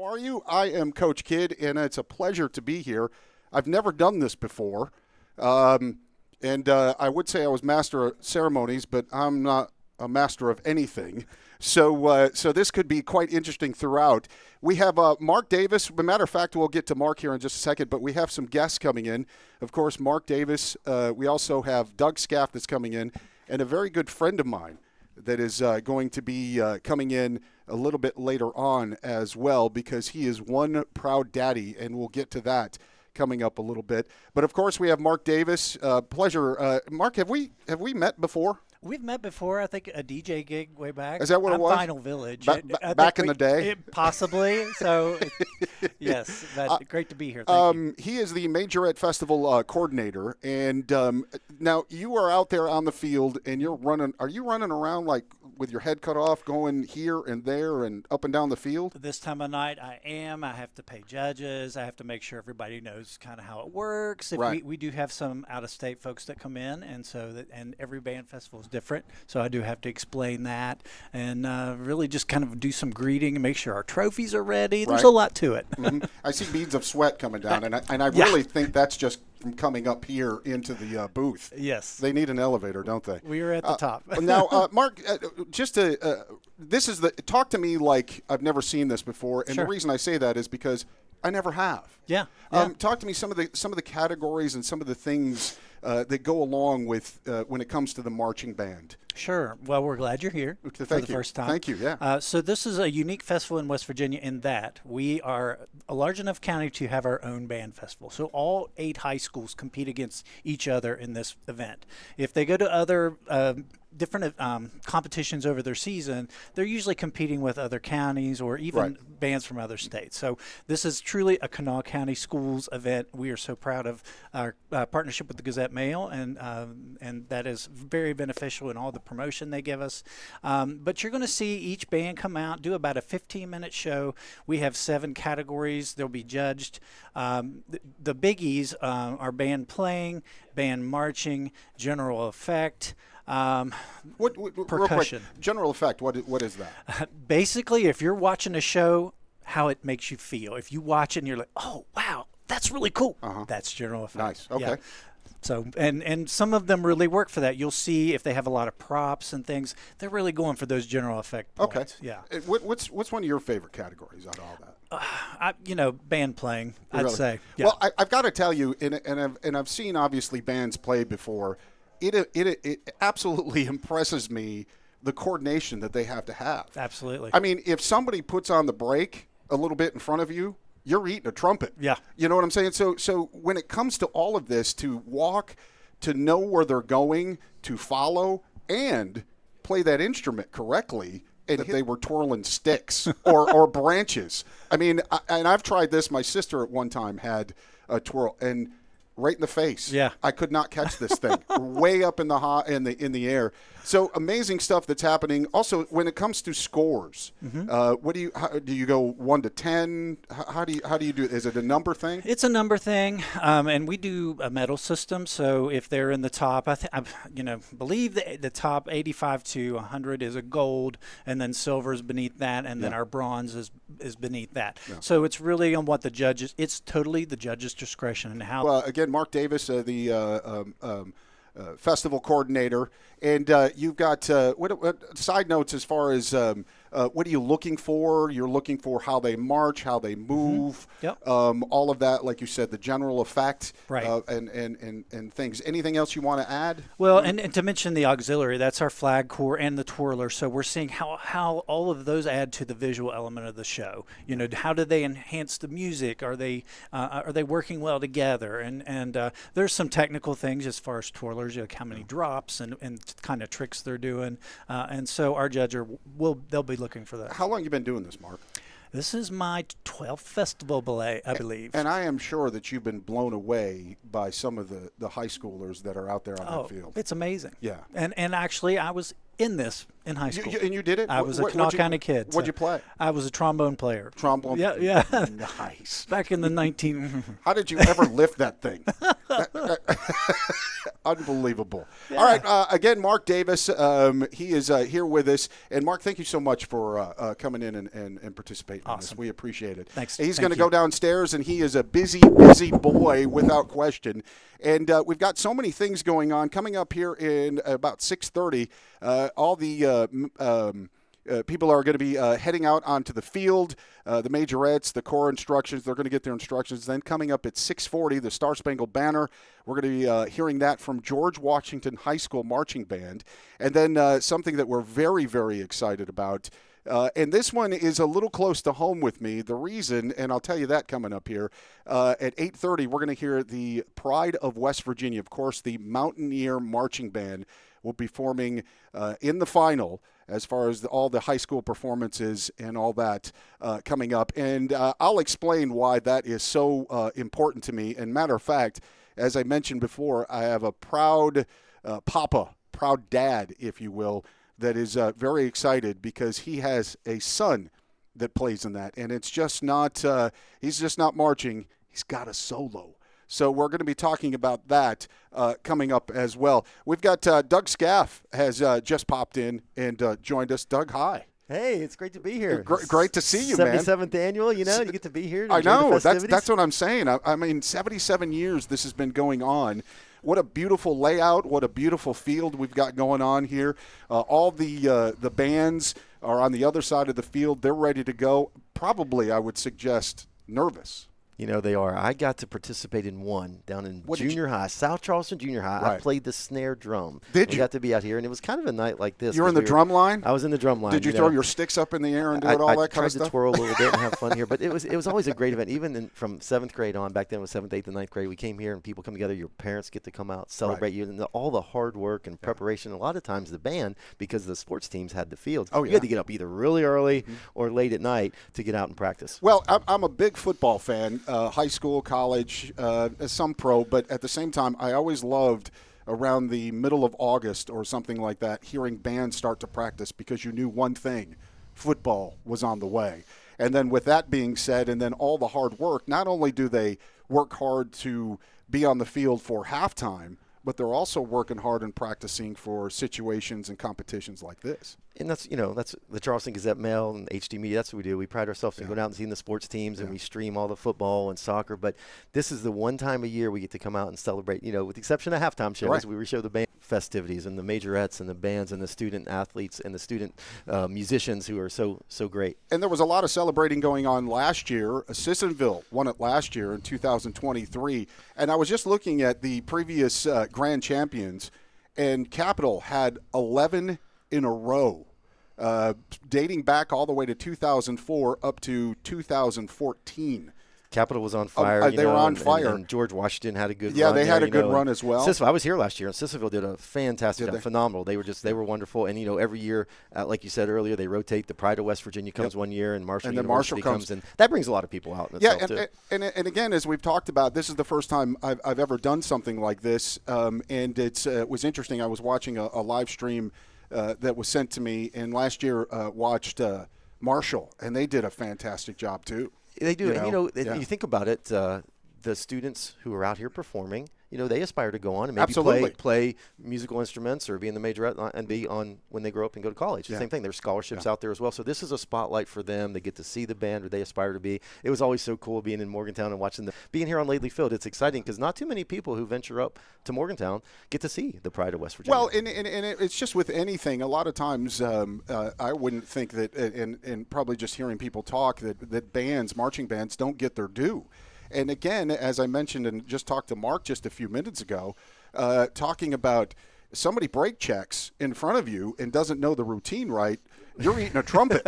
How are you? I am Coach Kidd, and it's a pleasure to be here. I've never done this before, and I would say I was master of ceremonies, but I'm not a master of anything. So this could be quite interesting throughout. We have Mark Davis. As a matter of fact, we'll get to Mark here in just a second, but we have some guests coming in. Of course, Mark Davis. We also have Doug Scaff that's coming in, and a very good friend of mine that is going to be coming in a little bit later on as well, because he is one proud daddy, and we'll get to that coming up a little bit. But of course, we have Mark Davis. Pleasure, Mark. Have we met before? We've met before. I think a DJ gig way back. Is that what it was? Final Village. Back in the day? Possibly. So, yes, but great to be here. Thank you. He is the Majorette Festival coordinator, and now you are out there on the field, and you're running. Are you running around like with your head cut off, going here and there and up and down the field? This time of night, I am. I have to pay judges. I have to make sure everybody knows kind of how it works. Right. We do have some out-of-state folks that come in, and and every band festival is different, so I do have to explain that and really just kind of do some greeting and make sure our trophies are ready. There's a lot to it. Mm-hmm. I see beads of sweat coming down, and I really think that's just from coming up here into the booth. Yes. They need an elevator, don't they? We are at the top. Now, Mark, just to talk to me like I've never seen this before, and Sure. the reason I say that is because I never have. Yeah. Talk to me some of the categories and some of the things that go along with when it comes to the marching band. Sure. Well, we're glad you're here for the first time. Thank you, yeah. So this is a unique festival in West Virginia in that we are a large enough county to have our own band festival. So all 8 high schools compete against each other in this event. If they go to other different competitions over their season, they're usually competing with other counties or even bands from other states. So this is truly a Kanawha County schools event. We are so proud of our partnership with the Gazette-Mail, and that is very beneficial in all the promotion they give us. But you're going to see each band come out, do about a 15-minute show. We have 7 categories. They'll be judged. The biggies are band playing, band marching, general effect, What percussion. Real quick, general effect, what is that? Basically, if you're watching a show, how it makes you feel. If you watch it and you're like, oh, wow, that's really cool. That's general effect. Nice, okay. Yeah. So, and some of them really work for that. You'll see if they have a lot of props and things, they're really going for those general effect points. Okay. Yeah. What's one of your favorite categories out of all that? Band playing, I'd Really? say. Yeah. Well, I've got to tell you, and I've seen obviously bands play before. It absolutely impresses me the coordination that they have to have. Absolutely. I mean, if somebody puts on the brake a little bit in front of you, you're eating a trumpet. Yeah. You know what I'm saying? So when it comes to all of this, to walk, to know where they're going, to follow, and play that instrument correctly, and if they were twirling sticks or branches. I mean, and I've tried this. My sister at one time had a twirl, and right in the face. Yeah. I could not catch this thing. Way up in the air. So amazing stuff that's happening. Also, when it comes to scores, what do you go 1 to 10? How do you do it? Is it a number thing? It's a number thing, and we do a medal system. So if they're in the top, I believe the top 85 to 100 is a gold, and then silver is beneath that, and then our bronze is beneath that. Yeah. So it's really on what the judges. It's totally the judge's discretion and how. Well, again, Mark Davis, the festival coordinator, and you've got what side notes as far as what are you looking for? You're looking for how they march, how they move, all of that, like you said, the general effect, and things. Anything else you want to add? Well, and to mention the auxiliary, that's our flag corps and the twirler. So we're seeing how all of those add to the visual element of the show. You know, how do they enhance the music? Are they working well together? And there's some technical things as far as twirlers, like how many drops and kind of tricks they're doing. And so our judge they'll be looking for that. How long have you been doing this, Mark? This is my 12th festival, I believe. And I am sure that you've been blown away by some of the high schoolers that are out there on that field. It's amazing. Yeah. And actually, I was in this in high school. And you did it? I was a Kanawha County kid. What'd you play? I was a trombone player. Trombone? Yeah. Nice. Back in the 19... How did you ever lift that thing? Unbelievable. Yeah. All right. Again, Mark Davis, he is here with us. And, Mark, thank you so much for coming in and participating in this. We appreciate it. Thanks. He's going to go downstairs, and he is a busy, busy boy without question. And we've got so many things going on. Coming up here in about 6:30, all the people are going to be heading out onto the field. The Majorettes, the corps instructions, they're going to get their instructions. Then coming up at 6:40, the Star Spangled Banner. We're going to be hearing that from George Washington High School Marching Band. And then something that we're very, very excited about. And this one is a little close to home with me. The reason, and I'll tell you that coming up here, at 8:30, we're going to hear the Pride of West Virginia. Of course, the Mountaineer Marching Band will be forming in the final as far as all the high school performances and all that coming up. And I'll explain why that is so important to me. And matter of fact, as I mentioned before, I have a proud proud dad, if you will, that is very excited because he has a son that plays in that. And it's just not, he's just not marching. He's got a solo. So we're going to be talking about that coming up as well. We've got Doug Scaff has just popped in and joined us. Doug, hi. Hey, it's great to be here. Great to see you, man. 77th annual, you get to be here. To I know. the festivities. That's what I'm saying. I mean, 77 years this has been going on. What a beautiful layout. What a beautiful field we've got going on here. All the bands are on the other side of the field. They're ready to go. Probably, I would suggest, nervous. They are. I got to participate in one down in junior high, South Charleston Junior High. Right. I played the snare drum. Did you? Got to be out here, and it was kind of a night like this. You were in the drum line? I was in the drum line. Did you throw your sticks up in the air and do all that kind of stuff? I tried to twirl a little bit and have fun here, but it was always a great event. Even from 7th grade on, back then it was 7th, 8th, and 9th grade, we came here and people come together. Your parents get to come out, celebrate you, and all the hard work and preparation. A lot of times the band, because the sports teams had the field, you had to get up either really early or late at night to get out and practice. Well, I'm a big football fan, high school, college, some pro, but at the same time, I always loved around the middle of August or something like that, hearing bands start to practice because you knew one thing, football was on the way. And then with that being said, and then all the hard work, not only do they work hard to be on the field for halftime, but they're also working hard and practicing for situations and competitions like this. And that's the Charleston Gazette Mail and HD Media. That's what we do. We pride ourselves in going out and seeing the sports teams, and we stream all the football and soccer. But this is the one time a year we get to come out and celebrate. With the exception of halftime shows, we show the band festivities and the majorettes and the bands and the student athletes and the student musicians who are so great. And there was a lot of celebrating going on last year. Sissonville won it last year in 2023. And I was just looking at the previous grand champions, and Capital had 11 in a row. Dating back all the way to 2004 up to 2014. Capital was on fire. They were on fire. And George Washington had a good run. Yeah, they had a good run as well. I was here last year, and Sissonville did a fantastic job, phenomenal. They were wonderful. And, every year, like you said earlier, they rotate. The Pride of West Virginia comes one year, and Marshall University comes. And that brings a lot of people out in itself, too. And again, as we've talked about, this is the first time I've ever done something like this. And it was interesting. I was watching a live stream that was sent to me, and last year watched Marshall, and they did a fantastic job, too. They do. You think about it, the students who are out here performing, they aspire to go on and maybe play musical instruments or be in the majorette and be on when they grow up and go to college. The same thing. There's scholarships out there as well. So this is a spotlight for them. They get to see the band or they aspire to be. It was always so cool being in Morgantown and watching being here on Lately Field. It's exciting because not too many people who venture up to Morgantown get to see the Pride of West Virginia. Well, and it's just with anything. A lot of times I wouldn't think that, and probably just hearing people talk, that bands, marching bands, don't get their due. And again, as I mentioned and just talked to Mark just a few minutes ago, talking about somebody brake checks in front of you and doesn't know the routine right, you're eating a trumpet.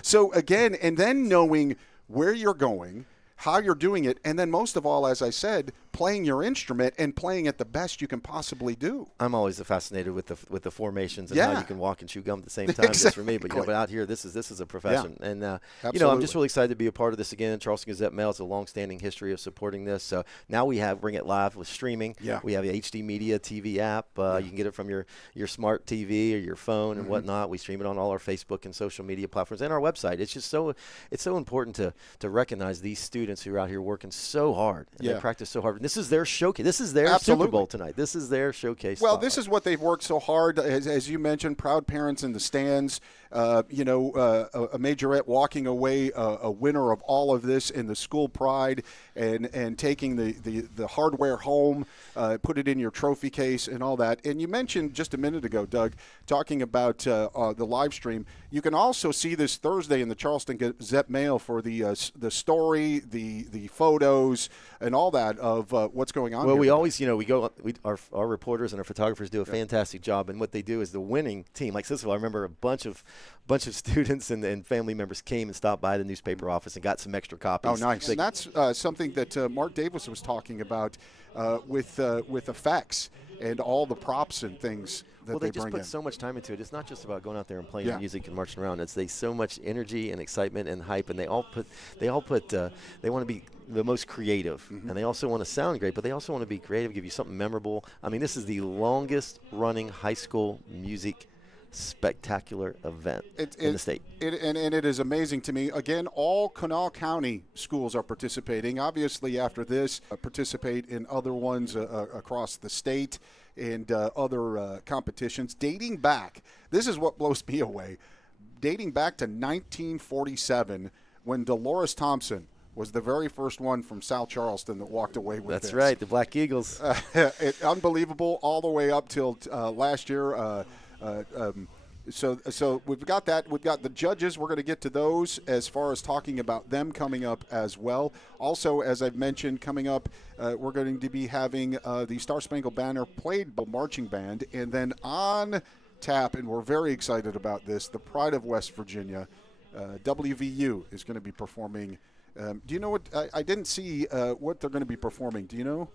So again, and then knowing where you're going, how you're doing it, and then most of all, as I said, playing your instrument and playing it the best you can possibly do. I'm always fascinated with the formations and Yeah. how you can walk and chew gum at the same time. Just for me, but but out here, this is a profession, and I'm just really excited to be a part of this again. Charleston Gazette Mail has a long-standing history of supporting this. So now we bring it live with streaming. Yeah. We have the HD Media TV app. You can get it from your smart TV or your phone and whatnot. We stream it on all our Facebook and social media platforms and our website. It's just so important to recognize these students who are out here working so hard and they practice so hard. And this is their showcase. This is their Super Bowl tonight. This is their showcase. Well, this is what they've worked so hard, as you mentioned, proud parents in the stands, a Majorette walking away a winner of all of this in the school pride and taking the hardware home, put it in your trophy case and all that. And you mentioned just a minute ago, Doug, talking about the live stream. You can also see this Thursday in the Charleston Gazette Mail for the story, the photos, and all that of what's going on. Well, here. we always, our reporters and our photographers do a fantastic job, and what they do is the winning team. Like Sissville, I remember a bunch of students and family members came and stopped by the newspaper office and got some extra copies. Oh, nice! And that's something that Mark Davis was talking about with effects and all the props and things. They just put so much time into it. It's not just about going out there and playing music and marching around. It's so much energy and excitement and hype, and they want to be the most creative, and they also want to sound great, but they also want to be creative, give you something memorable. I mean, this is the longest running high school music spectacular event in the state. And it is amazing to me. Again, all Kanawha County schools are participating. Obviously, after this, participate in other ones across the state and other competitions. Dating back, this is what blows me away, dating back to 1947 when Dolores Thompson was the very first one from South Charleston that walked away with this. That's right, the Black Eagles. Unbelievable all the way up till last year. So we've got that. We've got the judges. We're going to get to those as far as talking about them coming up as well. Also, as I've mentioned, coming up, we're going to be having the Star Spangled Banner played by marching band, and then on tap, and we're very excited about this, the Pride of West Virginia, WVU is going to be performing. Do you know what? I didn't see what they're going to be performing. Do you know?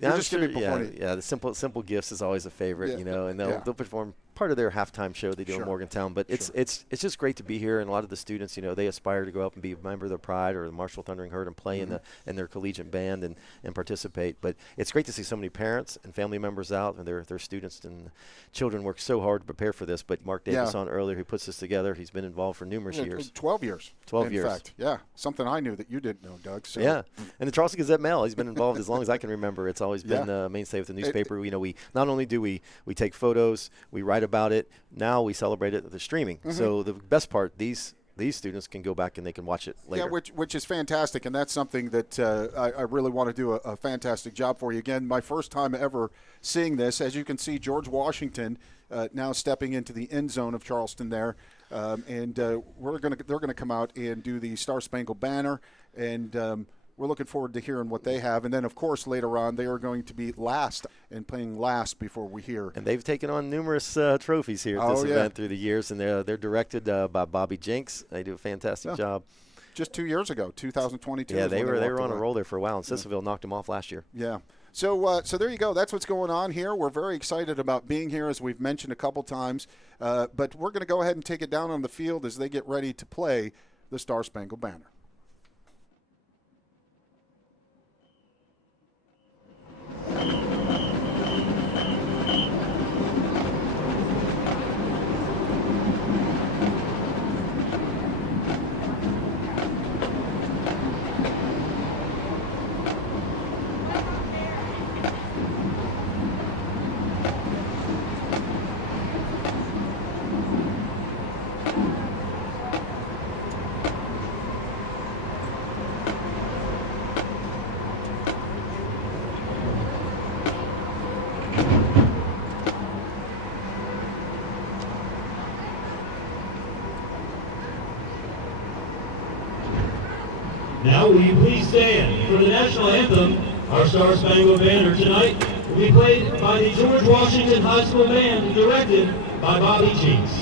Just sure, gonna be performing. The simple gifts is always a favorite, and they'll perform part of their halftime show they do in Morgantown. But it's just great to be here, and a lot of the students, they aspire to go up and be a member of the Pride or the Marshall Thundering Herd and play in their collegiate band and participate. But it's great to see so many parents and family members out, and their students and children work so hard to prepare for this. But Mark Davis on earlier, who puts this together, he's been involved for numerous years. 12 years. 12 years. In fact, something I knew that you didn't know, Doug. So. Yeah, and the Charleston Gazette Mail, he's been involved as long as I can remember. It's always been a mainstay with the newspaper. We not only do we take photos, we write about it. Now we celebrate it with the streaming. So the best part, these students can go back and they can watch it later. Yeah, which is fantastic, and that's something that I really want to do a fantastic job for you. Again, my first time ever seeing this. As you can see, George Washington now stepping into the end zone of Charleston there, and they're going to come out and do the Star Spangled Banner, and we're looking forward to hearing what they have. And then, of course, later on, they are going to be last and playing last before we hear. And they've taken on numerous trophies here at this event through the years, and they're directed by Bobby Jenks. They do a fantastic job. Just 2 years ago, 2022. Yeah, they were on a roll there for a while, and Sissville knocked them off last year. Yeah. So there you go. That's what's going on here. We're very excited about being here, as we've mentioned a couple times. But we're going to go ahead and take it down on the field as they get ready to play the Star Spangled Banner. Now will you please stand for the national anthem. Our Star Spangled Banner tonight will be played by the George Washington High School Band, directed by Bobby Jenks.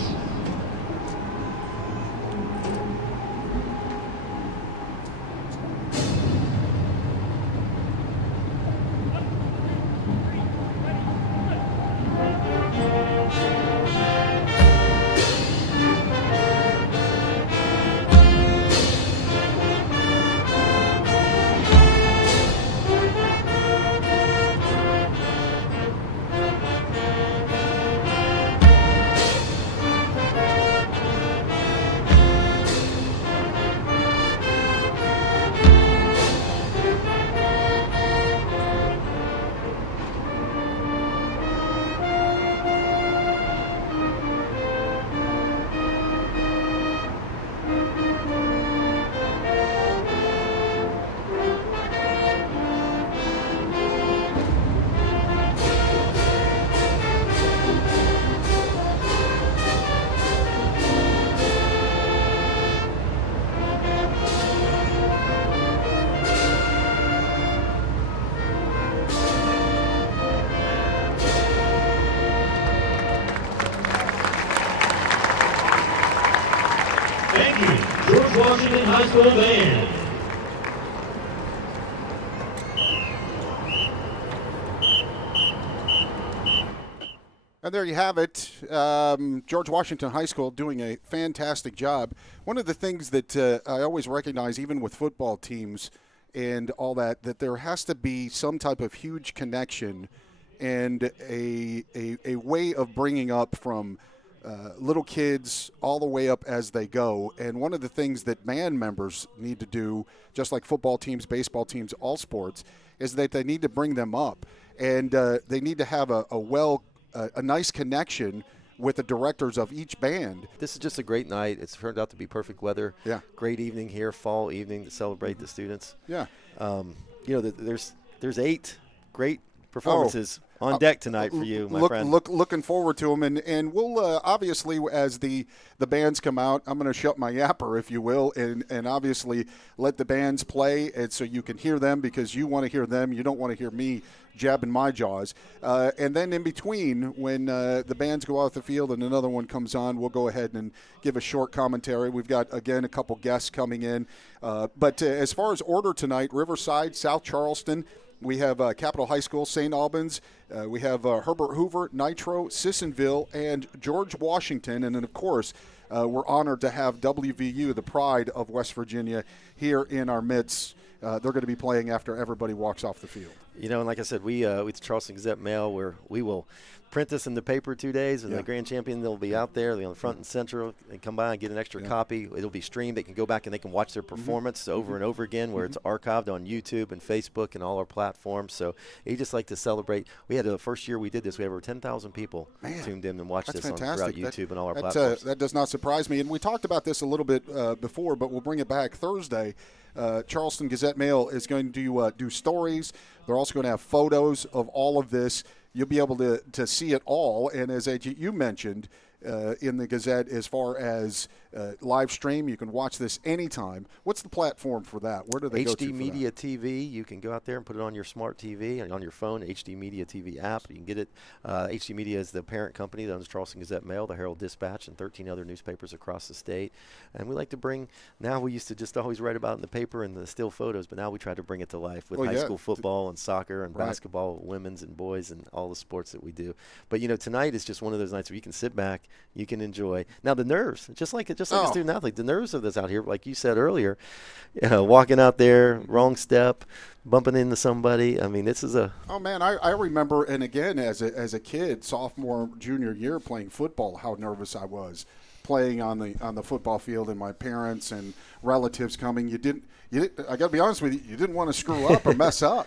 Washington High School Band. And there you have it. George Washington High School doing a fantastic job. One of the things that I always recognize, even with football teams and all that there has to be some type of huge connection and a way of bringing up from little kids all the way up as they go. And one of the things that band members need to do, just like football teams, baseball teams, all sports, is that they need to bring them up. And they need to have a nice connection with the directors of each band. This is just a great night. It's turned out to be perfect weather. Yeah. Great evening here, fall evening to celebrate the students. Yeah. There's 8 great performances on deck tonight for you, my friend. Looking forward to them, and we'll obviously, as the bands come out, I'm going to shut my yapper, if you will, and obviously let the bands play, and so you can hear them because you want to hear them. You don't want to hear me jabbing my jaws. And then in between, when the bands go off the field and another one comes on, we'll go ahead and give a short commentary. We've got, again, a couple guests coming in. But as far as order tonight, Riverside, South Charleston, we have Capitol High School, St. Albans. We have Herbert Hoover, Nitro, Sissonville, and George Washington. And then, of course, we're honored to have WVU, the pride of West Virginia, here in our midst. They're going to be playing after everybody walks off the field. And like I said, we with the Charleston Gazette Mail, where we will print this in the paper 2 days, and the grand champion, they'll be out there, they'll be on the front and center. They come by and get an extra copy. It'll be streamed. They can go back and they can watch their performance over and over again, where it's archived on YouTube and Facebook and all our platforms. So we just like to celebrate. We had the first year we did this, we had over 10,000 people tuned in and watched this throughout YouTube and all our platforms. That does not surprise me. And we talked about this a little bit before, but we'll bring it back Thursday. Charleston Gazette Mail is going to do stories. They're also going to have photos of all of this. You'll be able to see it all. And as you mentioned in the Gazette, as far as live stream, you can watch this anytime. What's the platform for that? Where do they go to? HD Media TV. You can go out there and put it on your smart TV and on your phone, HD Media TV app. You can get it. HD Media is the parent company that owns Charleston Gazette Mail, the Herald Dispatch, and 13 other newspapers across the state. And we like to bring, now we used to just always write about it in the paper and the still photos, but now we try to bring it to life with high school football and soccer and basketball, women's and boys, and all the sports that we do. But, tonight is just one of those nights where you can sit back, you can enjoy. Now, the nerves, just like a student athlete, the nerves of this out here, like you said earlier, walking out there, wrong step, bumping into somebody. I mean, this is a... Oh, man, I remember, and again, as a kid, sophomore, junior year, playing football, how nervous I was playing on the football field, and my parents and relatives coming. I got to be honest with you didn't want to screw up or mess up.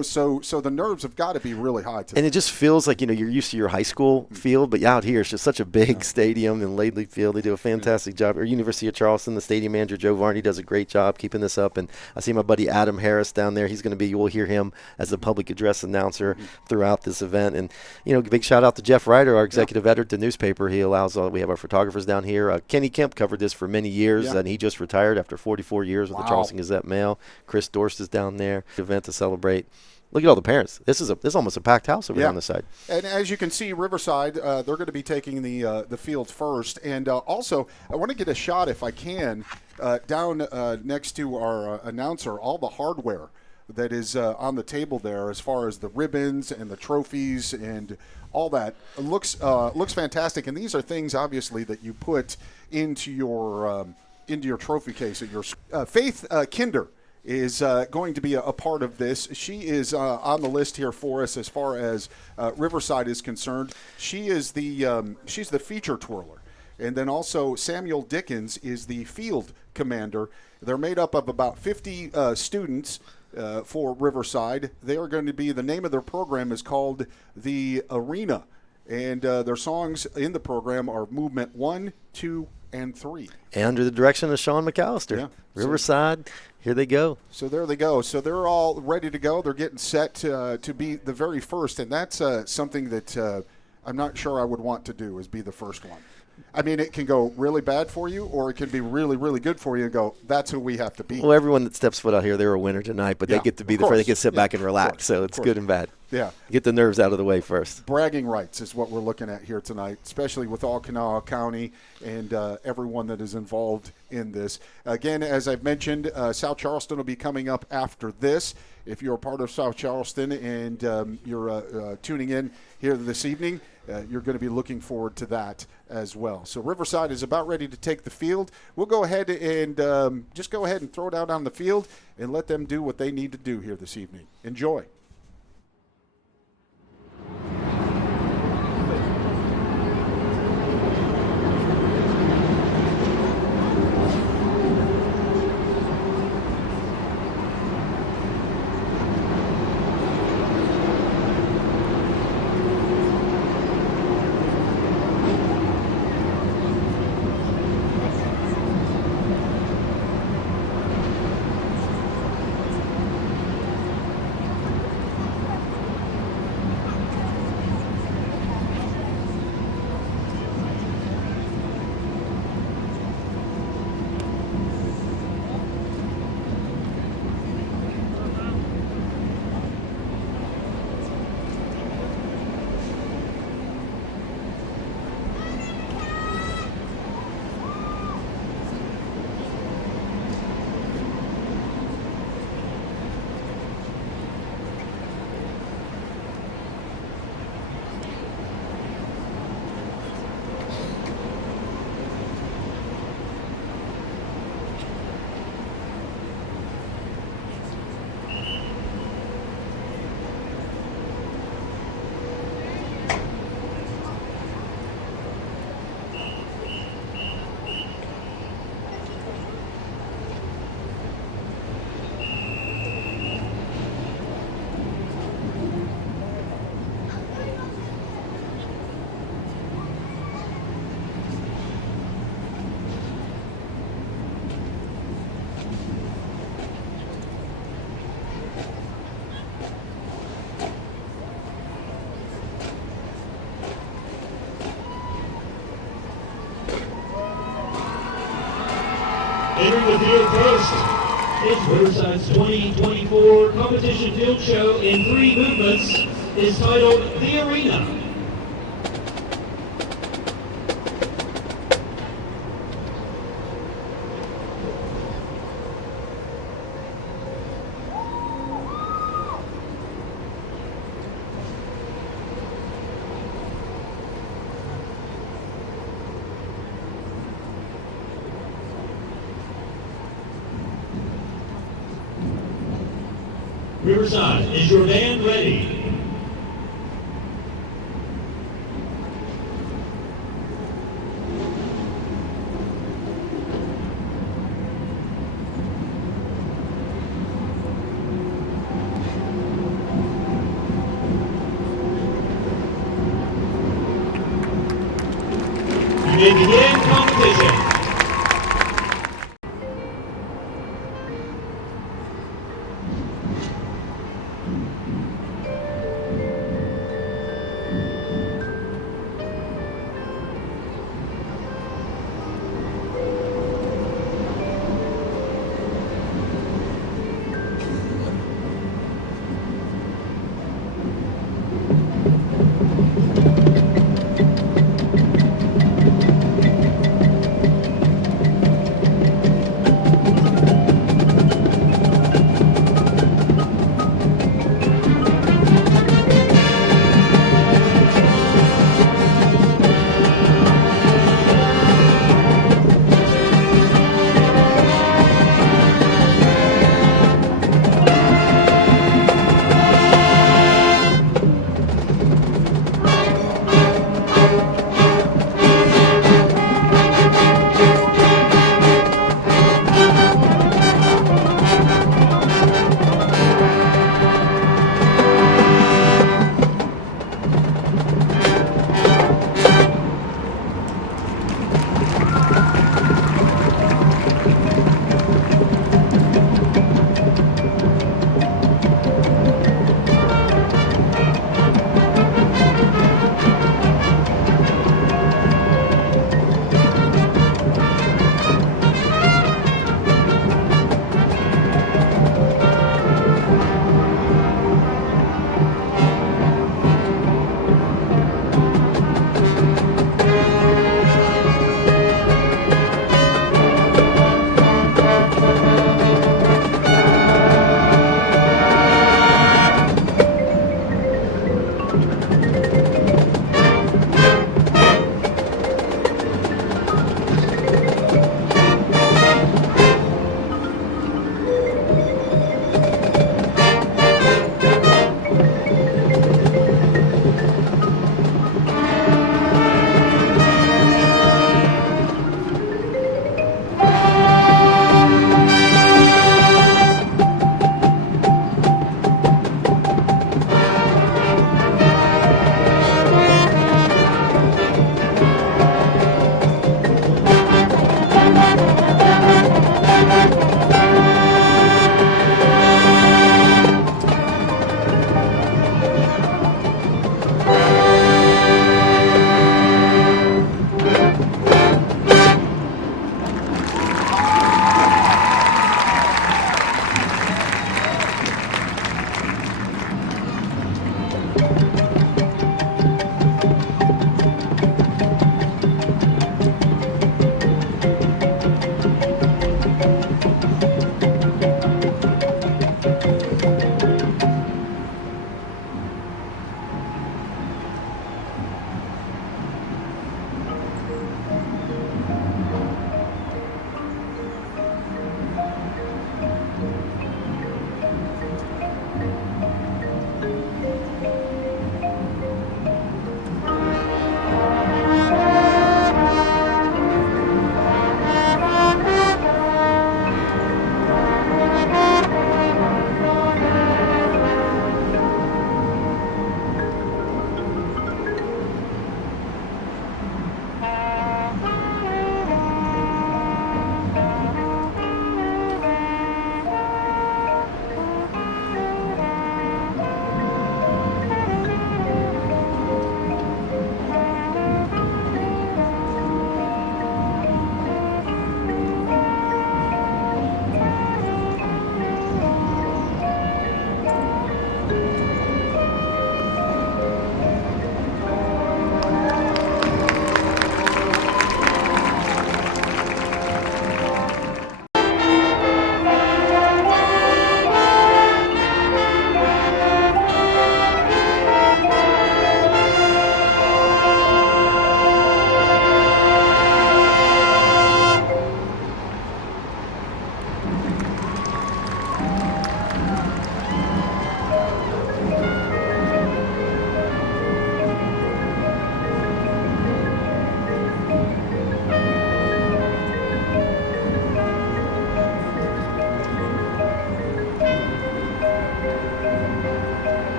So the nerves have got to be really high today. And it just feels like, you're used to your high school field, but out here it's just such a big stadium in Laidley Field. They do a fantastic job. Or University of Charleston, the stadium manager, Joe Varney, does a great job keeping this up. And I see my buddy Adam Harris down there. He's going to be, you'll hear him as the public address announcer throughout this event. And, big shout out to Jeff Ryder, our executive editor at the newspaper. He allows, we have our photographers down here. Kenny Kemp covered this for many years, and he just retired after 44 years with the Charleston Gazette Mail. Chris Dorst is down there. Event to celebrate. Look at all the parents. This is almost a packed house over here on the side. And as you can see, Riverside, they're going to be taking the field first. And also, I want to get a shot, if I can, down next to our announcer, all the hardware that is on the table there, as far as the ribbons and the trophies and all that. It looks fantastic. And these are things, obviously, that you put into your trophy case at your Faith Kinder is going to be a part of this. She is on the list here for us as far as Riverside is concerned. She is she's the feature twirler. And then also Samuel Dickens is the field commander. They're made up of about 50 students for Riverside. They are going to be, the name of their program is called The Arena. And their songs in the program are Movement 1, 2, and 3. And under the direction of Sean McAllister. Yeah. Riverside, here they go. So there they go. So they're all ready to go. They're getting set to be the very first, and that's something that I'm not sure I would want to do, is be the first one. I mean, it can go really bad for you, or it can be really, really good for you and go, that's who we have to beat. Well, everyone that steps foot out here, they're a winner tonight, but they get to be the first. They can sit back and relax, so it's good and bad. Yeah. Get the nerves out of the way first. Bragging rights is what we're looking at here tonight, especially with all Kanawha County and everyone that is involved in this. Again, as I've mentioned, South Charleston will be coming up after this. If you're a part of South Charleston and you're tuning in here this evening, you're going to be looking forward to that as well. So Riverside is about ready to take the field. We'll go ahead and just go ahead and throw it out on the field and let them do what they need to do here this evening. Enjoy. Entering the field first is Riverside's 2024 competition field show in 3 movements is titled The Arena. Riverside, is your band ready? You may begin competition.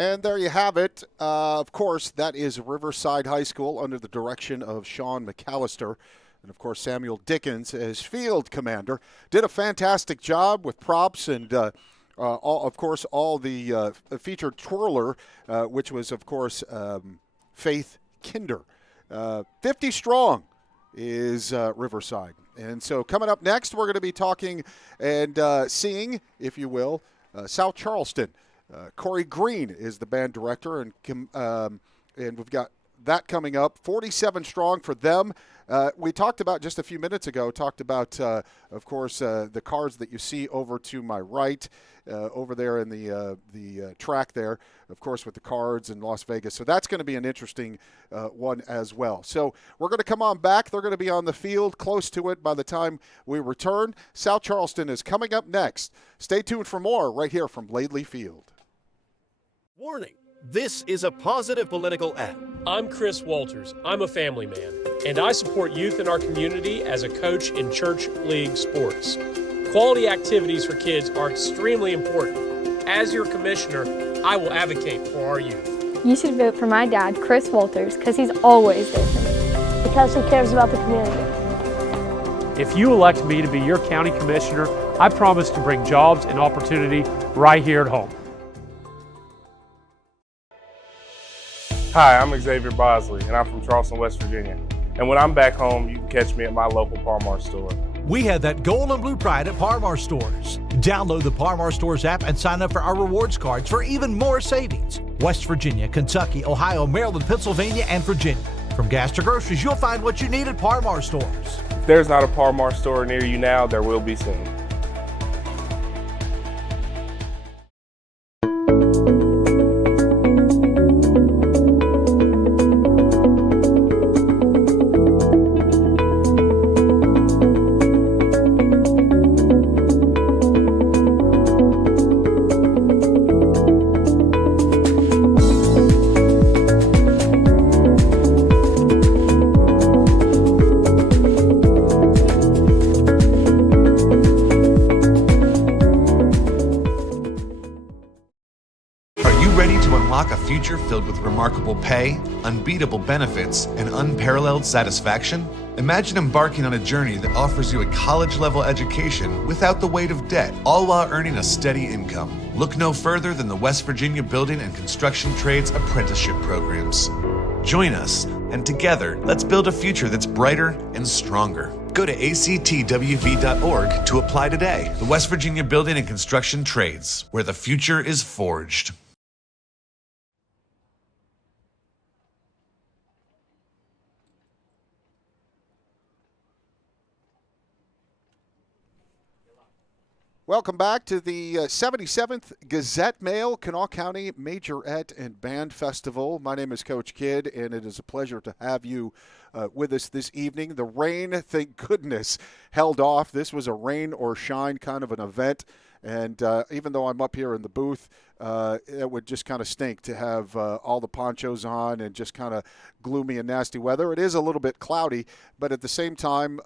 And there you have it. Of course, that is Riverside High School under the direction of Sean McAllister. And, of course, Samuel Dickens as field commander. Did a fantastic job with props and, all the featured twirler, which was, of course, Faith Kinder. 50 strong is Riverside. And so coming up next, we're going to be talking and seeing, if you will, South Charleston. Corey Green is the band director, and we've got that coming up. 47 strong for them. We talked about just a few minutes ago, of course, the cards that you see over to my right, over there in the track there, of course, with the cards in Las Vegas. So that's going to be an interesting one as well. So we're going to come on back. They're going to be on the field, close to it by the time we return. South Charleston is coming up next. Stay tuned for more right here from Laidley Field. Warning, this is a positive political ad. I'm Chris Walters. I'm a family man, and I support youth in our community as a coach in church league sports. Quality activities for kids are extremely important. As your commissioner, I will advocate for our youth. You should vote for my dad, Chris Walters, because he's always there for me. Because he cares about the community. If you elect me to be your county commissioner, I promise to bring jobs and opportunity right here at home. Hi, I'm Xavier Bosley, and I'm from Charleston, West Virginia. And when I'm back home, you can catch me at my local Par-Mar store. We have that gold and blue pride at Par-Mar stores. Download the Par-Mar stores app and sign up for our rewards cards for even more savings. West Virginia, Kentucky, Ohio, Maryland, Pennsylvania, and Virginia. From gas to groceries, you'll find what you need at Par-Mar stores. If there's not a Par-Mar store near you now, there will be soon. Future filled with remarkable pay, unbeatable benefits, and unparalleled satisfaction? Imagine embarking on a journey that offers you a college-level education without the weight of debt, all while earning a steady income. Look no further than the West Virginia Building and Construction Trades Apprenticeship Programs. Join us, and together, let's build a future that's brighter and stronger. Go to actwv.org to apply today. The West Virginia Building and Construction Trades, where the future is forged. Welcome back to the 77th Gazette Mail, Kanawha County Majorette and Band Festival. My name is Coach Kidd, and it is a pleasure to have you with us this evening. The rain, thank goodness, held off. This was a rain or shine kind of an event, and even though I'm up here in the booth, it would just kind of stink to have all the ponchos on and just kind of gloomy and nasty weather. It is a little bit cloudy, but at the same time,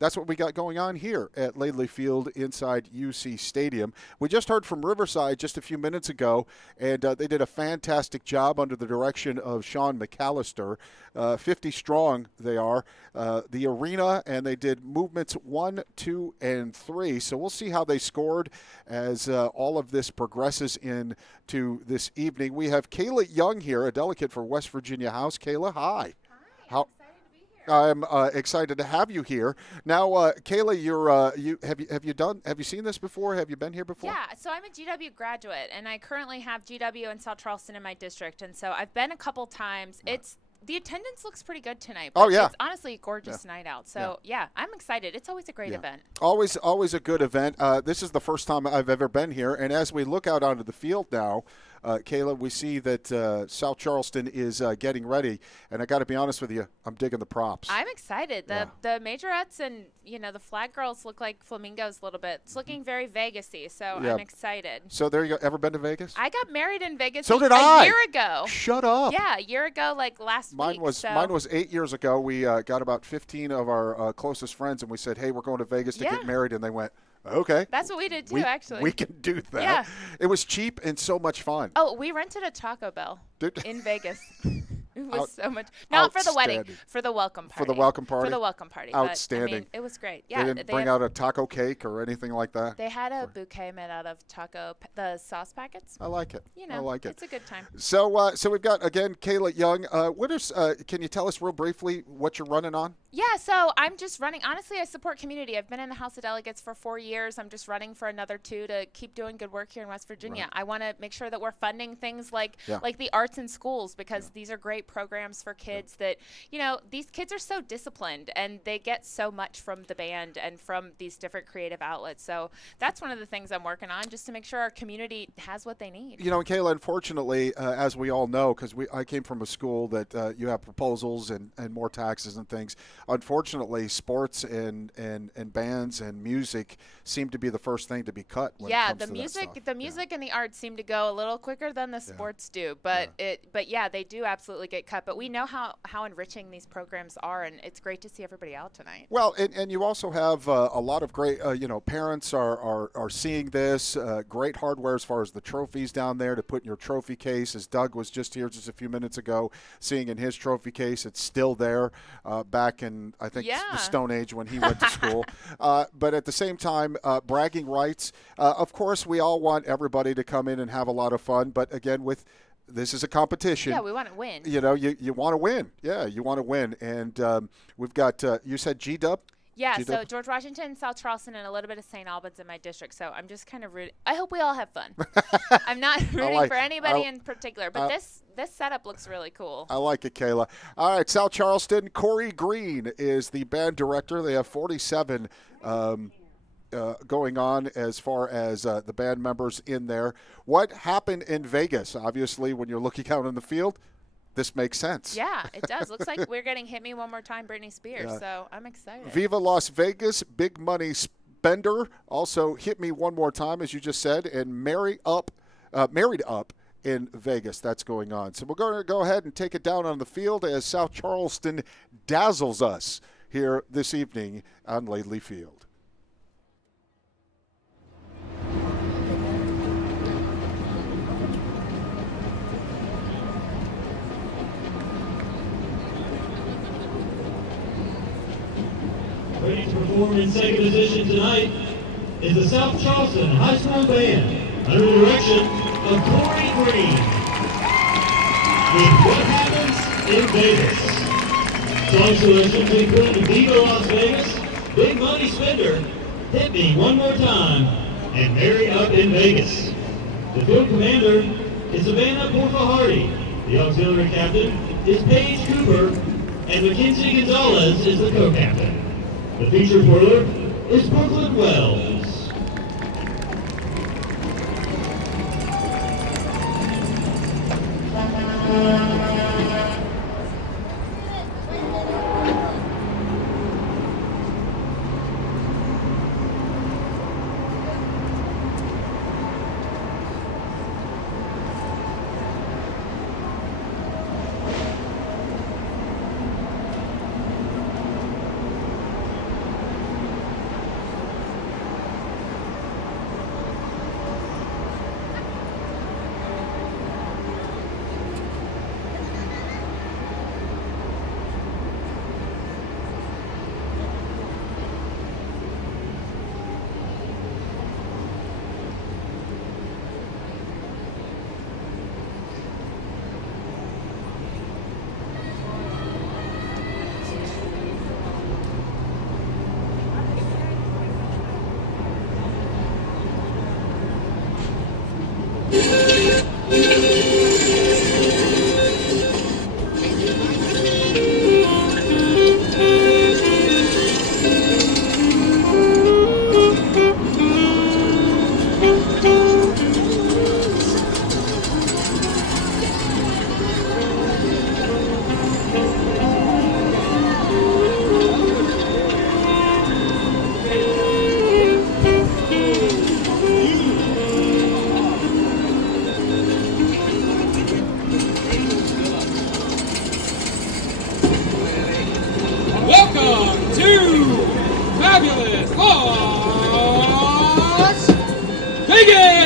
that's what we got going on here at Laidley Field inside UC Stadium. We just heard from Riverside just a few minutes ago, and they did a fantastic job under the direction of Sean McAllister. 50 strong they are. The arena, and they did movements 1, 2, and 3. So we'll see how they scored as all of this progresses into this evening. We have Kayla Young here, a delegate for West Virginia House. Kayla, hi. Hi, I'm excited to have you here. Now, Kayla, have you seen this before? Have you been here before? Yeah, so I'm a GW graduate, and I currently have GW and South Charleston in my district, and so I've been a couple times. The attendance looks pretty good tonight. But it's honestly a gorgeous night out. So, I'm excited. It's always a great event. Always a good event. This is the first time I've ever been here. And as we look out onto the field now, Kayla, we see that South Charleston is getting ready. And I got to be honest with you, I'm digging the props. I'm excited. The Majorettes and, the flag girls look like flamingos a little bit. It's looking very Vegas-y, so I'm excited. So there you go. Ever been to Vegas? I got married in Vegas a year ago. Shut up. Yeah, a year ago, like last week. Mine was 8 years ago. We got about 15 of our closest friends, and we said, hey, we're going to Vegas to get married. And they went, Okay. That's what we did too, actually. We can do that. Yeah. It was cheap and so much fun. Oh, we rented a Taco Bell in Vegas. It was so much. Not for the wedding, for the welcome party. For the welcome party? For the welcome party. Outstanding. But, I mean, it was great. Yeah. They didn't bring out a taco cake or anything like that? They had a bouquet made out of the sauce packets. I like it. I like it. It's a good time. So we've got, again, Kayla Young. Can you tell us real briefly what you're running on? Yeah, so I'm just running. Honestly, I support community. I've been in the House of Delegates for 4 years. I'm just running for another 2 to keep doing good work here in West Virginia. Right. I want to make sure that we're funding things like the arts in schools, because these are great programs for kids that, these kids are so disciplined and they get so much from the band and from these different creative outlets. So that's one of the things I'm working on, just to make sure our community has what they need. Kayla, unfortunately, as we all know, because I came from a school that you have proposals and more taxes and things. Unfortunately, sports and bands and music seem to be the first thing to be cut. When it comes to the music and the arts seem to go a little quicker than the sports do. But they do absolutely get cut. But we know how enriching these programs are, and it's great to see everybody out tonight. Well, and you also have a lot of great, parents are seeing this. Great hardware as far as the trophies down there to put in your trophy case. As Doug was just here just a few minutes ago, seeing in his trophy case, it's still there back in, I think, the Stone Age when he went to school. But at the same time, bragging rights. Of course, we all want everybody to come in and have a lot of fun. But again, this is a competition. Yeah, we want to win. You want to win. Yeah, you want to win. And we've got, you said G-Dub? Yeah, so George Washington, South Charleston, and a little bit of St. Albans in my district. So I'm just kind of rooting. I hope we all have fun. I'm not rooting for anybody in particular, but this setup looks really cool. I like it, Kayla. All right, South Charleston, Corey Green is the band director. They have 47 going on as far as the band members in there. What happened in Vegas? Obviously, when you're looking out in the field, this makes sense. Yeah, it does. Looks like we're getting Hit Me One More Time, Britney Spears, so I'm excited. Viva Las Vegas, Big Money Spender, also Hit Me One More Time, as you just said, and Married Up in Vegas. That's going on. So we're going to go ahead and take it down on the field as South Charleston dazzles us here this evening on Laidley Field. Ready to perform in second position tonight is the South Charleston High School Band under the direction of Corey Green with What Happens in Vegas. Song selections include Viva Las Vegas, Big Money Spender, Hit Me One More Time, and Married Up in Vegas. The field commander is Savannah Porfa-Hardy. The auxiliary captain is Paige Cooper, and Mackenzie Gonzalez is the co-captain. The feature twirler is Brooklyn Wells. Welcome to Fabulous Law Vegas!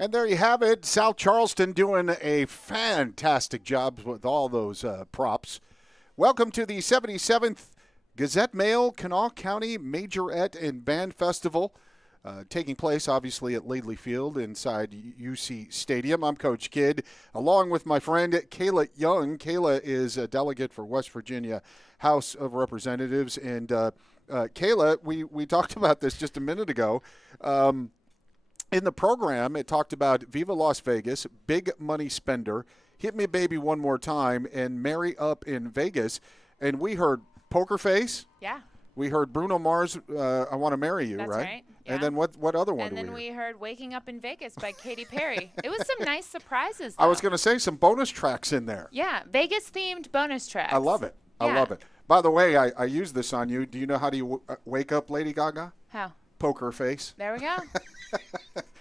And there you have it. South Charleston doing a fantastic job with all those props. Welcome to the 77th Gazette-Mail Kanawha County Majorette and Band Festival, taking place obviously at Laidley Field inside UC Stadium. I'm Coach Kidd, along with my friend Kayla Young. Kayla is a delegate for West Virginia House of Representatives. And Kayla, we talked about this just a minute ago. In the program, it talked about Viva Las Vegas, Big Money Spender, Hit Me Baby One More Time, and Marry Up in Vegas. And we heard Poker Face. Yeah. We heard Bruno Mars, I Want to Marry You, That's right. Yeah. And then what other one and did then we we heard Waking Up in Vegas by Katy Perry. It was some nice surprises, though. I was going to say some bonus tracks in there. Yeah, Vegas-themed bonus tracks. I love it. I love it. By the way, I use this on you. Do you know how do you wake up Lady Gaga? How? Poker Face. There we go.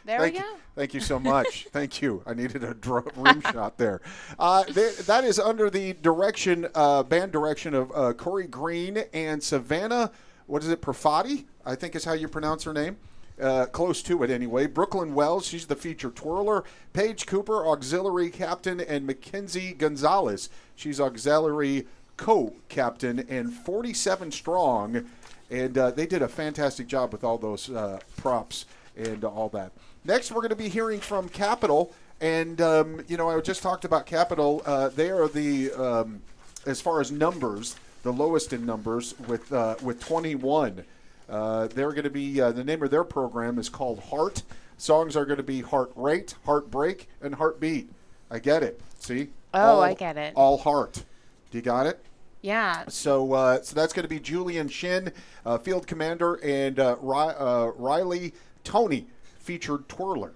There we go. Thank you so much. Thank you. I needed a rim shot there. That is under the band direction of Corey Green and Savannah, what is it, Profati, I think is how you pronounce her name. Close to it anyway. Brooklyn Wells, she's the feature twirler. Paige Cooper, auxiliary captain, and Mackenzie Gonzalez, she's auxiliary co-captain, and 47 strong. And they did a fantastic job with all those props and all that. Next, we're going to be hearing from Capital. And, I just talked about Capital. They are the, as far as numbers, the lowest in numbers with 21. They're going to be, the name of their program is called Heart. Songs are going to be Heart Rate, Heartbreak, and Heartbeat. I get it. See? I get it. All heart. Do you got it? Yeah. So that's going to be Julian Shin, field commander, and Riley Tony, featured twirler.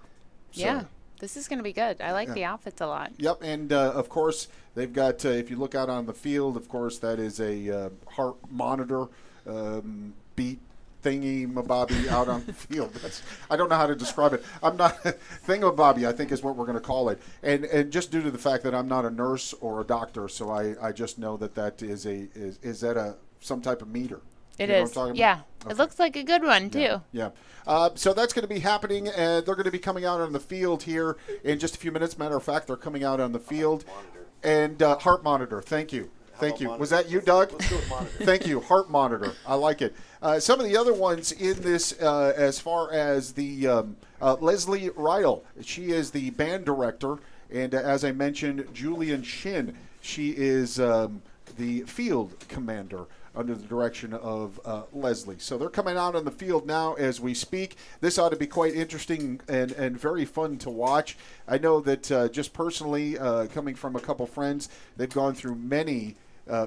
So, yeah, this is going to be good. I like the outfits a lot. Yep, and of course they've got. If you look out on the field, of course that is a heart monitor beat thingy mabobby out on the field. I don't know how to describe it. I'm not thingamabobby, I think is what we're going to call it. And just due to the fact that I'm not a nurse or a doctor, so I just know that is that some type of meter. It is. Yeah. Okay. It looks like a good one too. Yeah. So that's going to be happening. They're going to be coming out on the field here in just a few minutes. Matter of fact, they're coming out on the field. And heart monitor. Thank you. Thank you. Was that you, Doug? Let's go with monitor. Thank you. Heart monitor. I like it. Some of the other ones in this, as far as the Leslie Ryle, she is the band director. And as I mentioned, Julian Shin, she is the field commander under the direction of Leslie. So they're coming out on the field now as we speak. This ought to be quite interesting and very fun to watch. I know that just personally, coming from a couple friends, they've gone through many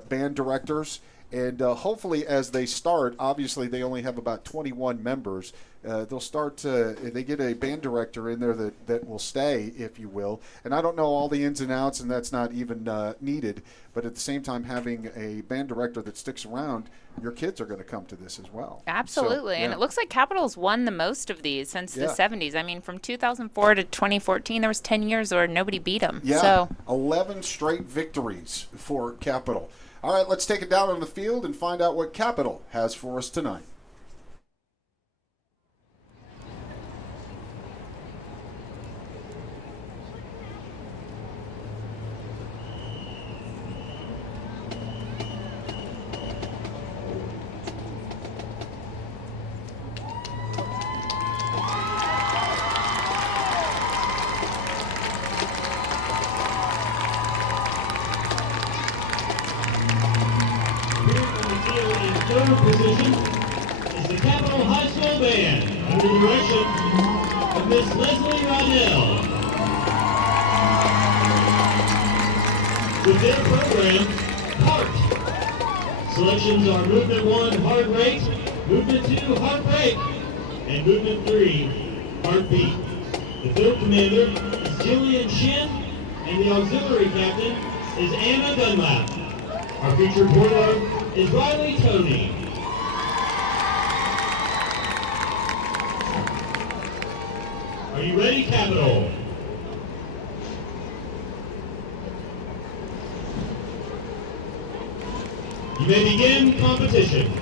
band directors. And hopefully as they start, obviously they only have about 21 members. They'll start they get a band director in there that will stay, if you will. And I don't know all the ins and outs, and that's not even needed. But at the same time, having a band director that sticks around, your kids are going to come to this as well. Absolutely. So, and it looks like Capital's won the most of these since the 70s. I mean, from 2004 to 2014, there was 10 years where nobody beat them. Yeah, so 11 straight victories for Capital. All right, let's take it down on the field and find out what Capital has for us tonight. Third position is the Capital High School Band under the direction of Miss Leslie Rydell. With their program, Heart. Selections are Movement 1, Heart Rate, Movement 2, Heartbreak, and Movement 3, Heartbeat. The third commander is Julian Shin, and the auxiliary captain is Anna Dunlap. Our featured twirler is Riley Tony. Are you ready, Capital? You may begin competition.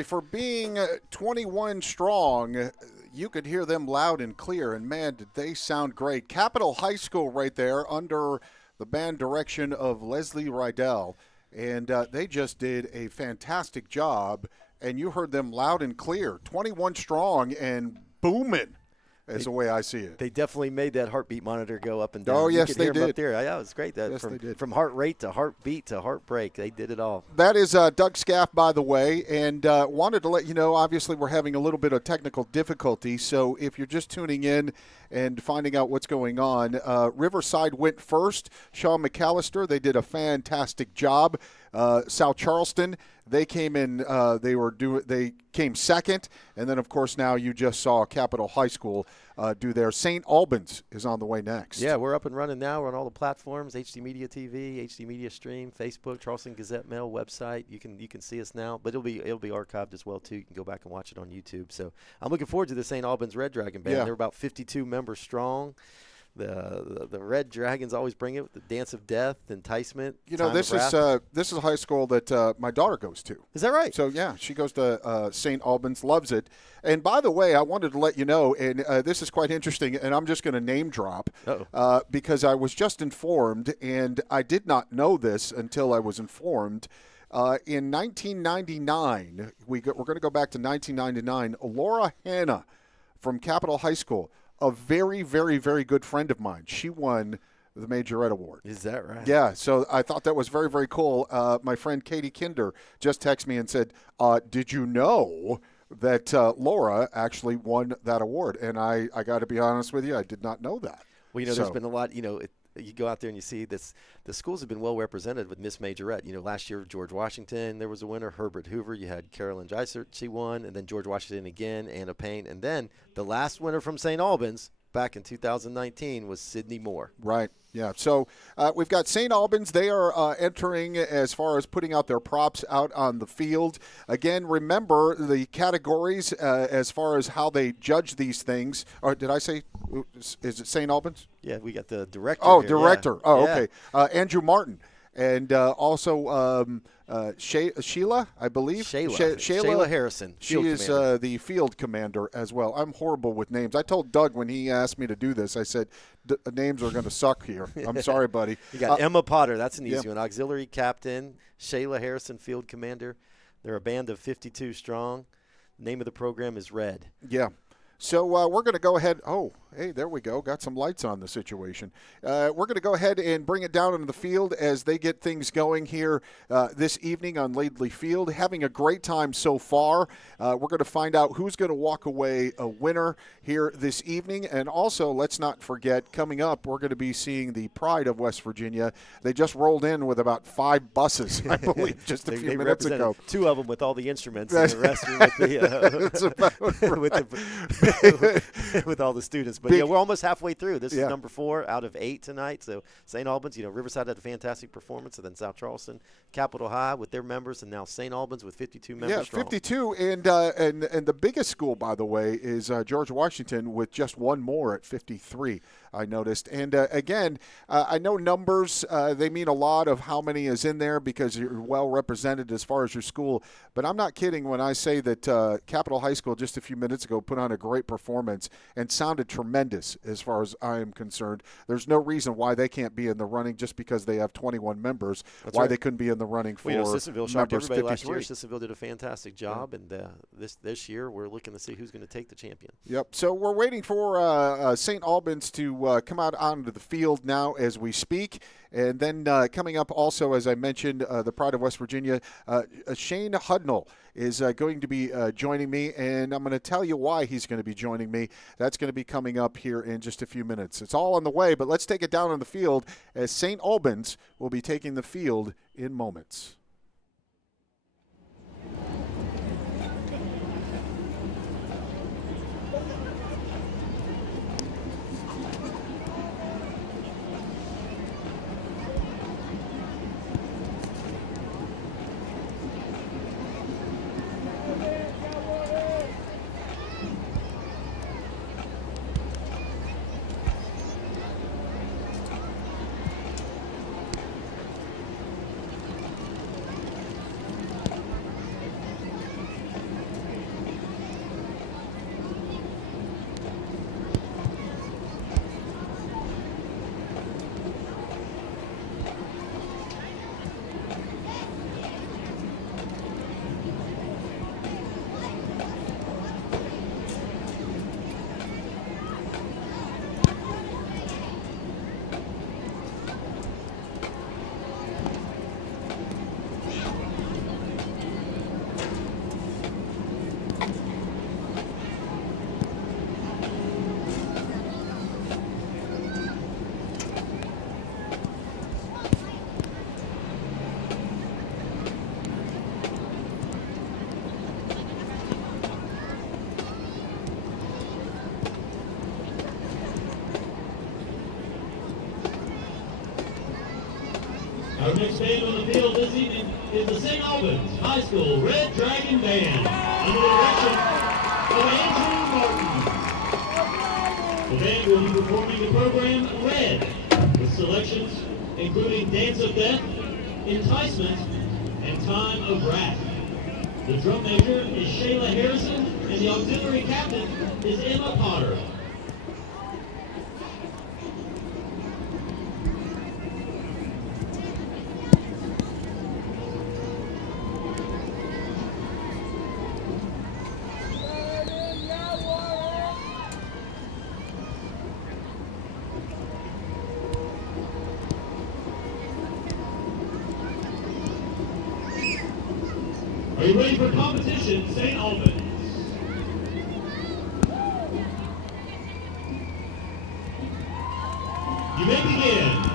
boy, for being 21 strong, you could hear them loud and clear, and man, did they sound great. Capitol High School right there under the band direction of Leslie Rydell, and they just did a fantastic job, and you heard them loud and clear, 21 strong and booming. is the way I see it. They definitely made that heartbeat monitor go up and down. Oh, yes, you could they hear 'em did. up there. Yeah, it was great. Yes, they did. From heart rate to heartbeat to heartbreak, they did it all. That is Doug Scaff, by the way, and wanted to let you know, obviously we're having a little bit of technical difficulty, so if you're just tuning in and finding out what's going on, Riverside went first. Sean McAllister, they did a fantastic job. South Charleston, they came in. They came second, and then of course now you just saw Capitol High School do their. St. Albans is on the way next. Yeah, we're up and running now. We're on all the platforms: HD Media TV, HD Media Stream, Facebook, Charleston Gazette Mail website. You can see us now, but it'll be archived as well too. You can go back and watch it on YouTube. So I'm looking forward to the St. Albans Red Dragon Band. Yeah. They're about 52 members strong. The Red Dragons always bring it with the Dance of Death, Enticement. You know, this is a high school that my daughter goes to. Is that right? So, yeah, she goes to St. Albans, loves it. And by the way, I wanted to let you know, and this is quite interesting, and I'm just going to name drop because I was just informed, and I did not know this until I was informed. In 1999, we're going to go back to 1999, Laura Hanna from Capitol High School, a very, very, very good friend of mine. She won the Majorette Award. Is that right? Yeah, so I thought that was very, very cool. My friend Katie Kinder just texted me and said, did you know that Laura actually won that award? And I got to be honest with you, I did not know that. Well, there's been a lot, you go out there and you see this. The schools have been well represented with Miss Majorette. Last year George Washington, there was a winner. Herbert Hoover, you had Carolyn Geisert, she won, and then George Washington again, Anna Payne, and then the last winner from St. Albans back in 2019 was Sydney Moore. Right. Yeah. So we've got St. Albans. They are entering as far as putting out their props out on the field. Again, remember the categories as far as how they judge these things. Or did I say, is it St. Albans? Yeah, we got the director. Oh, here. director. Yeah. Oh, Yeah. okay. Andrew Martin. And also Sheila, I believe. Shayla Harrison. She is the field commander as well. I'm horrible with names. I told Doug when he asked me to do this, I said, names are going to suck here. I'm sorry, buddy. You got Emma Potter. That's an easy one. Auxiliary captain. Shayla Harrison, field commander. They're a band of 52 strong. Name of the program is Red. Yeah. So we're going to go ahead. Oh, hey, there we go. Got some lights on the situation. We're going to go ahead and bring it down into the field as they get things going here this evening on Laidley Field. Having a great time so far. We're going to find out who's going to walk away a winner here this evening. And also, let's not forget, coming up, we're going to be seeing the Pride of West Virginia. They just rolled in with about 5 buses, I believe, just a few minutes ago. 2 of them with all the instruments and the rest with all the students. But we're almost halfway through. This is number 4 out of 8 tonight. So St. Albans, Riverside had a fantastic performance, and then South Charleston, Capitol High with their members, and now St. Albans with 52 members. Yeah, strong. 52, and the biggest school, by the way, is George Washington with just 1 more at 53. I noticed. And again, I know numbers, they mean a lot of how many is in there because you're well represented as far as your school. But I'm not kidding when I say that Capitol High School just a few minutes ago put on a great performance and sounded tremendous as far as I am concerned. There's no reason why they can't be in the running just because they have 21 members. That's why right. they couldn't be in the running for Sissonville shocked members everybody last 53. year. Sissonville did a fantastic job, and this year we're looking to see who's going to take the champion. Yep. So we're waiting for St. Albans to come out onto the field now as we speak. And then coming up also, as I mentioned, the Pride of West Virginia, Shane Hudnall is going to be joining me, and I'm going to tell you why he's going to be joining me. That's going to be coming up here in just a few minutes. It's all on the way, but let's take it down on the field as St. Albans will be taking the field in moments. next band on the field this evening is the St. Albans High School Red Dragon Band under the direction of Andrew Martin. The band will be performing the program Red with selections including Dance of Death, Enticement, and Time of Wrath. The drum major is Shayla Harrison, and the auxiliary captain is Emma Potter. Are you ready for competition, St. Albans? You may begin.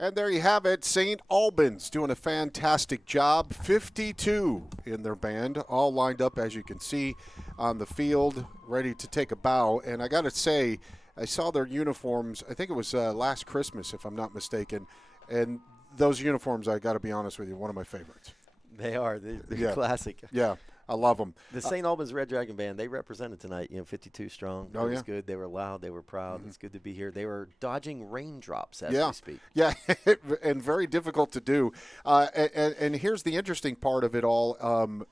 And there you have it. St. Albans doing a fantastic job. 52 in their band, all lined up, as you can see, on the field, ready to take a bow. And I got to say, I saw their uniforms, I think it was last Christmas, if I'm not mistaken. And those uniforms, I got to be honest with you, one of my favorites. They are. They're classic. Yeah. I love them. The St. Albans Red Dragon Band, they represented tonight, 52 strong. Oh, it was good. They were loud. They were proud. It's good to be here. They were dodging raindrops as we speak. Yeah, and very difficult to do. And here's the interesting part of it all.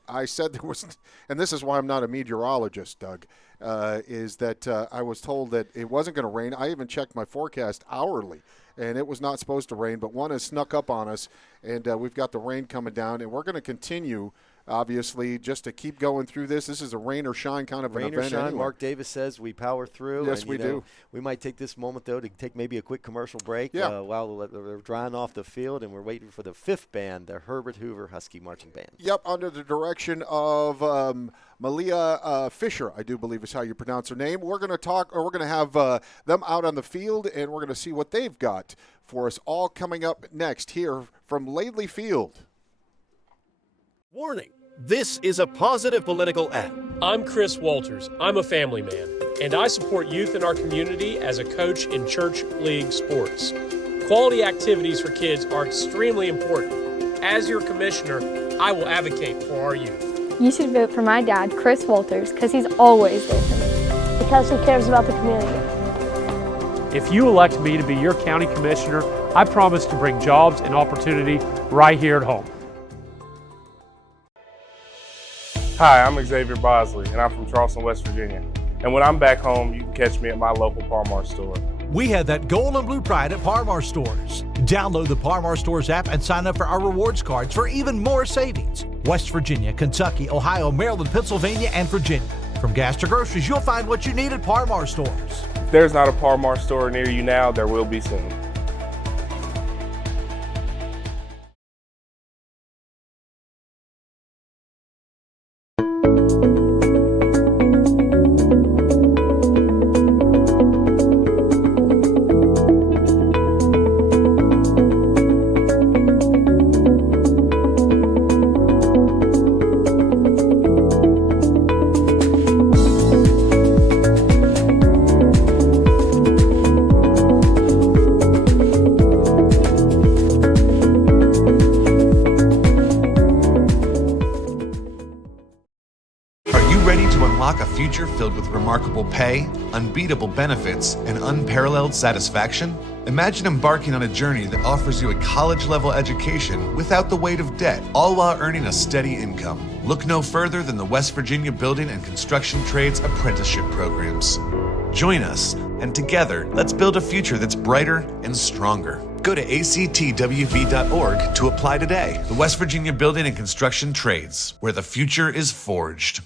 I said there was, and this is why I'm not a meteorologist, Doug, is that I was told that it wasn't going to rain. I even checked my forecast hourly, and it was not supposed to rain, but one has snuck up on us, and we've got the rain coming down, and we're going to continue, obviously, just to keep going through this. This is a rain or shine kind of an event. Rain or shine, anyway. Mark Davis says we power through. Yes, and, we do. We might take this moment, though, to take maybe a quick commercial break while we're drying off the field, and we're waiting for the fifth band, the Herbert Hoover Husky Marching Band. Yep, under the direction of Malia Fisher, I do believe is how you pronounce her name. We're going to talk, or we're going to have them out on the field, and we're going to see what they've got for us all coming up next here from Laidley Field. Warning, this is a positive political ad. I'm Chris Walters. I'm a family man, and I support youth in our community as a coach in church league sports. Quality activities for kids are extremely important. As your commissioner, I will advocate for our youth. You should vote for my dad, Chris Walters, because he's always there for me. Because he cares about the community. If you elect me to be your county commissioner, I promise to bring jobs and opportunity right here at home. Hi, I'm Xavier Bosley, and I'm from Charleston, West Virginia. And when I'm back home, you can catch me at my local Par-Mar store. We have that gold and blue pride at Par-Mar stores. Download the Par-Mar stores app and sign up for our rewards cards for even more savings. West Virginia, Kentucky, Ohio, Maryland, Pennsylvania, and Virginia. From gas to groceries, you'll find what you need at Par-Mar stores. If there's not a Par-Mar store near you now, there will be soon. Filled with remarkable pay, unbeatable benefits, and unparalleled satisfaction? Imagine embarking on a journey that offers you a college-level education without the weight of debt, all while earning a steady income. Look no further than the West Virginia Building and Construction Trades Apprenticeship Programs. Join us, and together, let's build a future that's brighter and stronger. Go to actwv.org to apply today. The West Virginia Building and Construction Trades, where the future is forged.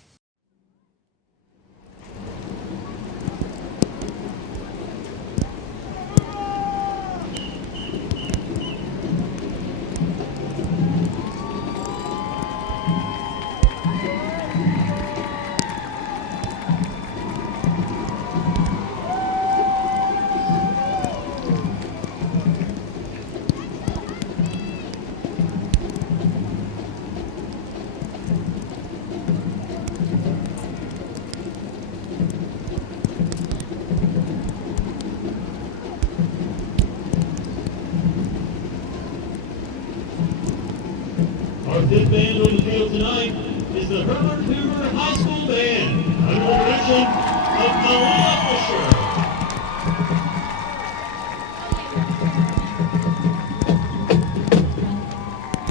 Our fifth band on the field tonight is the Herbert Hoover High School Band, under the direction of Kanawha County.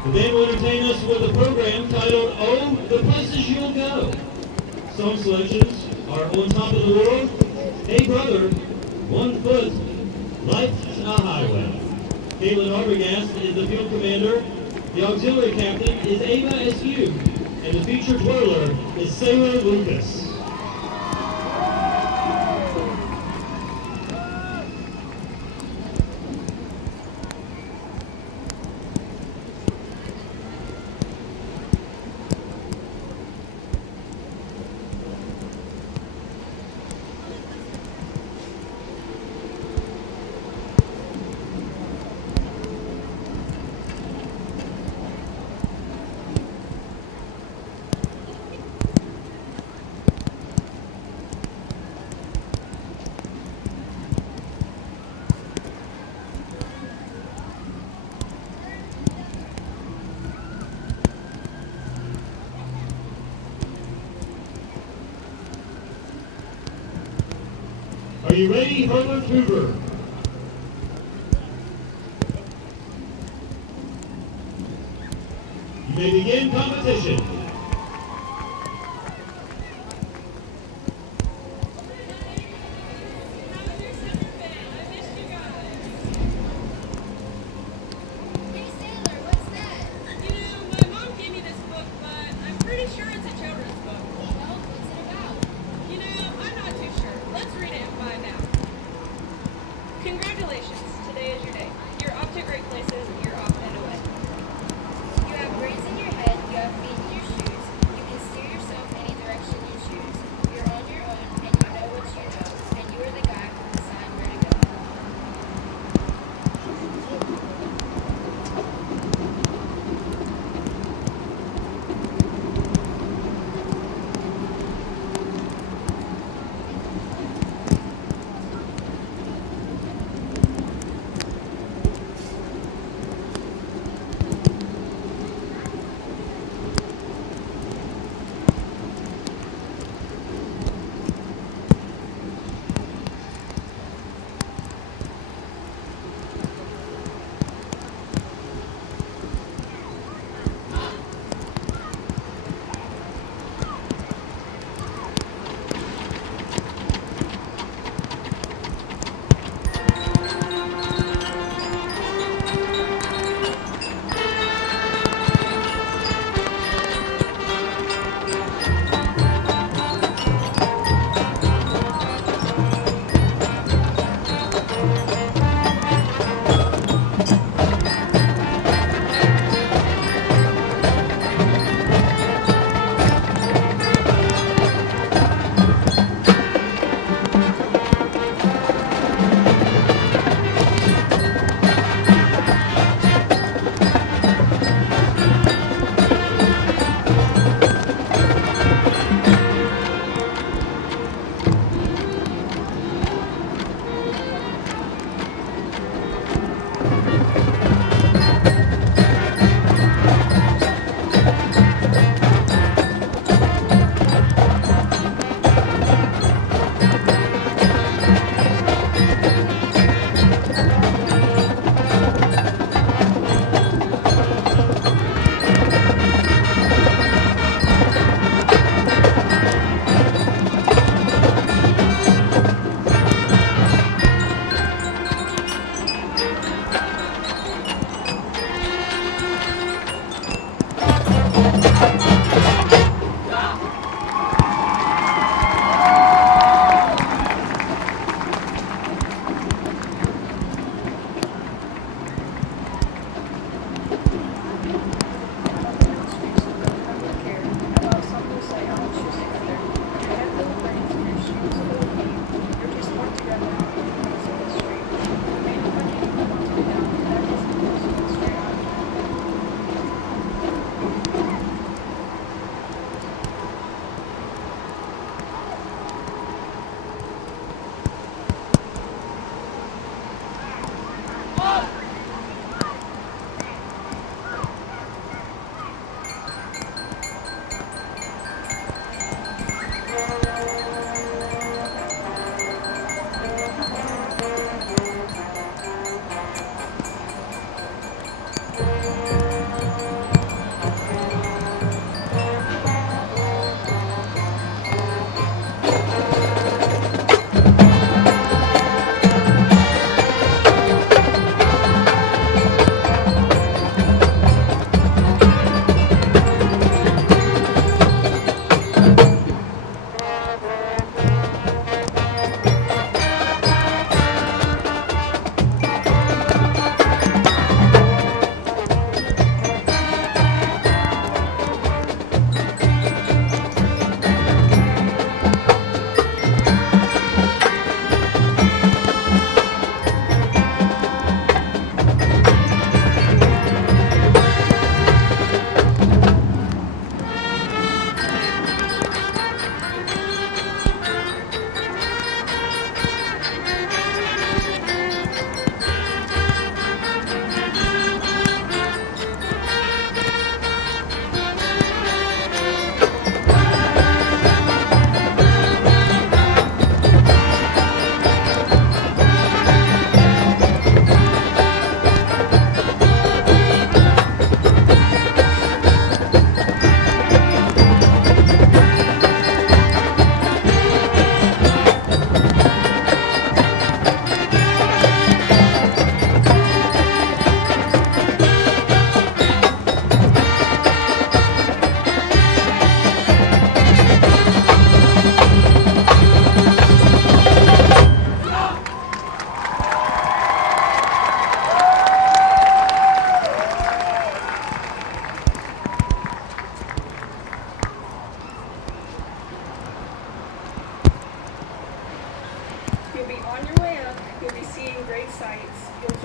The band will entertain us with a program titled Oh, the Places You'll Go. Song selections are On Top of the World, Hey Brother, 1 Foot, Life's a Highway. Caitlin Arbogast is the field commander. The auxiliary captain is Ava S.U., and the featured twirler is Sarah Lucas. you ready for the Cougar? You may begin competition.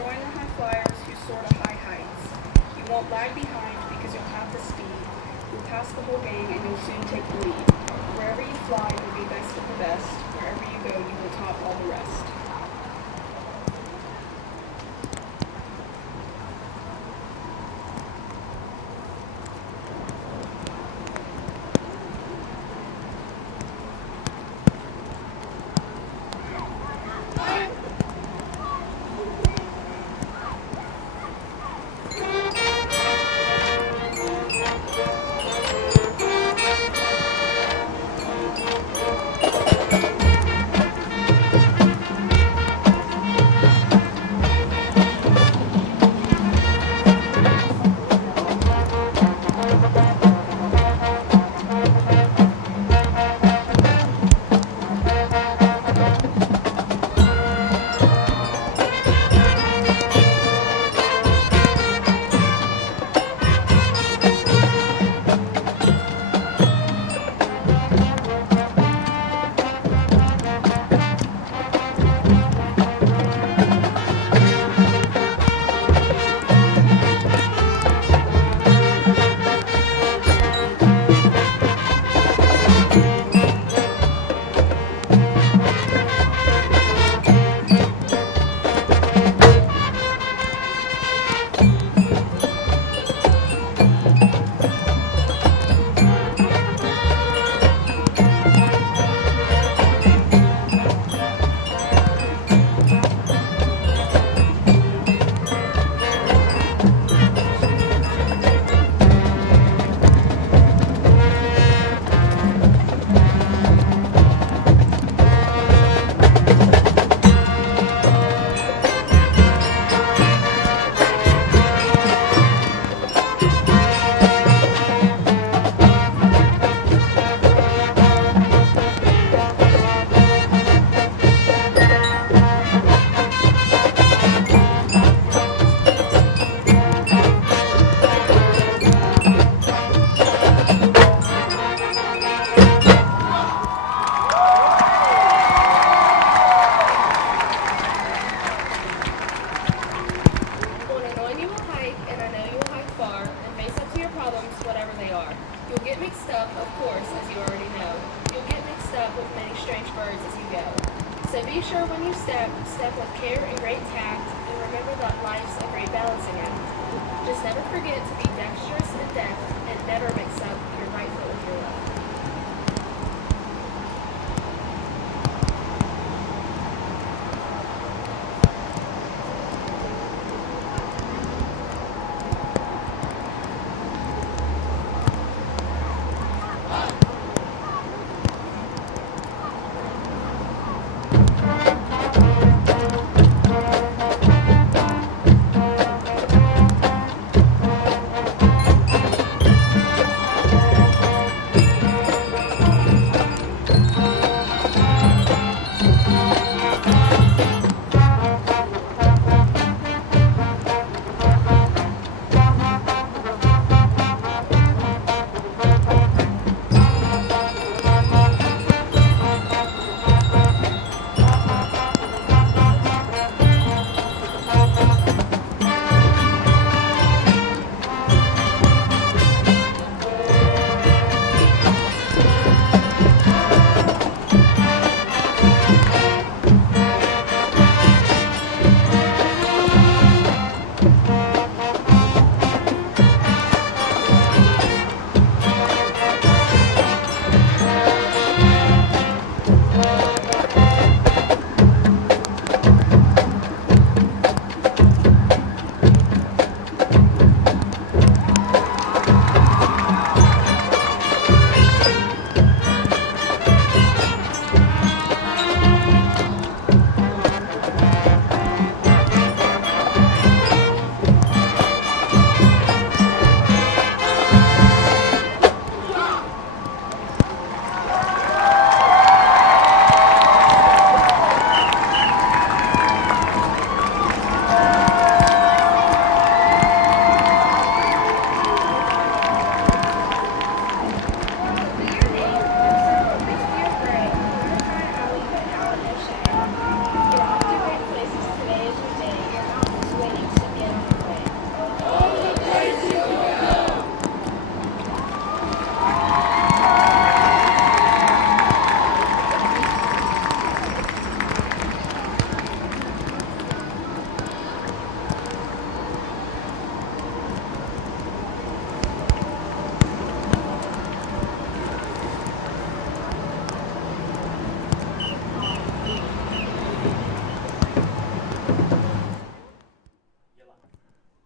Join the high flyers who soar to high heights. You won't lag behind because you'll have the speed. You'll pass the whole gang and you'll soon take the lead. Wherever you fly, you'll be best of the best. Wherever you go, you will top all the rest.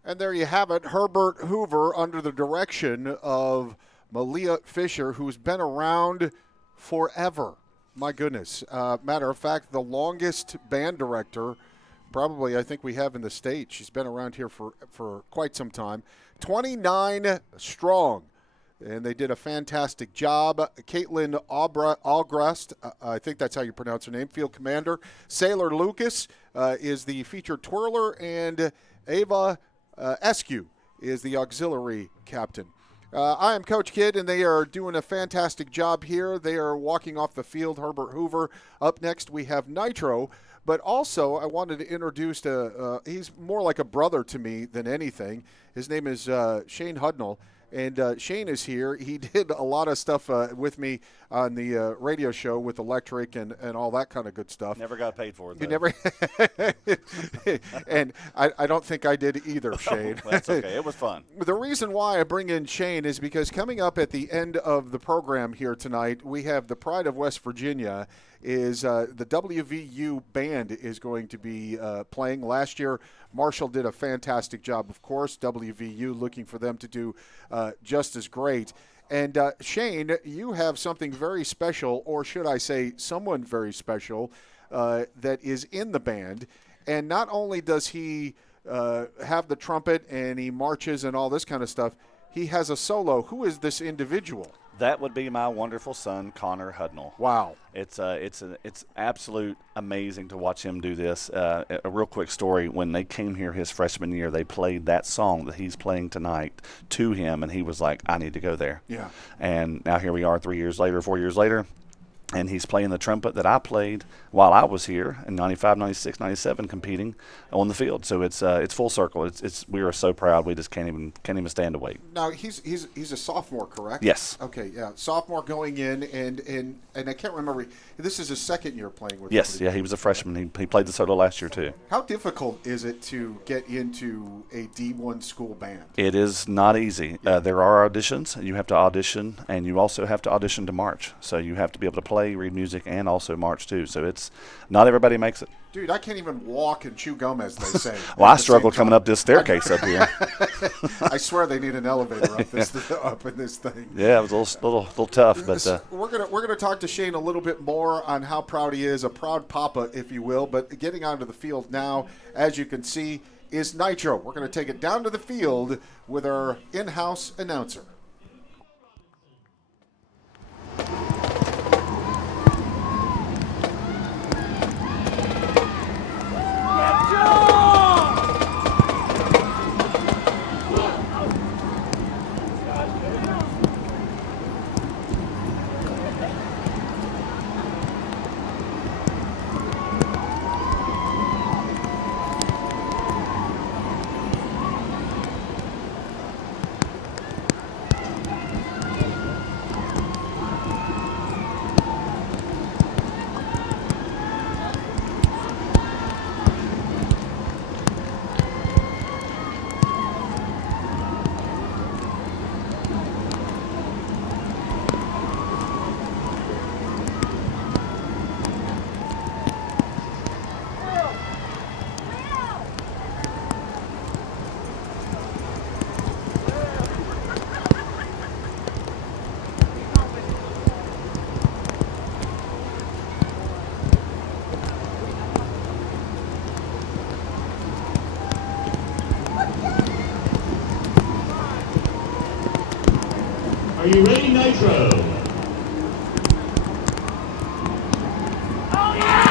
And there you have it, Herbert Hoover under the direction of Malia Fisher, who's been around forever. My goodness. Matter of fact, the longest band director probably I think we have in the state. She's been around here for quite some time. 29 strong. And they did a fantastic job. Caitlin Algrest, I think that's how you pronounce her name, field commander. Sailor Lucas is the featured twirler, and Ava Eskew is the auxiliary captain. I am Coach Kidd, and they are doing a fantastic job here. They are walking off the field. Herbert Hoover. Up next, we have Nitro. But also, I wanted to introduce, he's more like a brother to me than anything. His name is Shane Hudnall. And Shane is here. He did a lot of stuff with me on the radio show with Electric and all that kind of good stuff. Never got paid for it, though. You never. And I don't think I did either, Shane. Oh, that's okay. It was fun. The reason why I bring in Shane is because coming up at the end of the program here tonight, we have the Pride of West Virginia. Is the WVU band is going to be playing. Last year, Marshall did a fantastic job, of course. WVU looking for them to do just as great. And Shane, you have something very special, or should I say someone very special, that is in the band. And not only does he have the trumpet and he marches and all this kind of stuff, he has a solo. Who is this individual? That would be my wonderful son, Connor Hudnall. Wow. It's absolute amazing to watch him do this. A real quick story, when they came here his freshman year, they played that song that he's playing tonight to him, and he was like, I need to go there. Yeah. And now here we are 4 years later, and he's playing the trumpet that I played while I was here in 95, 96, 97 competing on the field. So it's full circle. We are so proud. We just can't even stand to wait. Now he's a sophomore, correct? Yes. Okay, yeah. Sophomore going in, and I can't remember. This is his second year playing with. Yes, yeah. He was a freshman. He played the solo last year too. How difficult is it to get into a D1 school band? It is not easy. Yeah. There are auditions. You have to audition, and you also have to audition to march. So you have to be able to play, read music, and also march too. So it's not everybody makes it. Dude, I can't even walk and chew gum, as they say. Well, I struggle coming up this staircase up here. I swear they need an elevator up in this thing. Yeah, it was a little tough, but we're gonna talk to Shane a little bit more on how proud he is, a proud papa, if you will. But getting onto the field now, as you can see, is Nitro. We're gonna take it down to the field with our in-house announcer. Are you ready, Nitro? Oh yeah!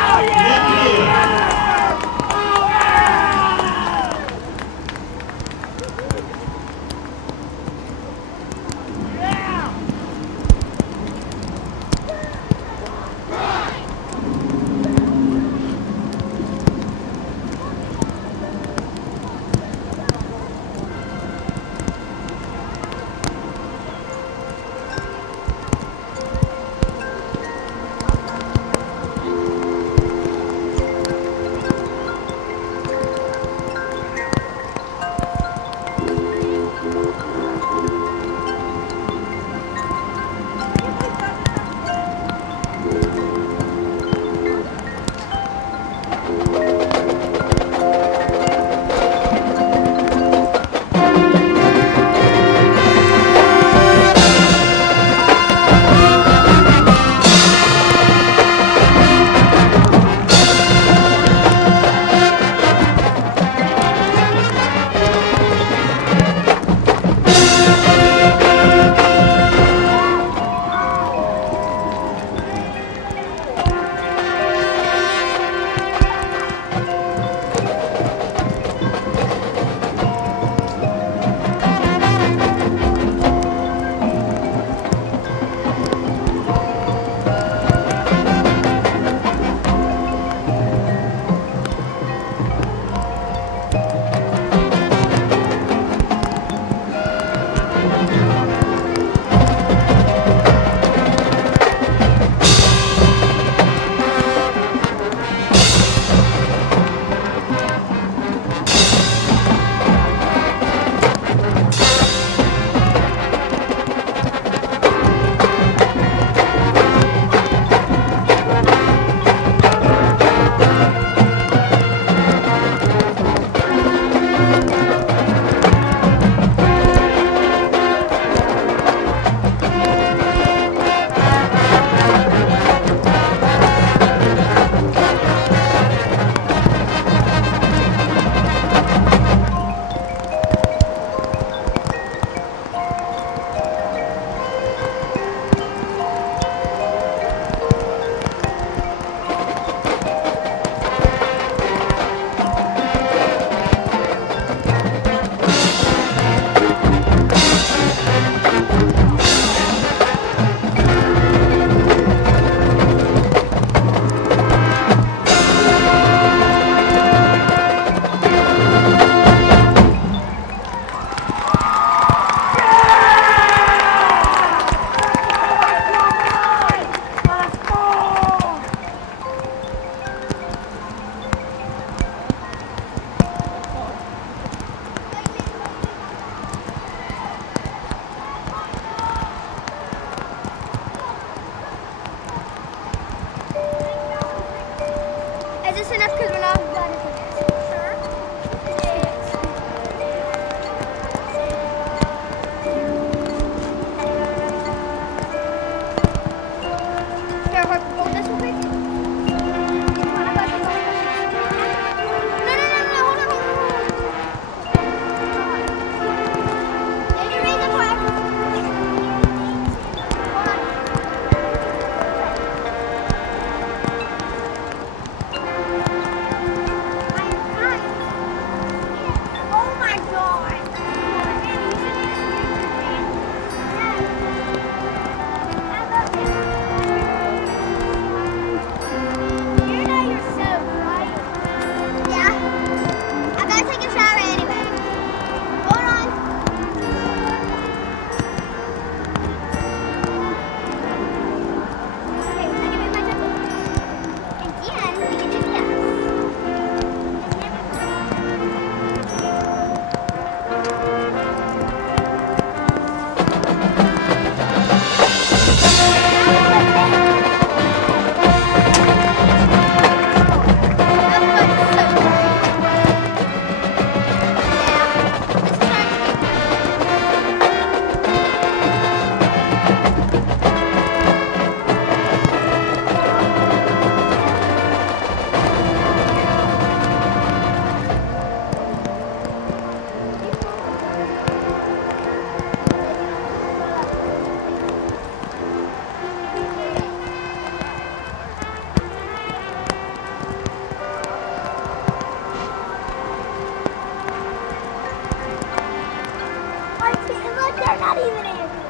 not even Andrew.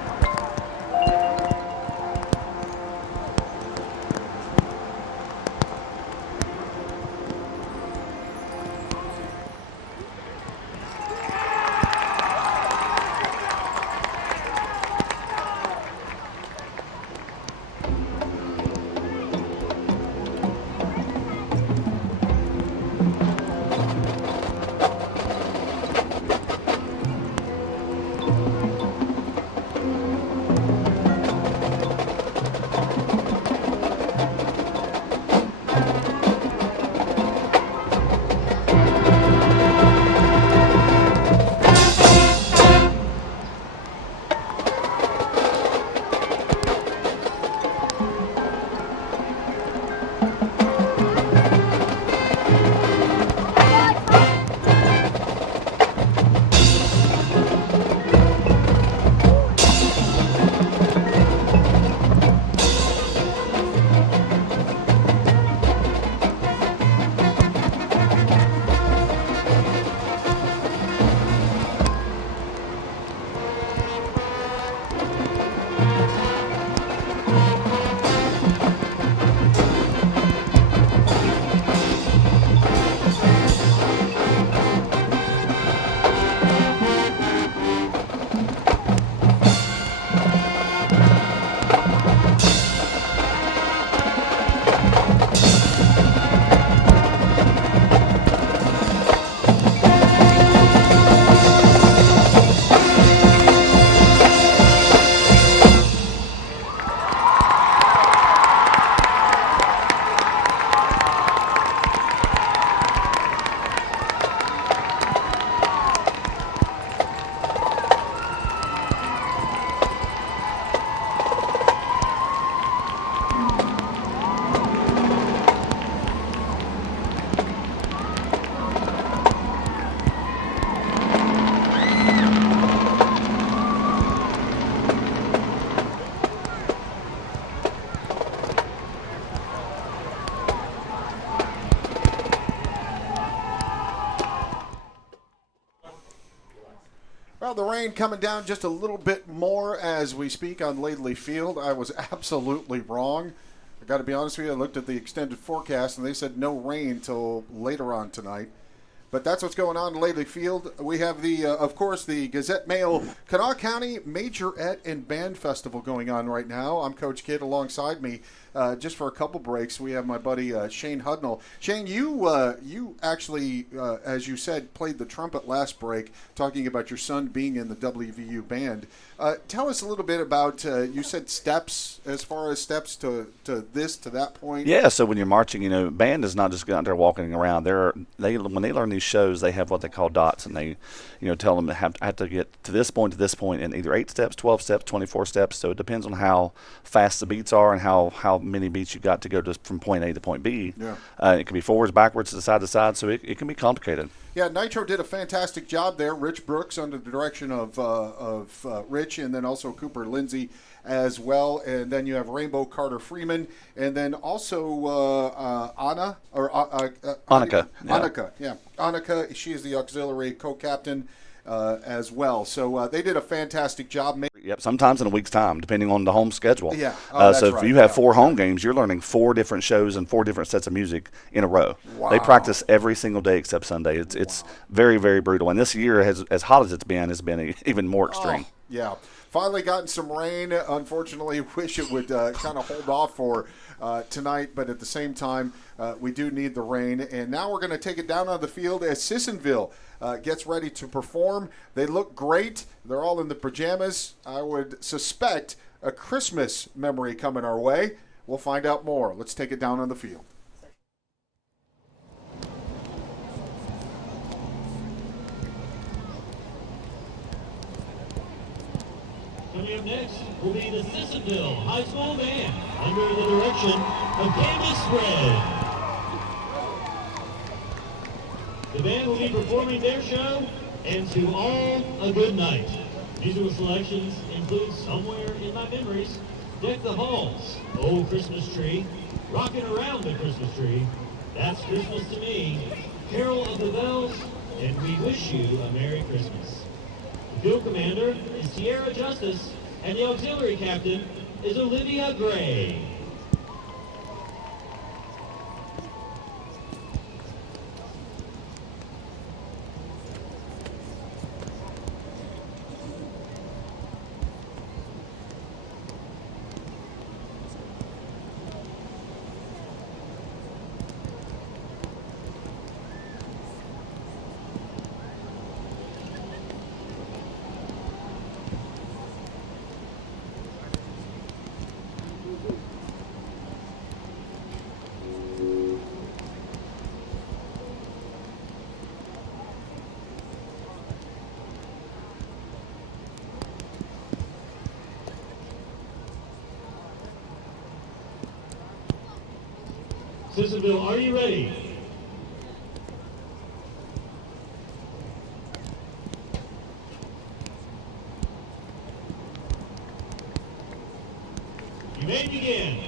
Well, the rain coming down just a little bit more as we speak on Laidley Field. I was absolutely wrong. I got to be honest with you, I looked at the extended forecast and they said no rain till later on tonight. But that's what's going on in Laidley Field. We have the, of course, the Gazette-Mail Kanawha County Majorette and Band Festival going on right now. I'm Coach Kidd. Alongside me, just for a couple breaks, we have my buddy Shane Hudnall. Shane, you actually, as you said, played the trumpet last break, talking about your son being in the WVU band. Tell us a little bit about, you said steps, as far as steps to this, to that point. Yeah, so when you're marching, band is not just out there walking around. When they learn these shows, they have what they call dots, and they, tell them they have to get to this point in either 8 steps, 12 steps, 24 steps. So it depends on how fast the beats are and how many beats you got to go from point A to point B. Yeah. It can be forwards, backwards, to side, so it can be complicated. Yeah, Nitro did a fantastic job there. Rich Brooks under the direction of Rich, and then also Cooper Lindsay as well. And then you have Rainbow Carter Freeman, and then also Annika. Yeah, Annika. She is the auxiliary co-captain as well. So they did a fantastic job. Yep, sometimes in a week's time, depending on the home schedule. Yeah. So if you have 4 home games, you're learning 4 different shows and 4 different sets of music in a row. Wow. They practice every single day except Sunday. It's very, very brutal. And this year, as hot as it's been, has been even more extreme. Yeah. Finally gotten some rain. Unfortunately, wish it would kind of hold off for tonight, but at the same time, we do need the rain. And now we're going to take it down on the field as Sissonville gets ready to perform. They look great. They're all in the pajamas. I would suspect a Christmas memory coming our way. We'll find out more. Let's take it down on the field. Coming up next will be the Sissonville High School Band under the direction of Candy Spread. The band will be performing their show, And to All a Good Night. Musical selections include Somewhere in My Memories, Deck the Halls, Old Christmas Tree, Rockin' Around the Christmas Tree, That's Christmas to Me, Carol of the Bells, and We Wish You a Merry Christmas. The field commander is Sierra Justice, and the auxiliary captain is Olivia Gray. Sissonville, are you ready? You may begin.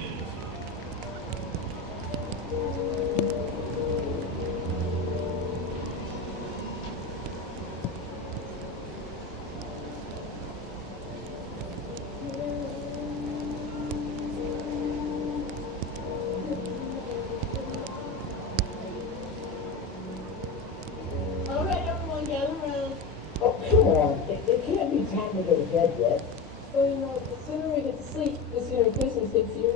Oh, come on. It can't be time to go to bed yet. Well, you know, the sooner we get to sleep, the sooner Christmas gets here.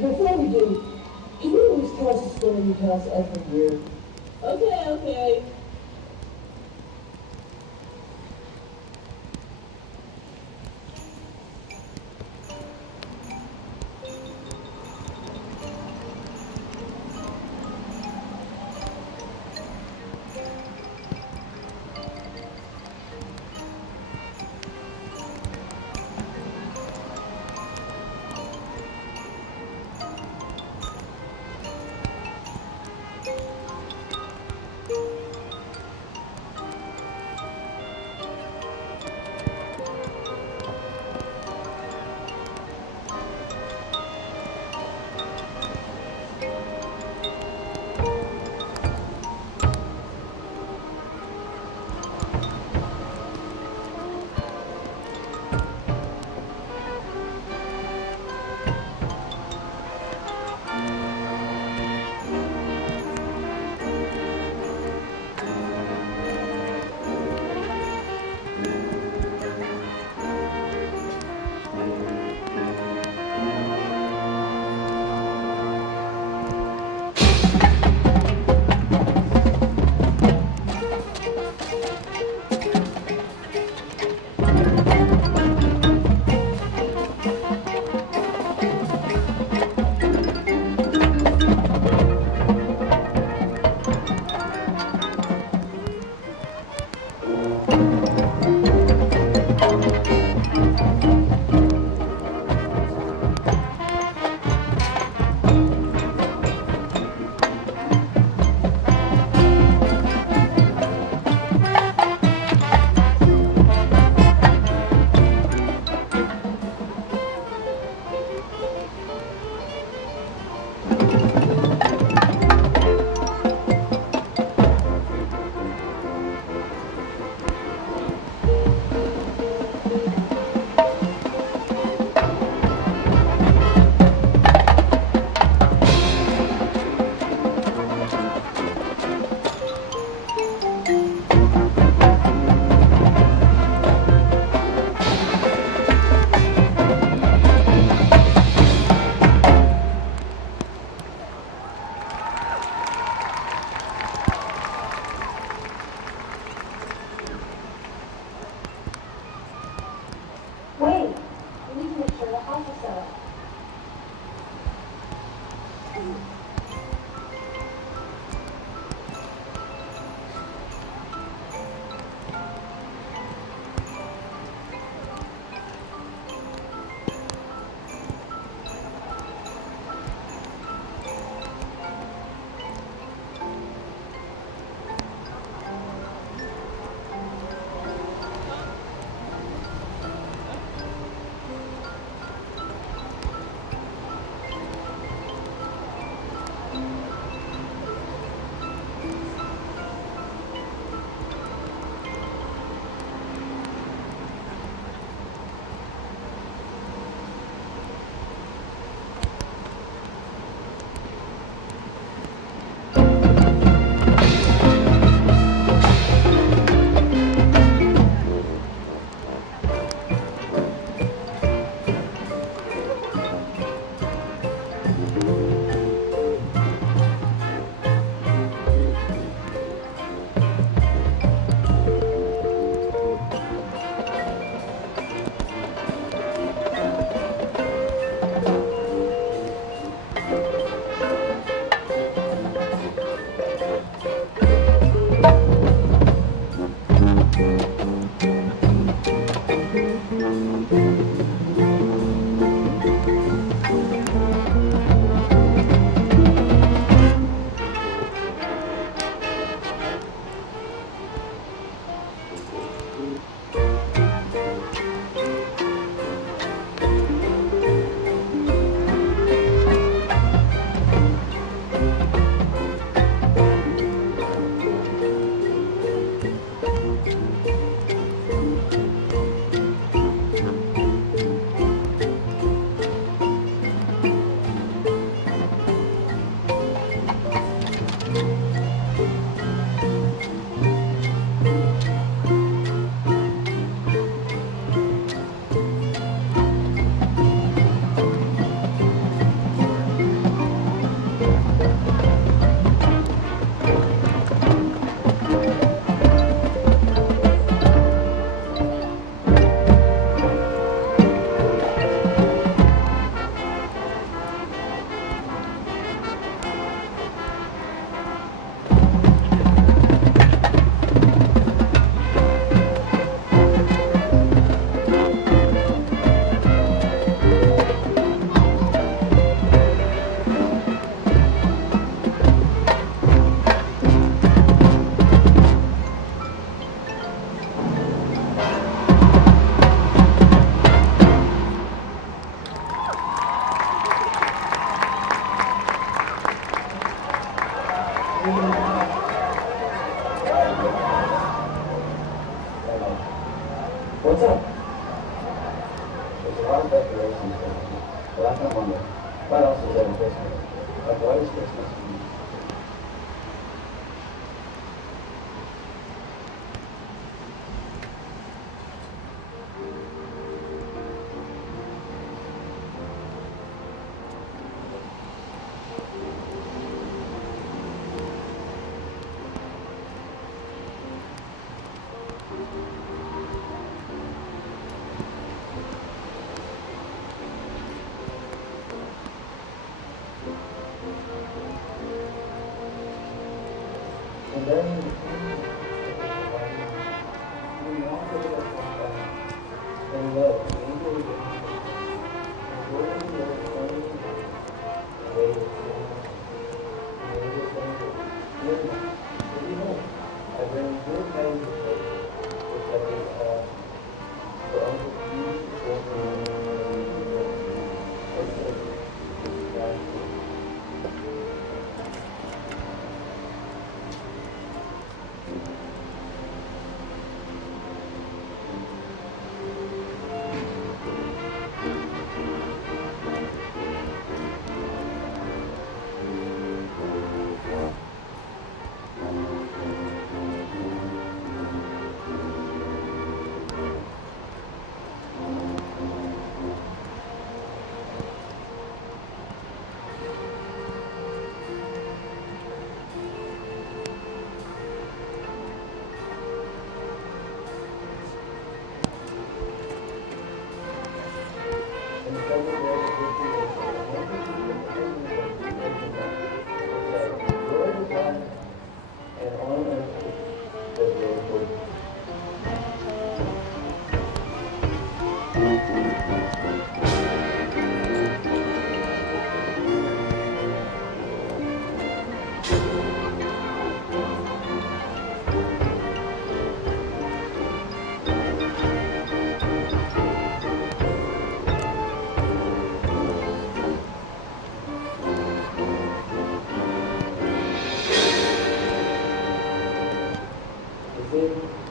Before we do, can you always tell us the story you tell us every year? Okay. What's up? There's a lot of decorations, but I come wonder, what else is there in Christmas? Like, what is Christmas to you? And then we offer it up and love, and we're working with the way of I bring good kinds of things, which I think for Uncle Pete,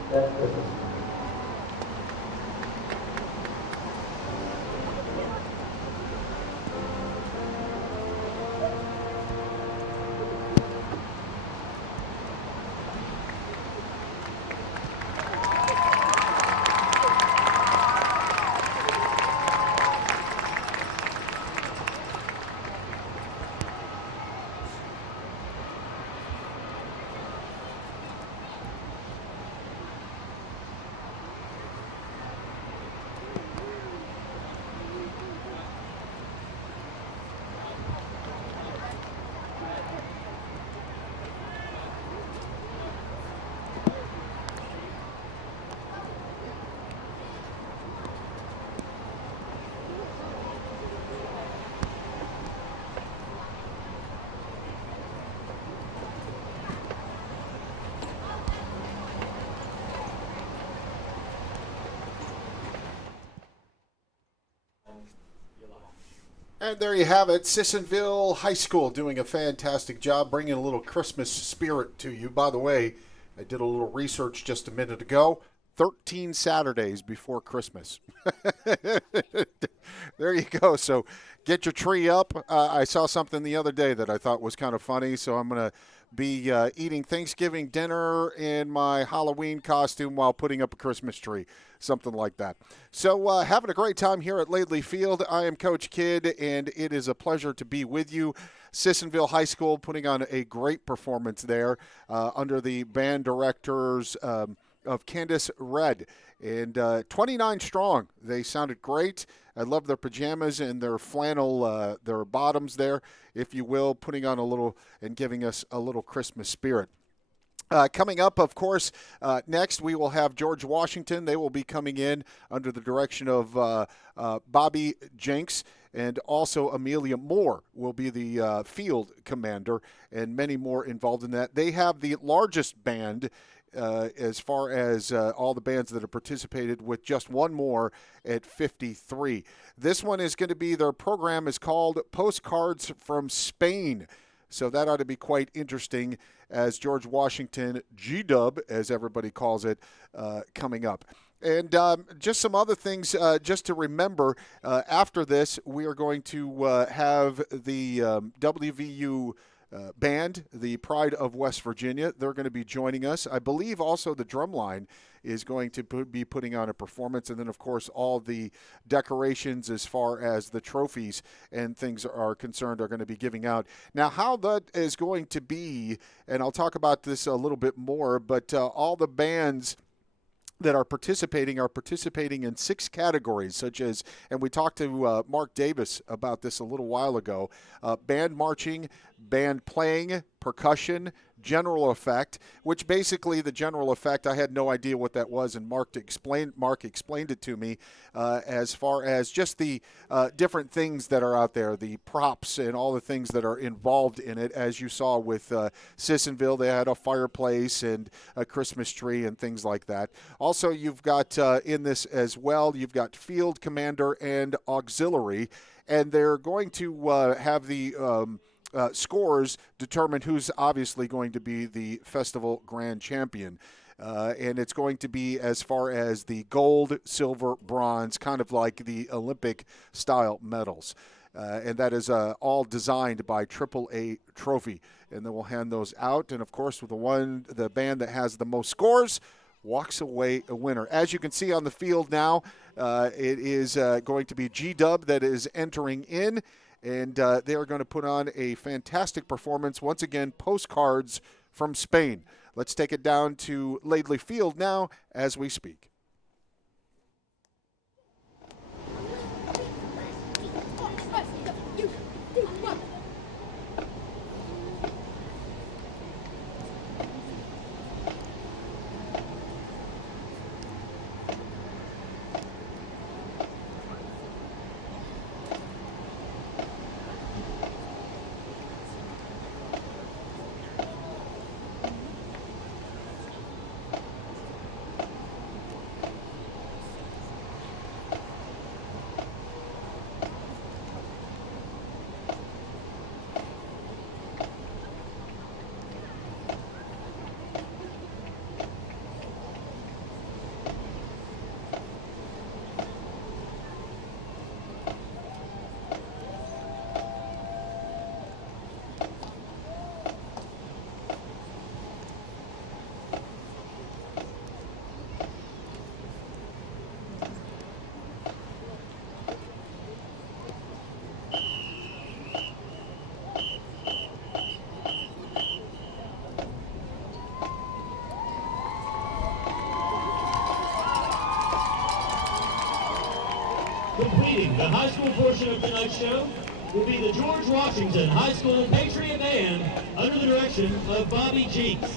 that's Christmas. And there you have it, Sissonville High School doing a fantastic job bringing a little Christmas spirit to you. By the way, I did a little research just a minute ago. 13 Saturdays before Christmas. There you go. So get your tree up. I saw something the other day that I thought was kind of funny, so I'm going to be eating Thanksgiving dinner in my Halloween costume while putting up a Christmas tree, something like that. So having a great time here at Laidley Field. I am Coach Kidd, and it is a pleasure to be with you. Sissonville High School putting on a great performance there under the band directors of Candace Red, and 29 strong. They sounded great. I love their pajamas and their flannel, their bottoms there, if you will, putting on a little and giving us a little Christmas spirit. Coming up, of course, next we will have George Washington. They will be coming in under the direction of Bobby Jenks, and also Amelia Moore will be the field commander, and many more involved in that. They have the largest band as far as all the bands that have participated, with just one more at 53. This one is going to be, their program is called Postcards from Spain. So that ought to be quite interesting as George Washington G-Dub, as everybody calls it, coming up. And just some other things just to remember. After this, we are going to have the WVU band, the Pride of West Virginia. They're going to be joining us. I believe also the drumline is going to be putting on a performance. And then, of course, all the decorations as far as the trophies and things are concerned are going to be giving out. Now, how that is going to be, and I'll talk about this a little bit more, but all the bands that are participating in 6 categories, such as, and we talked to Mark Davis about this a little while ago, band marching, band playing, percussion, general effect, which basically the general effect, I had no idea what that was, and Mark explained it to me as far as just the different things that are out there, the props and all the things that are involved in it. As you saw with Sissonville, they had a fireplace and a Christmas tree and things like that. Also, you've got in this as well, you've got field commander and auxiliary, and they're going to have the scores determine who's obviously going to be the festival grand champion. And it's going to be as far as the gold, silver, bronze, kind of like the Olympic-style medals. And that is all designed by AAA Trophy. And then we'll hand those out. And, of course, with the band that has the most scores walks away a winner. As you can see on the field now, it is going to be G-Dub that is entering in. And they are going to put on a fantastic performance. Once again, postcards from Spain. Let's take it down to Laidley Field now as we speak. Completing the high school portion of tonight's show will be the George Washington High School Patriot Band under the direction of Bobby Jeeks.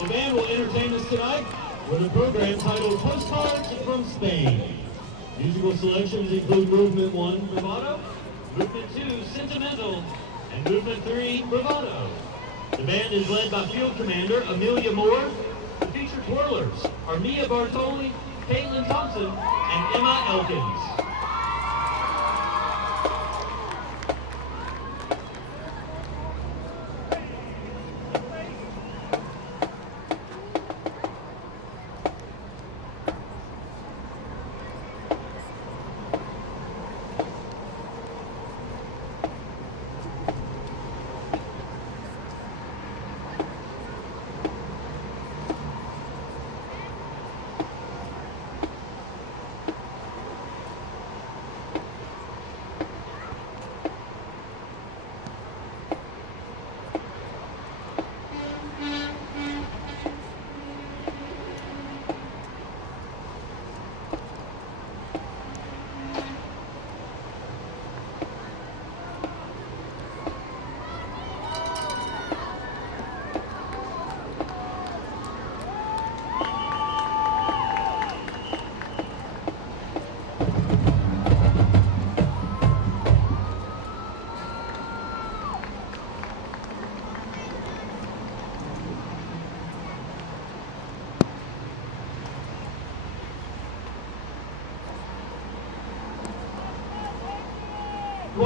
The band will entertain us tonight with a program titled Postcards from Spain. Musical selections include Movement 1, Bravado, Movement 2, Sentimental, and Movement 3, Bravado. The band is led by Field Commander Amelia Moore. The featured twirlers are Mia Bartoli, Caitlin Thompson, and Emma Elkins.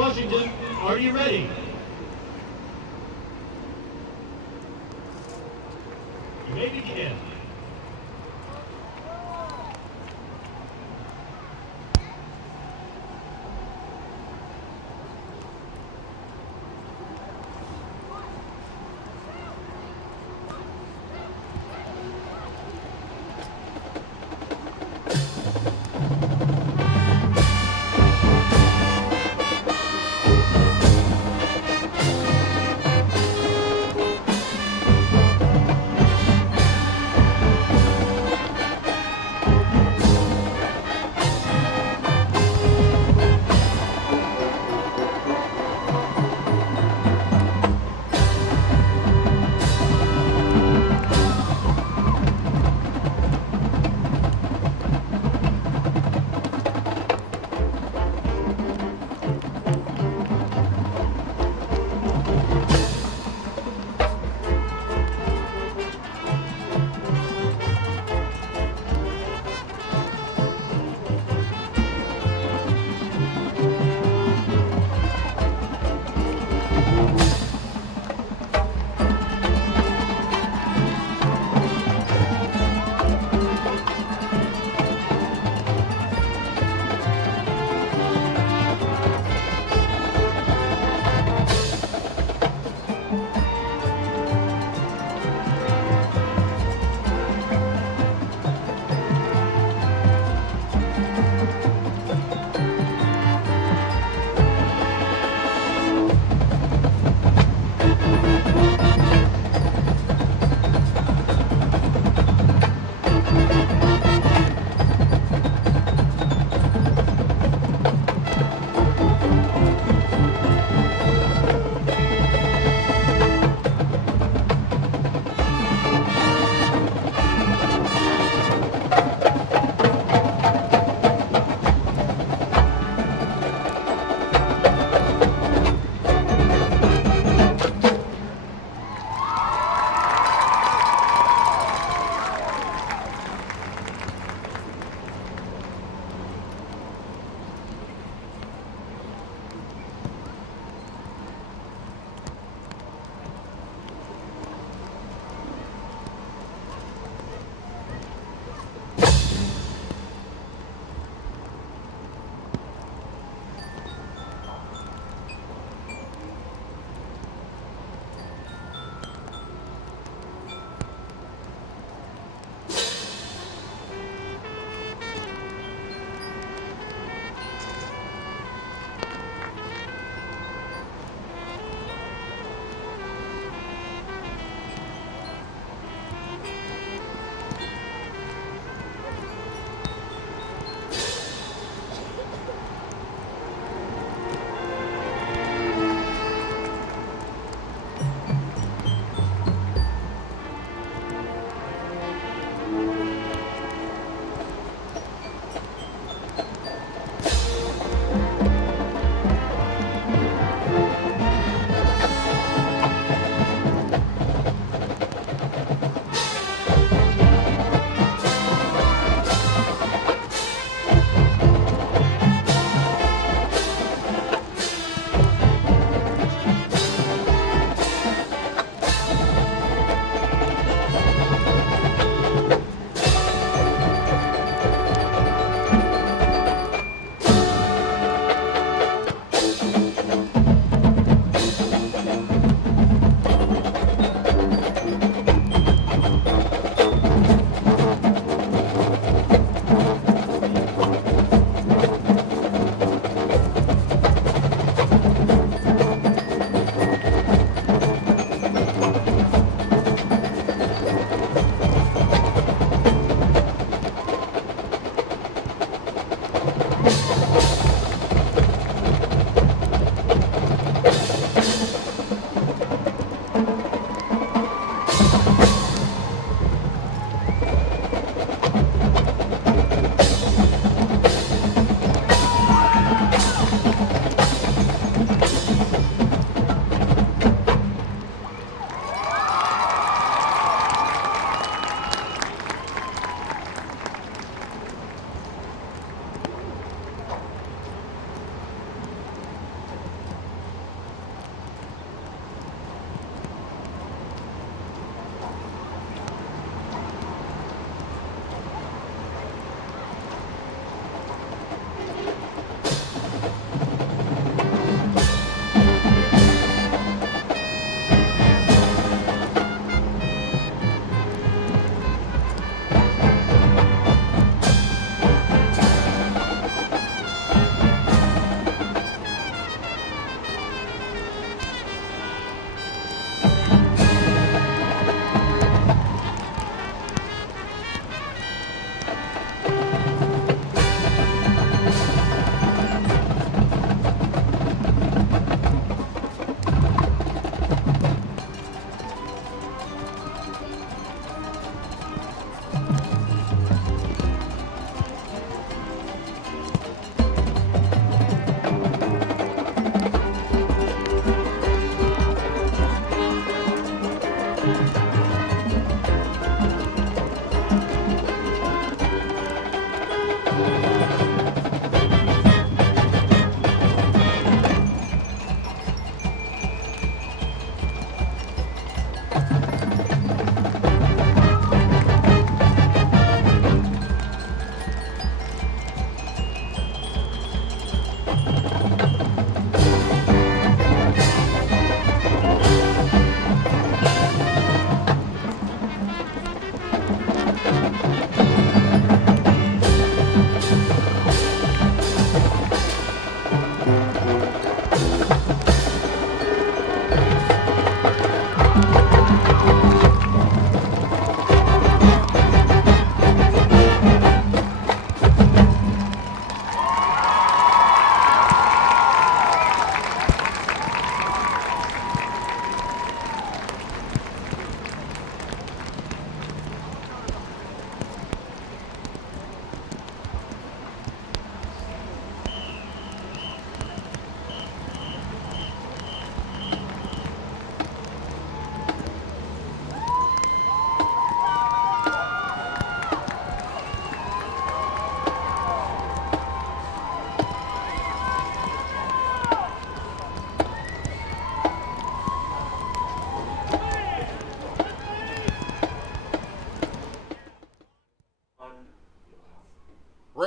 Washington, are you ready? You may begin.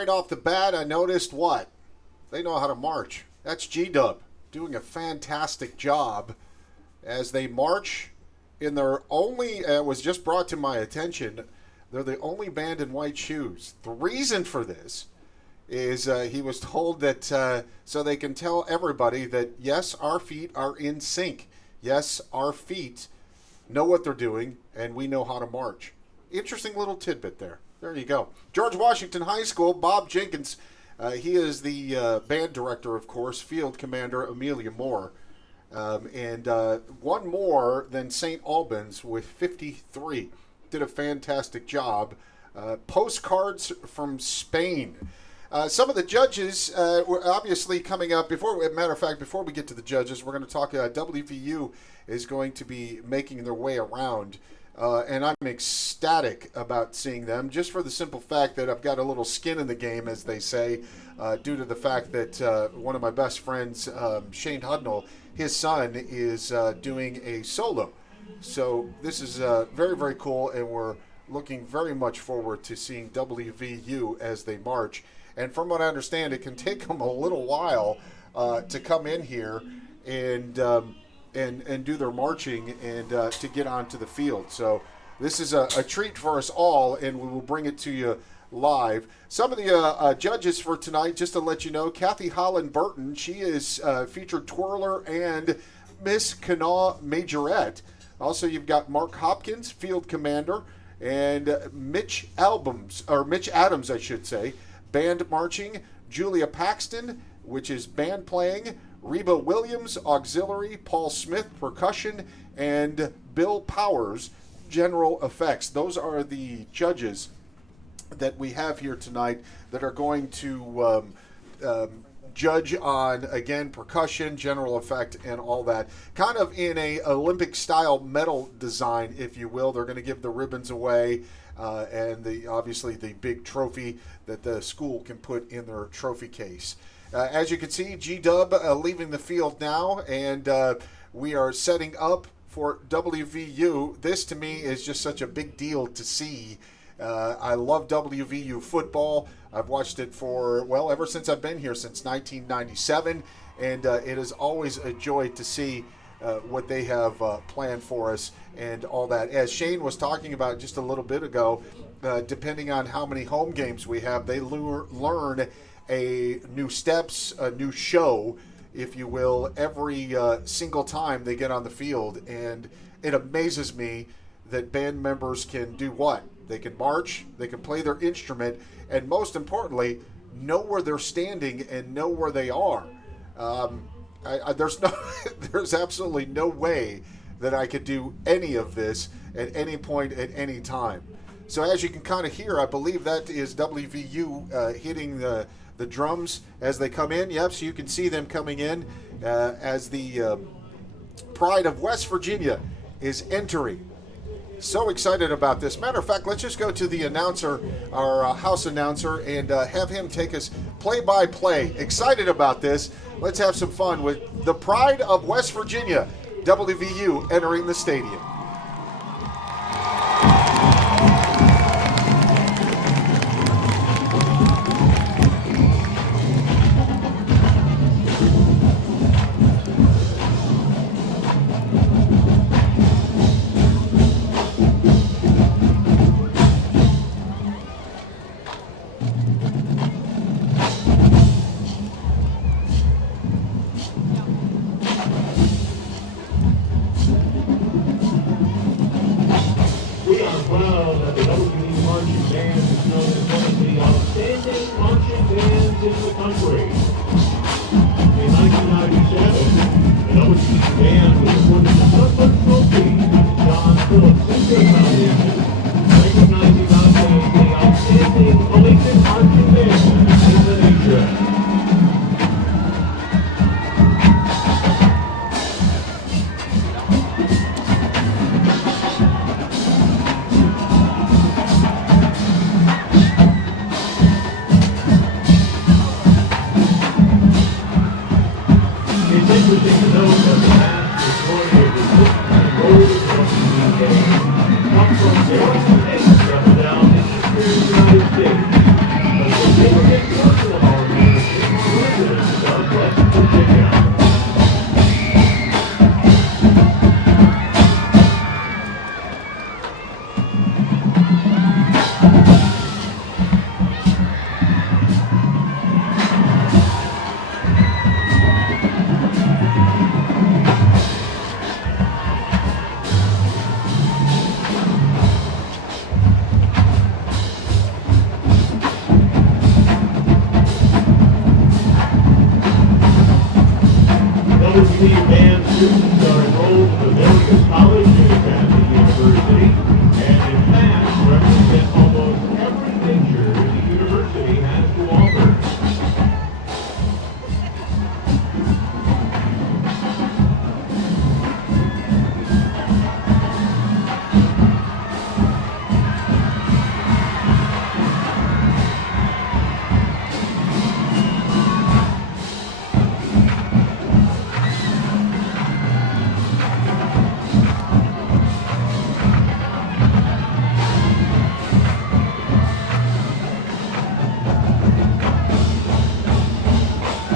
right off the bat, I noticed what? They know how to march. That's G-Dub doing a fantastic job as they march in their only, it was just brought to my attention, they're the only band in white shoes. The reason for this is he was told that so they can tell everybody that, yes, our feet are in sync. Yes, our feet know what they're doing, and we know how to march. Interesting little tidbit there. There you go. George Washington High School, Bob Jenkins, he is the band director, of course, field commander Amelia Moore. And one more than St. Albans with 53. Did a fantastic job. Postcards from Spain. Some of the judges were obviously coming up. Before we get to the judges, we're going to talk. WVU is going to be making their way around. And I'm ecstatic about seeing them, just for the simple fact that I've got a little skin in the game, as they say, due to the fact that one of my best friends, Shane Hudnall, his son is doing a solo. So this is very, very cool, and we're looking very much forward to seeing WVU as they march. And from what I understand, it can take them a little while to come in here and do their marching and to get onto the field. So this is a treat for us all, and we will bring it to you live. Some of the judges for tonight, just to let you know, Kathy Holland Burton, she is featured twirler and Miss Kanawha Majorette. Also, you've got Mark Hopkins, field commander, and Mitch Adams, I should say, band marching. Julia Paxton, which is band playing. Reba Williams, auxiliary. Paul Smith, percussion. And Bill Powers, general effects. Those are the judges that we have here tonight that are going to judge on, again, percussion, general effect, and all that. Kind of in a Olympic-style medal design, if you will. They're going to give the ribbons away and obviously the big trophy that the school can put in their trophy case. As you can see, G-Dub leaving the field now, and we are setting up for WVU. This, to me, is just such a big deal to see. I love WVU football. I've watched it for, ever since I've been here, since 1997, and it is always a joy to see what they have planned for us and all that. As Shane was talking about just a little bit ago, depending on how many home games we have, they learn a new steps, a new show, if you will, every single time they get on the field. And it amazes me that band members can do what? They can march, they can play their instrument, and most importantly, know where they're standing and know where they are. There's absolutely no way that I could do any of this at any point at any time. So as you can kind of hear, I believe that is WVU hitting the drums as they come in. Yep, so you can see them coming in as the Pride of West Virginia is entering. So excited about this. Matter of fact, let's just go to the announcer, our house announcer, and have him take us play-by-play. Excited about this. Let's have some fun with the Pride of West Virginia, WVU entering the stadium. students are enrolled in the various college and university, and in fact represent almost every major the university has to offer.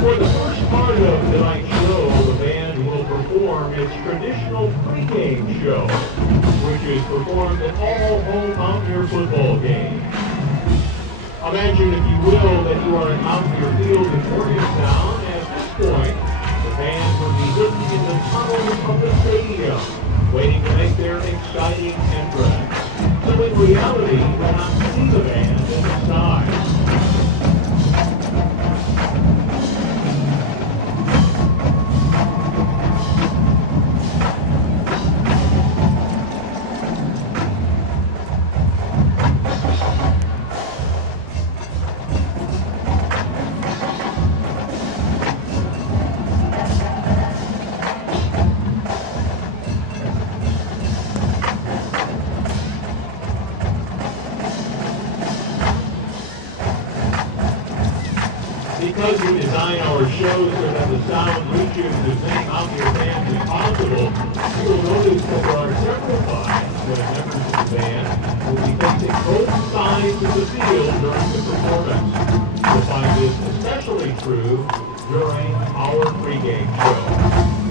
For the first part of tonight's show, the band will perform its traditional pregame show, which is performed at all home Mountaineer football games. Imagine, if you will, that you are at Mountaineer Field in Morgantown, and at this point, the band will be hidden in the tunnels of the stadium, waiting to make their exciting entrance. So in reality, you will not see the band in the sky. Because we design our shows so that the sound reaches as many Mountaineer fans as possible, you will notice that there are several times when members of the band will be facing both sides of the field during the performance. You'll find this especially true during our pregame show.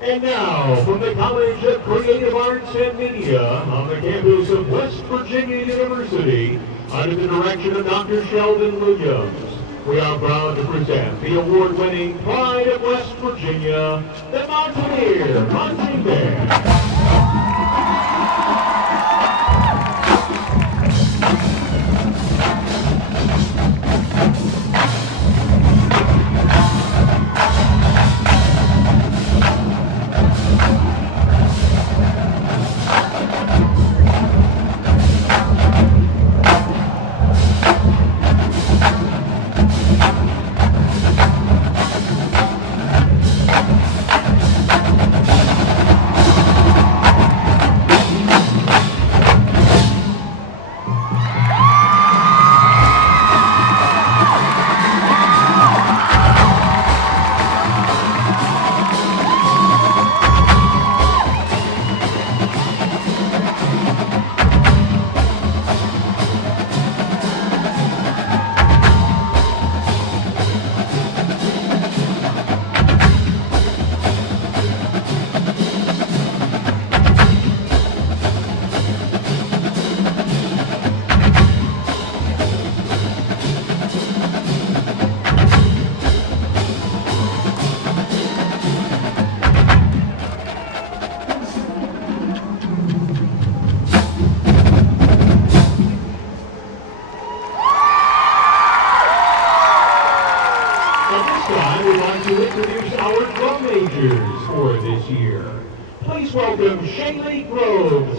And now, from the College of Creative Arts and Media on the campus of West Virginia University, under the direction of Dr. Sheldon Williams, we are proud to present the award-winning Pride of West Virginia, the Mountaineer Marching Band.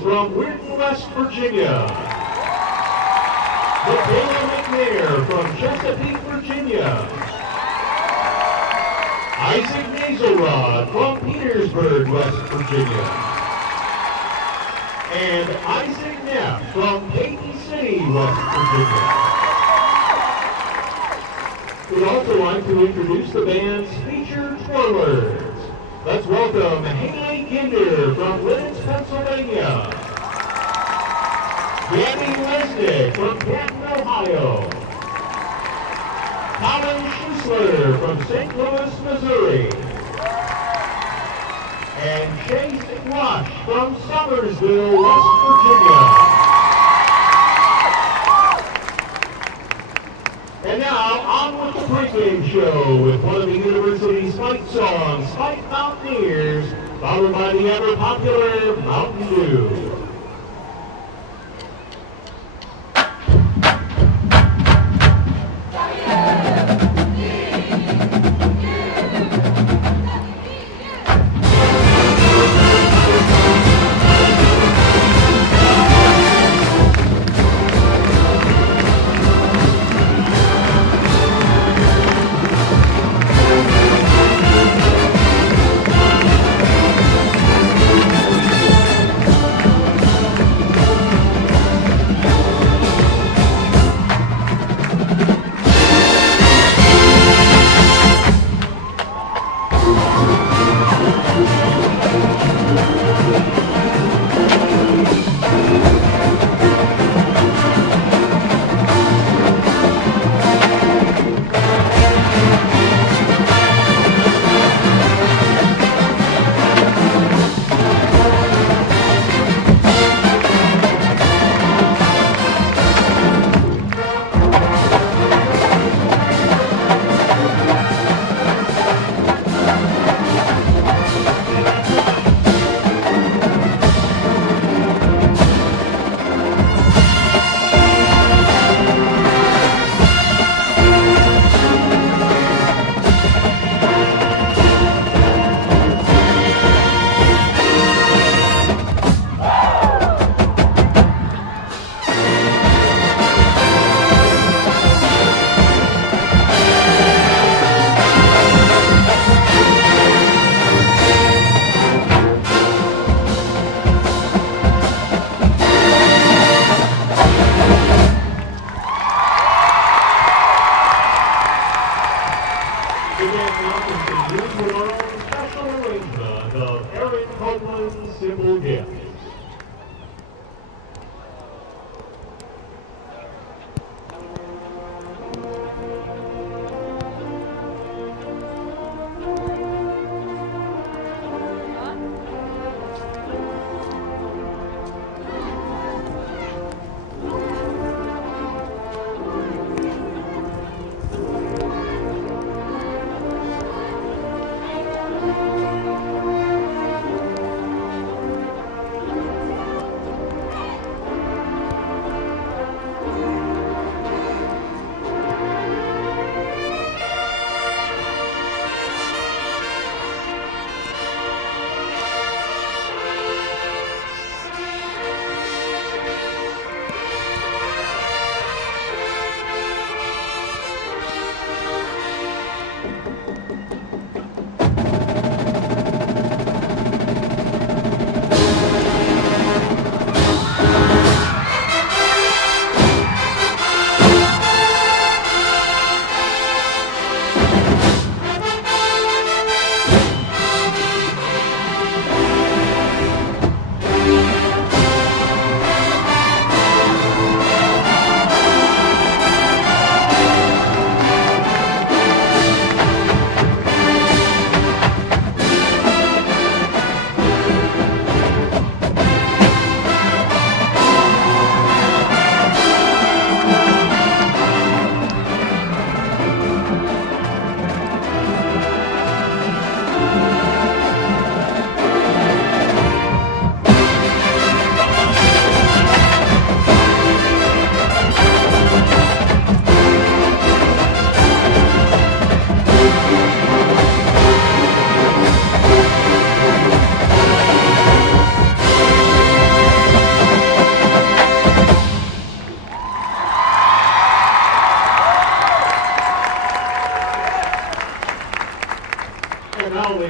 From Weirton, West Virginia. Michaela McNair from Chesapeake, Virginia. Isaac Nazelrod from Petersburg, West Virginia. And Isaac Neff from Peyton City, West Virginia. We'd also like to introduce the band's featured twirlers. Let's welcome Haley Kinder from Lidditz, Pennsylvania. Danny Lesnick from Canton, Ohio. Colin Schussler from St. Louis, Missouri. And Chase Rush from Summersville, West Virginia. And now, on with the pregame show with one of the university's fight songs, Fight Mountaineers, followed by the ever-popular Mountain Dew.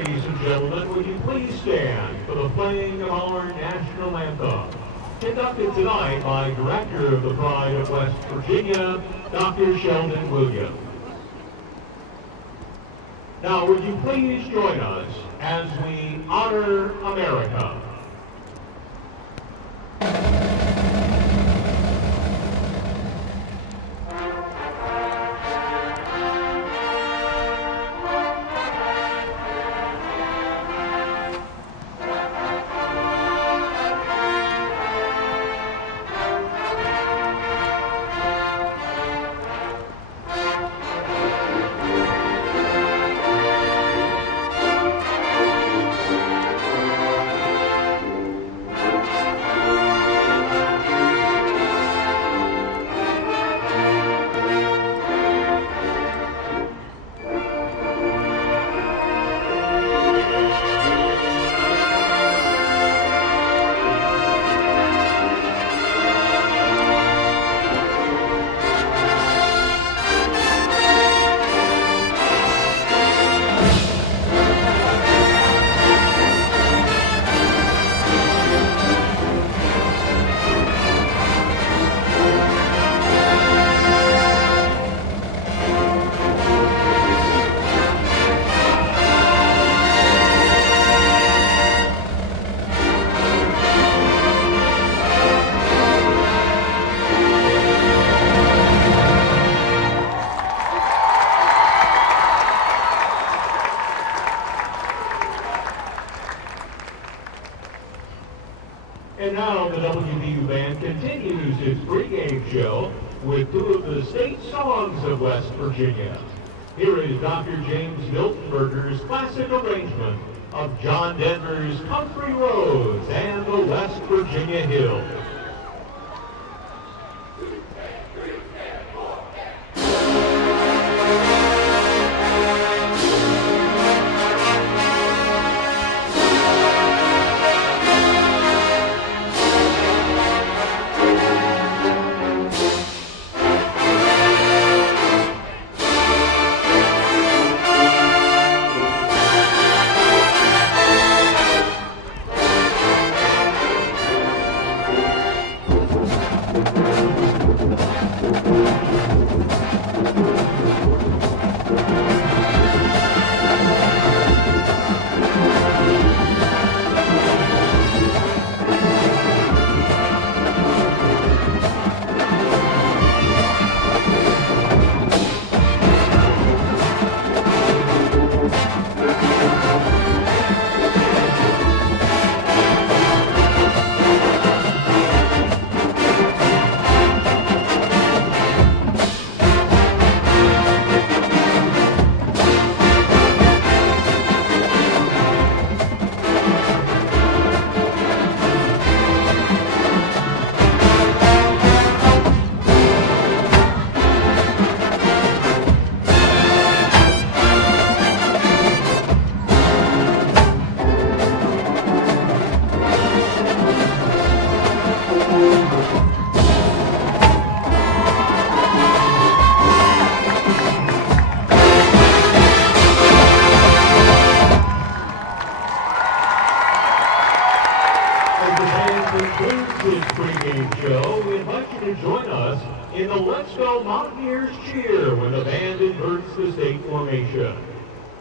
ladies and gentlemen, would you please stand for the playing of our national anthem, conducted tonight by Director of the Pride of West Virginia, Dr. Sheldon Williams. Now, would you please join us as we honor America? And now the WVU Band continues its pregame show with two of the state songs of West Virginia. Here is Dr. James Miltenberger's classic arrangement of John Denver's Country Roads and the West Virginia Hills.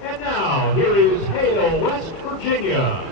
And now, here is Hail West Virginia.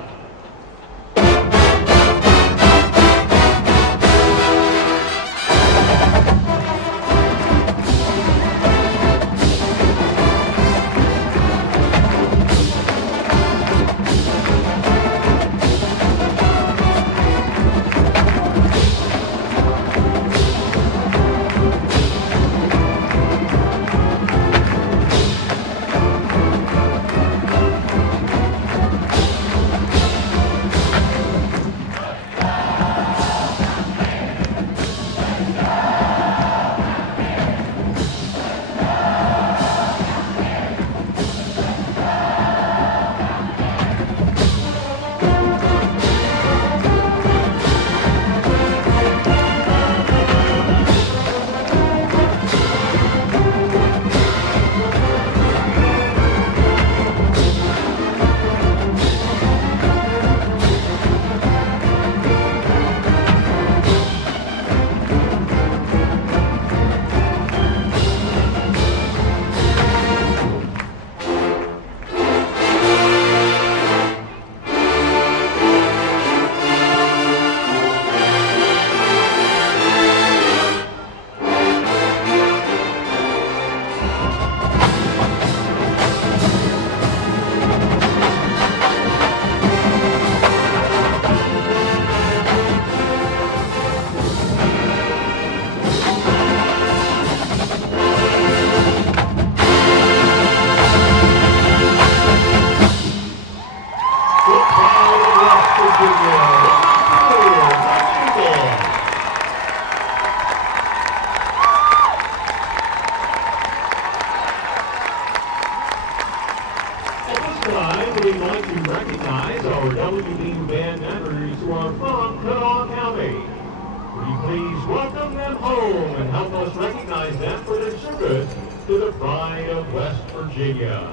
to recognize our WVU band members who are from Kanawha County. Will you please welcome them home and help us recognize them for their service to the pride of West Virginia.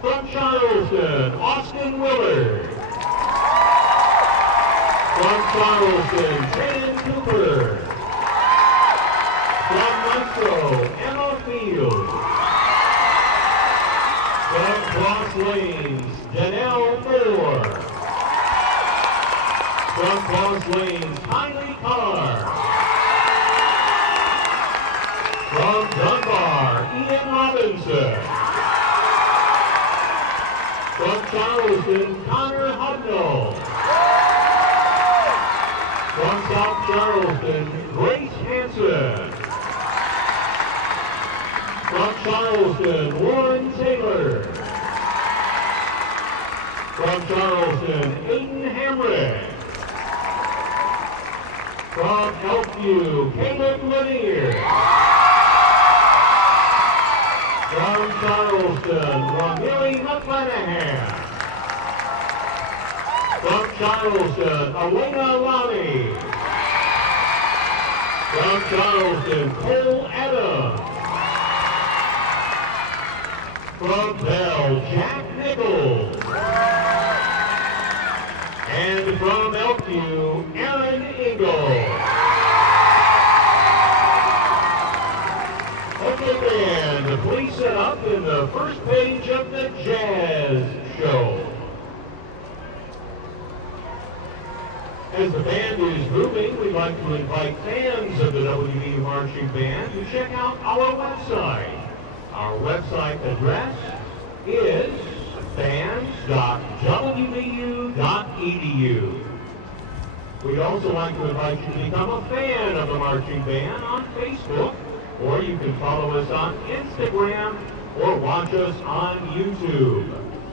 From Charleston, Austin Willard. From Charleston, Shannon Cooper. From Metro, Emma Field. From Cross Lanes, Janelle Moore. From Cross Lanes, Kylie Carr. From Dunbar, Ian Robinson. From Charleston, Connor Hudnall. From South Charleston, Grace Hanson. From Charleston, Warren Taylor. From Charleston, Aiden Hamrick. From Elkview, Caleb Lanier. From Charleston, Ramiri McClanahan. From Charleston, Elena Lamy. From Charleston, Cole Adams. From Bell, Jack Nichols. And from Elkview, Aaron Ingle. Okay, band, please set up in the first page of the Jazz Show. As the band is moving, we'd like to invite fans of the WVU Marching Band to check out our website. Our website address is bands.wvu.edu. We'd also like to invite you to become a fan of the Marching Band on Facebook, or you can follow us on Instagram or watch us on YouTube.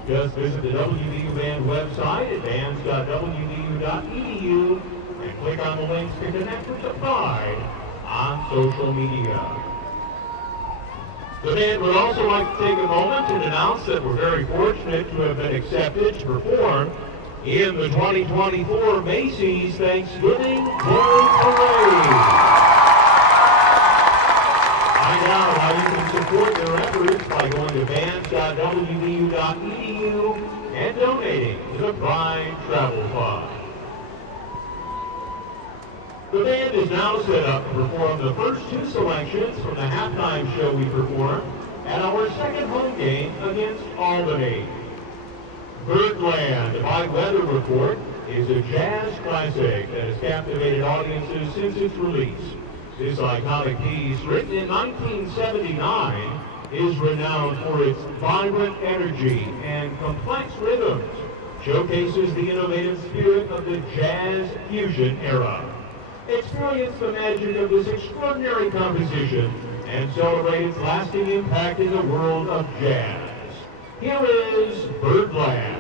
Just visit the WVU Band website at bands.wvu.edu and click on the links to connect with the Pride on social media. The band would also like to take a moment and announce that we're very fortunate to have been accepted to perform in the 2024 Macy's Thanksgiving Day Parade. Find out how you can support their efforts by going to bands.wvu.edu and donating to the Pride Travel Fund. The band is now set up to perform the first two selections from the halftime show we performed at our second home game against Albany. Birdland by Weather Report is a jazz classic that has captivated audiences since its release. This iconic piece, written in 1979, is renowned for its vibrant energy and complex rhythms, showcases the innovative spirit of the jazz fusion era. Experience the magic of this extraordinary composition and celebrate its lasting impact in the world of jazz. Here is Birdland.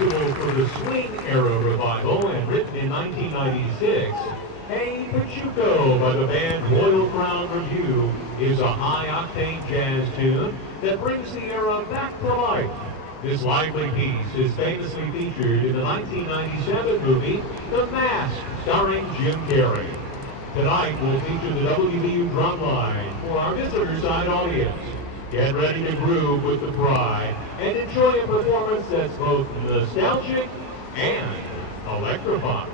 responsible for the swing era revival and written in 1996, Hey Pachuco by the band Royal Crown Review is a high-octane jazz tune that brings the era back to life. This lively piece is famously featured in the 1997 movie The Mask, starring Jim Carrey. Tonight we'll feature the WVU drum line for our visitor side audience. Get ready to groove with the pride and enjoy a performance that's both nostalgic and electrifying.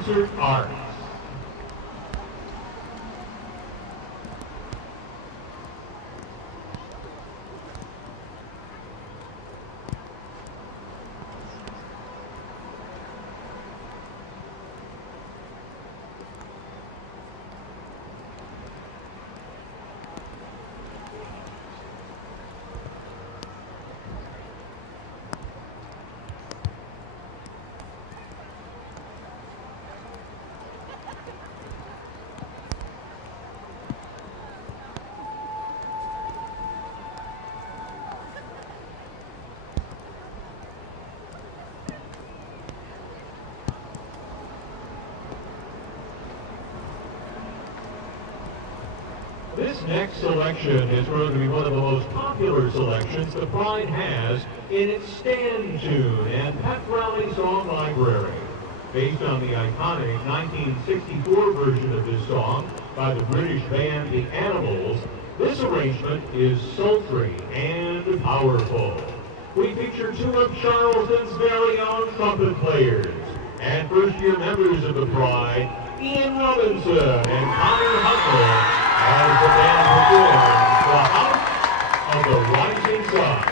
Concert Arts. This next selection is going to be one of the most popular selections the Pride has in its stand tune and pep rally song library. Based on the iconic 1964 version of this song by the British band The Animals, this arrangement is sultry and powerful. We feature two of Charleston's very own trumpet players and first-year members of the Pride, Ian Robinson and Connor Huckle, as the band performs The House of the Rising Sun.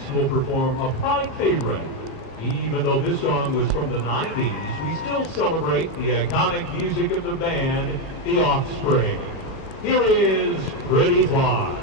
next will perform a pride favorite. Even though this song was from the 90s, we still celebrate the iconic music of the band, The Offspring. Here is Pretty Fly.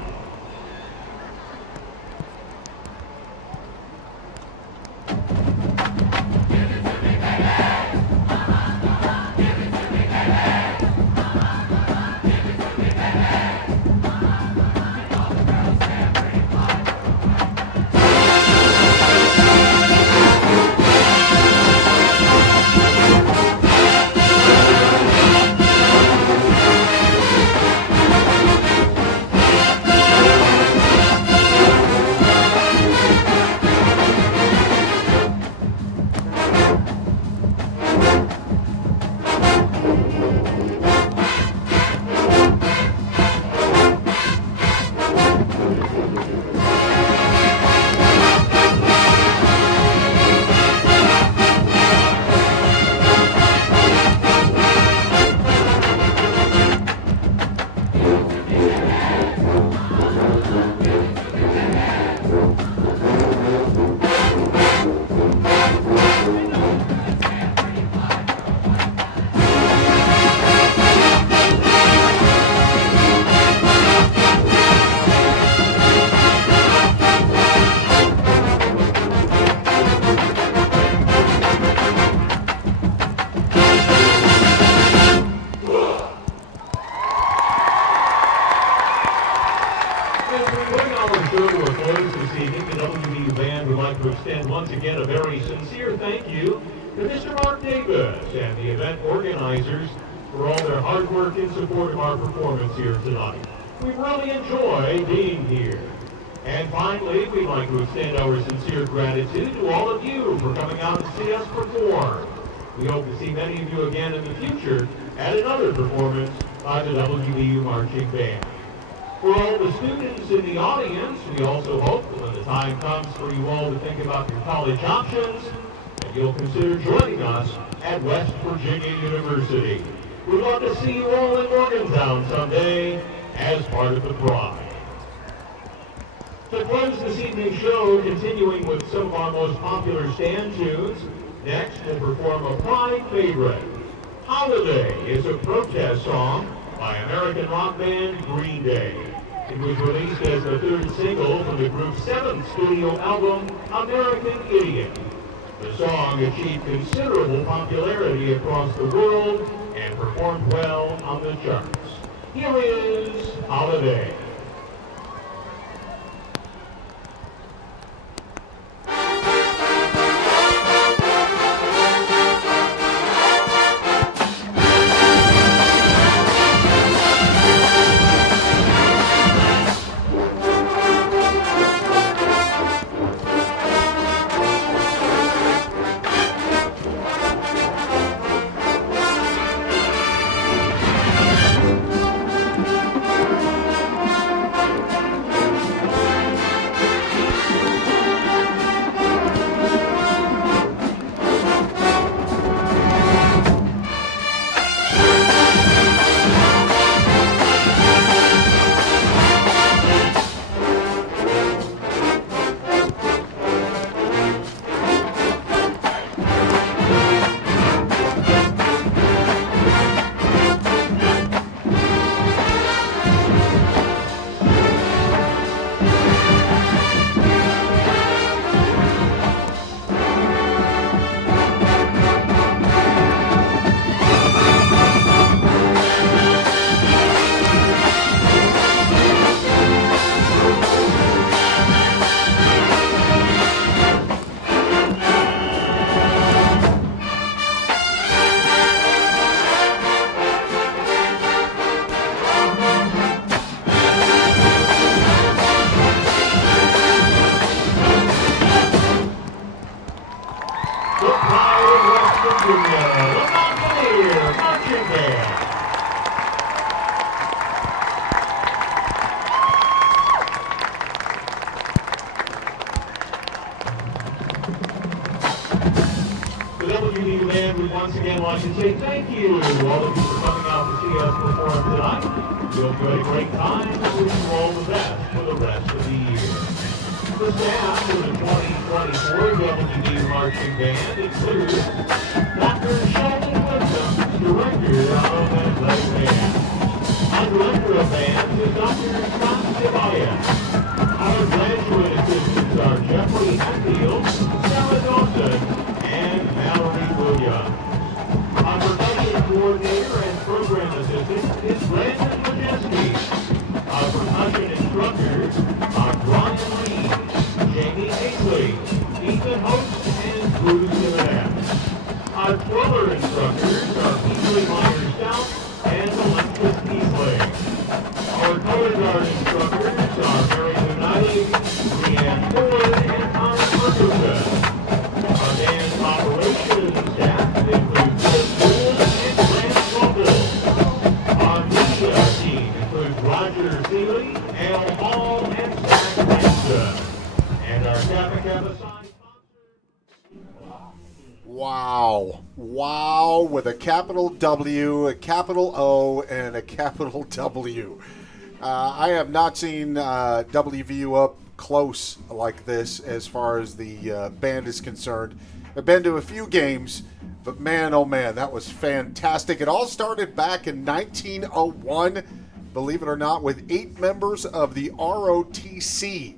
Once again, a very sincere thank you to Mr. Mark Davis and the event organizers for all their hard work in support of our performance here tonight. We really enjoy being here. And finally, we'd like to extend our sincere gratitude to all of you for coming out to see us perform. We hope to see many of you again in the future at another performance by the WVU Marching Band. For all the students in the audience, we also hope that when the time comes for you all to think about your college options, that you'll consider joining us at West Virginia University. We'd love to see you all in Morgantown someday as part of the Pride. To close this evening's show, continuing with some of our most popular stand tunes, next we'll perform a Pride favorite. Holiday is a protest song by American rock band Green Day. It was released as the third single from the group's seventh studio album, American Idiot. The song achieved considerable popularity across the world and performed well on the charts. Here is Holiday. Once again, like to say thank you to all of you for coming out to see us perform tonight. We hope you had a great time and wish you all the best for the rest of the year. The staff for the 2024 WV Marching Band includes Dr. Sheldon Wisdom, Director of Athletic Band. Our Director of Bands is Dr. Scott Tobias. Our graduate assistants are Jeffrey Hatfield, Sarah Dawson, and Valerie Williams. Our production coordinator and program assistant is Brandon Majeski. Our percussion instructors are Brian Lee, Jamie Ainsley, Ethan Host, and Bruce Jimenez. Our twirler instructors are Beasley Myers Stout and Alexis Beasley. Our color guard instructors are Mary United, Leanne Ford, and Tom Ferguson. Our dance operations staff includes Chris Gould and Grant Rumble. Our media team includes Roger Seeley, Al Hall, and Zach Ransom. And our Kappa Kappa sign Wow. Wow, with a capital W, a capital O, and a capital W. I have not seen WVU up close like this as far as the band is concerned. I've been to a few games, but man, oh man, that was fantastic. It all started back in 1901, believe it or not, with 8 members of the ROTC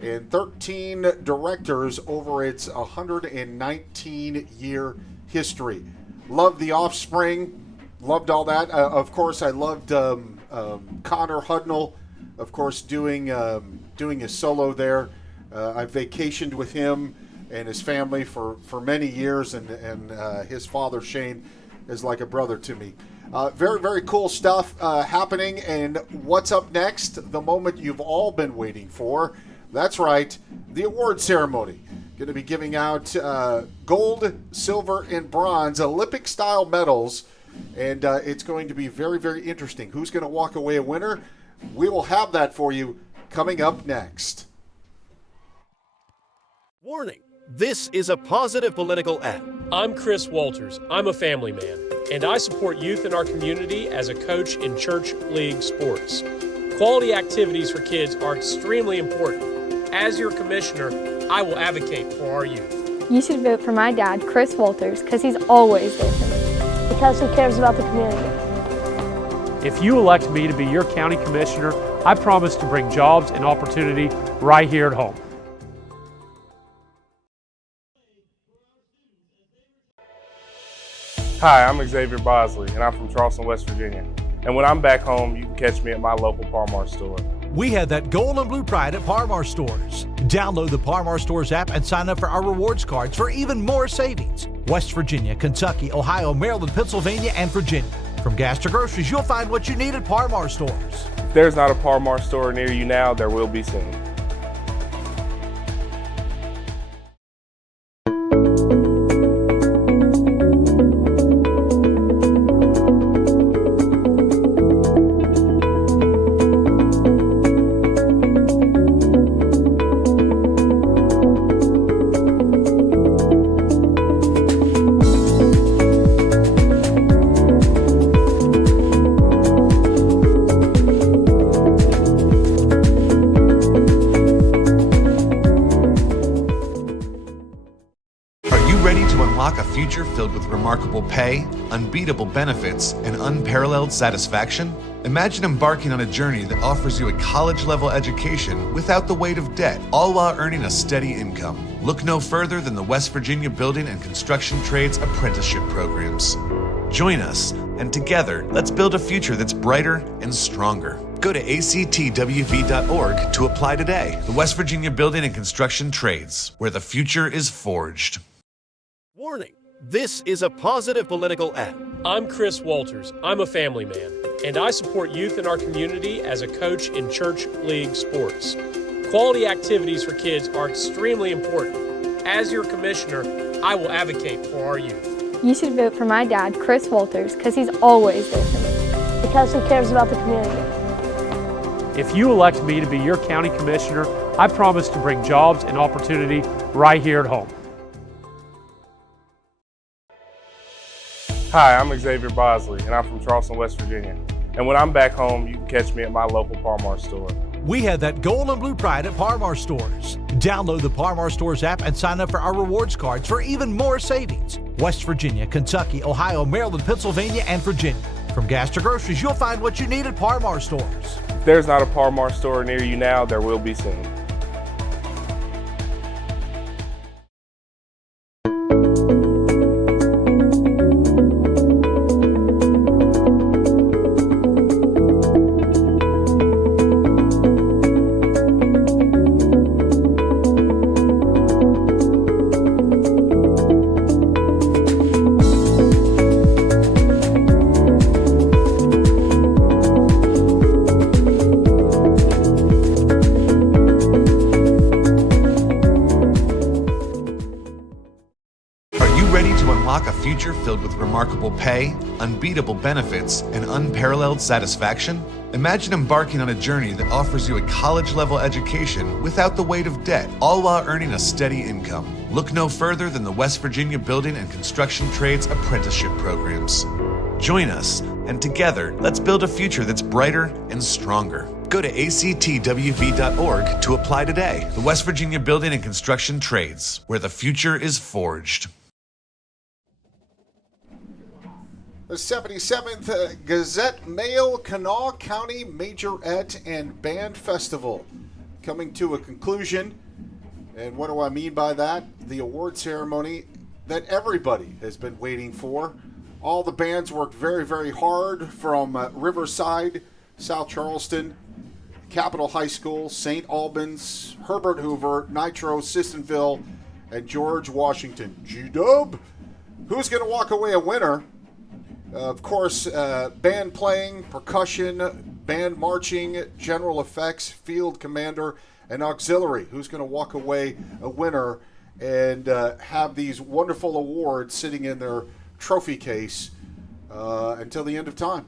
and 13 directors over its 119-year history. Loved the Offspring, loved all that. Of course, I loved Connor Hudnall, of course, doing his solo there. I vacationed with him and his family for many years, and his father, Shane, is like a brother to me. Very, very cool stuff happening, and what's up next? The moment you've all been waiting for. That's right, the award ceremony. Going to be giving out gold, silver, and bronze Olympic-style medals, and it's going to be very, very interesting. Who's going to walk away a winner? We will have that for you coming up next. Warning, this is a positive political ad. I'm Chris Walters. I'm a family man, and I support youth in our community as a coach in church league sports. Quality activities for kids are extremely important. As your commissioner, I will advocate for our youth. You should vote for my dad, Chris Walters, because he's always there for me. Because he cares about the community. If you elect me to be your county commissioner, I promise to bring jobs and opportunity right here at home. Hi, I'm Xavier Bosley, and I'm from Charleston, West Virginia. And when I'm back home, you can catch me at my local Par-Mar store. We have that gold and blue pride at Par-Mar Stores. Download the Par-Mar Stores app and sign up for our rewards cards for even more savings. West Virginia, Kentucky, Ohio, Maryland, Pennsylvania, and Virginia. From gas to groceries, you'll find what you need at Par-Mar Stores. If there's not a Par-Mar store near you now, there will be soon. Filled with remarkable pay, unbeatable benefits, and unparalleled satisfaction? Imagine embarking on a journey that offers you a college-level education without the weight of debt, all while earning a steady income. Look no further than the West Virginia Building and Construction Trades Apprenticeship Programs. Join us, and together, let's build a future that's brighter and stronger. Go to actwv.org to apply today. The West Virginia Building and Construction Trades, where the future is forged. Warning, this is a positive political ad. I'm Chris Walters. I'm a family man, and I support youth in our community as a coach in church league sports. Quality activities for kids are extremely important. As your commissioner, I will advocate for our youth. You should vote for my dad, Chris Walters, because he's always there for me. Because he cares about the community. If you elect me to be your county commissioner, I promise to bring jobs and opportunity right here at home. Hi, I'm Xavier Bosley, and I'm from Charleston, West Virginia. And when I'm back home, you can catch me at my local Par-Mar store. We have that gold and blue pride at Par-Mar Stores. Download the Par Mar Stores app and sign up for our rewards cards for even more savings. West Virginia, Kentucky, Ohio, Maryland, Pennsylvania, and Virginia. From gas to groceries, you'll find what you need at Par Mar Stores. If there's not a Par Mar store near you now, there will be soon. Filled with remarkable pay, unbeatable benefits, and unparalleled satisfaction? Imagine embarking on a journey that offers you a college-level education without the weight of debt, all while earning a steady income. Look no further than the West Virginia Building and Construction Trades Apprenticeship Programs. Join us, and together, let's build a future that's brighter and stronger. Go to actwv.org to apply today. The West Virginia Building and Construction Trades, where the future is forged. The 77th Gazette Mail Kanawha County Majorette and Band Festival coming to a conclusion. And what do I mean by that? The award ceremony that everybody has been waiting for. All the bands worked very, very hard from Riverside, South Charleston, Capitol High School, St. Albans, Herbert Hoover, Nitro, Sissonville, and George Washington. G-Dub. Who's going to walk away a winner? Of course, band playing, percussion, band marching, general effects, field commander, and auxiliary. Who's going to walk away a winner and have these wonderful awards sitting in their trophy case until the end of time?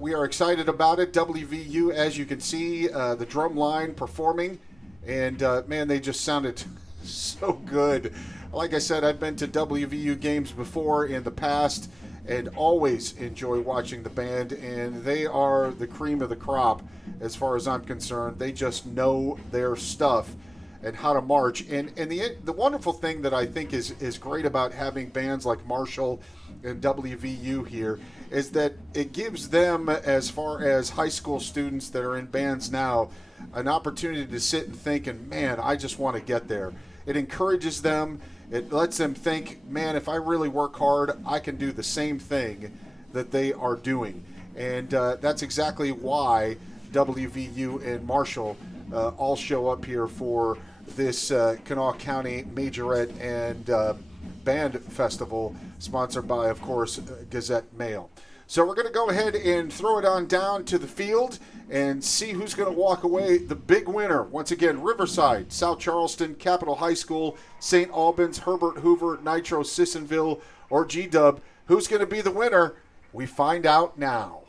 We are excited about it. WVU, as you can see, the drum line performing, and man, they just sounded so good. Like I said, I've been to WVU games before in the past, and always enjoy watching the band, and they are the cream of the crop as far as I'm concerned. They just know their stuff and how to march. And the wonderful thing that I think is great about having bands like Marshall and WVU here is that it gives them, as far as high school students that are in bands now, an opportunity to sit and think, and man, I just want to get there. It encourages them. It lets them think, man, if I really work hard, I can do the same thing that they are doing. And that's exactly why WVU and Marshall all show up here for this Kanawha County Majorette and Band Festival, sponsored by, of course, Gazette Mail. So we're going to go ahead and throw it on down to the field and see who's going to walk away the big winner. Once again, Riverside, South Charleston, Capitol High School, St. Albans, Herbert Hoover, Nitro, Sissonville, or G-Dub. Who's going to be the winner? We find out now.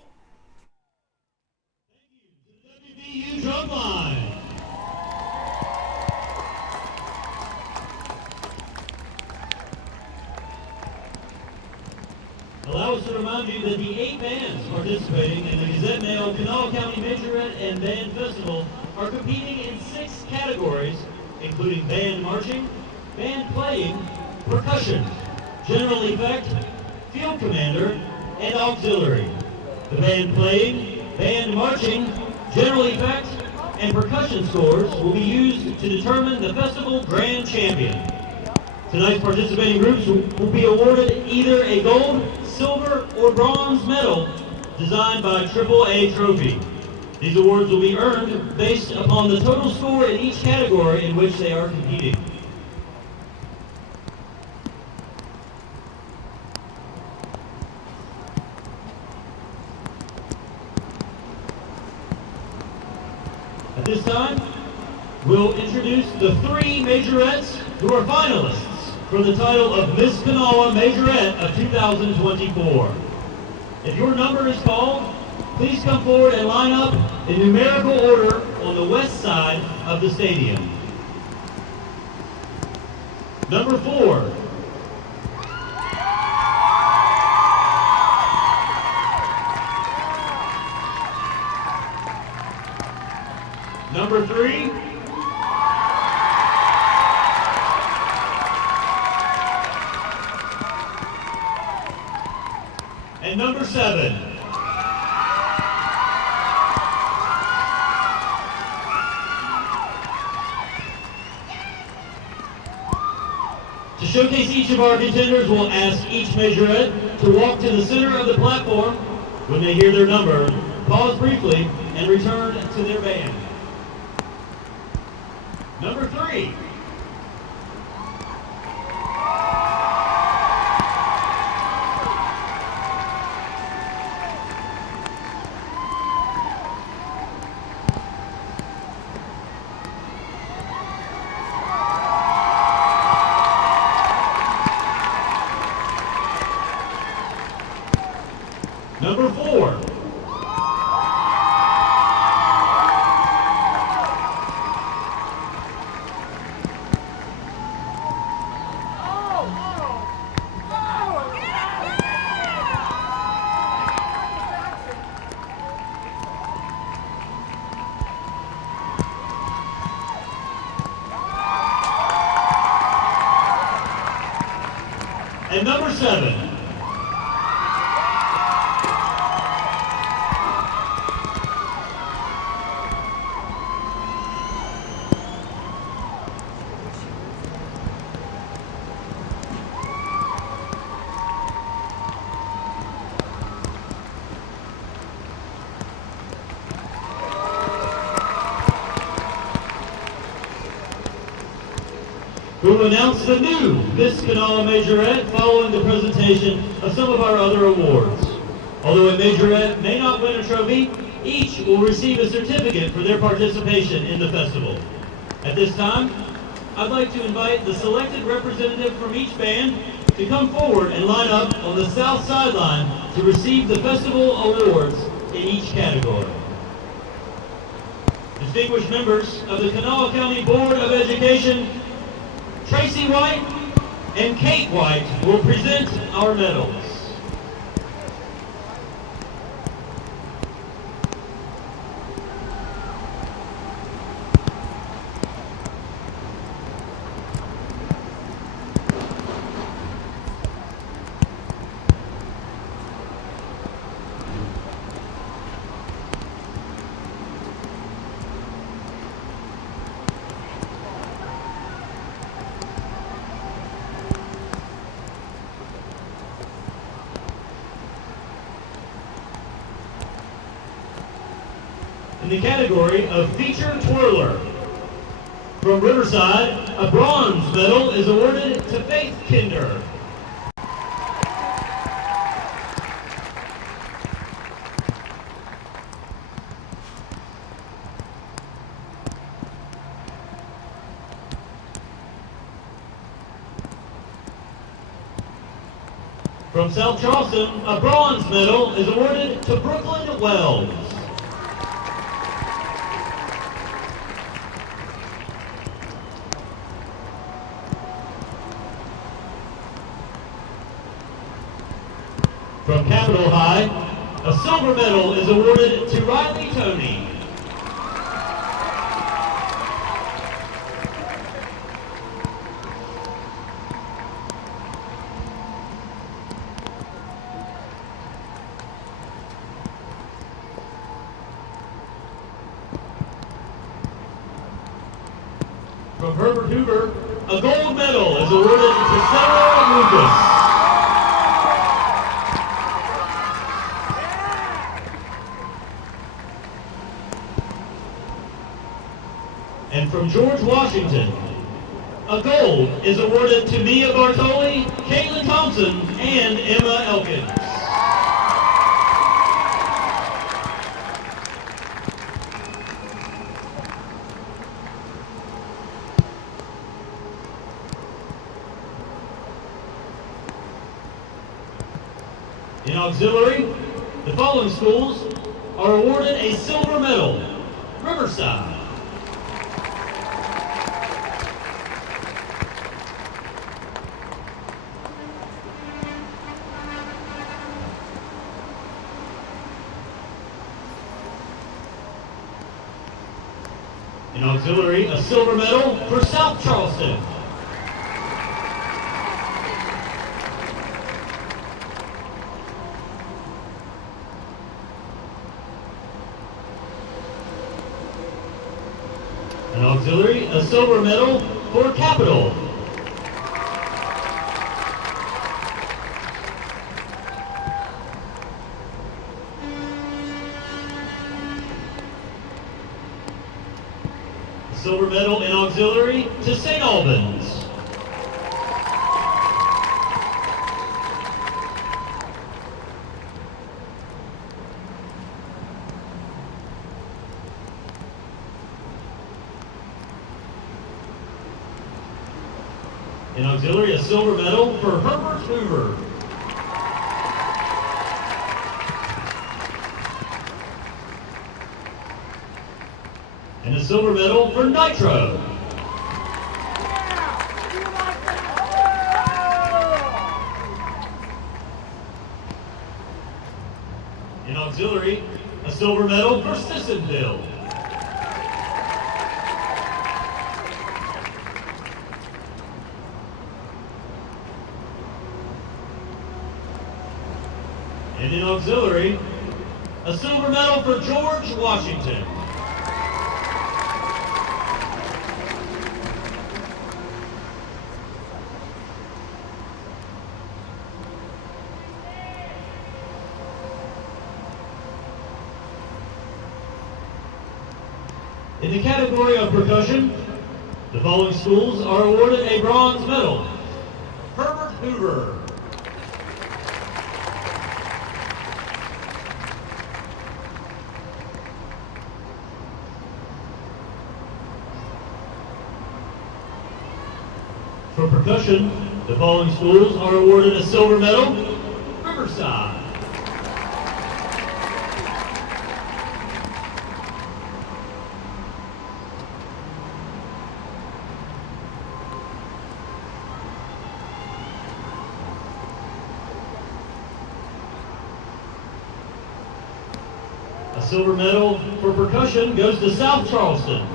WVU Drumline. Allow us to remind you that the 8 bands participating in the Gazette Mail Kanawha County Majorette and Band Festival are competing in 6 categories, including band marching, band playing, percussion, general effect, field commander, and auxiliary. The band playing, band marching, general effect, and percussion scores will be used to determine the festival grand champion. Tonight's participating groups will be awarded either a gold, silver, or bronze medal designed by AAA Trophy. These awards will be earned based upon the total score in each category in which they are competing. At this time, we'll introduce the 3 majorettes who are finalists for the title of Miss Kanawha Majorette of 2024. If your number is called, please come forward and line up in numerical order on the west side of the stadium. Number 4. Number 3. And number 7. To showcase each of our contenders, we'll ask each majorette to walk to the center of the platform. When they hear their number, pause briefly and return to their band. Number 3. Number 4. And number 7. We will announce the new Miss Kanawha Majorette following the presentation of some of our other awards. Although a Majorette may not win a trophy, each will receive a certificate for their participation in the festival. At this time, I'd like to invite the selected representative from each band to come forward and line up on the south sideline to receive the festival awards in each category. Distinguished members of the Kanawha County Board of Education, Tracy White and Kate White will present our medals. In the category of Feature Twirler, from Riverside, a bronze medal is awarded to Faith Kinder. From South Charleston, a bronze medal is awarded to Brooklyn Wells. From Capitol High, a silver medal is awarded to Riley Tony. From Herbert Hoover, a gold medal is awarded to Sarah Lucas. And from George Washington, a gold is awarded to Mia Bartoli, Caitlin Thompson, and Emma Elkins. In auxiliary, the following schools are awarded a silver medal. Riverside. In auxiliary, a silver medal for South Charleston. auxiliary, a silver medal for Capital. Silver medal in auxiliary to St. Albans. In auxiliary, a silver medal for Herbert Hoover. And a silver medal for Nitro. In auxiliary, a silver medal for Sissonville. And in auxiliary, a silver medal for George Washington. In the category of percussion, the following schools are awarded a bronze medal. Herbert Hoover. For percussion, the following schools are awarded a silver medal. Riverside. A silver medal for percussion goes to South Charleston.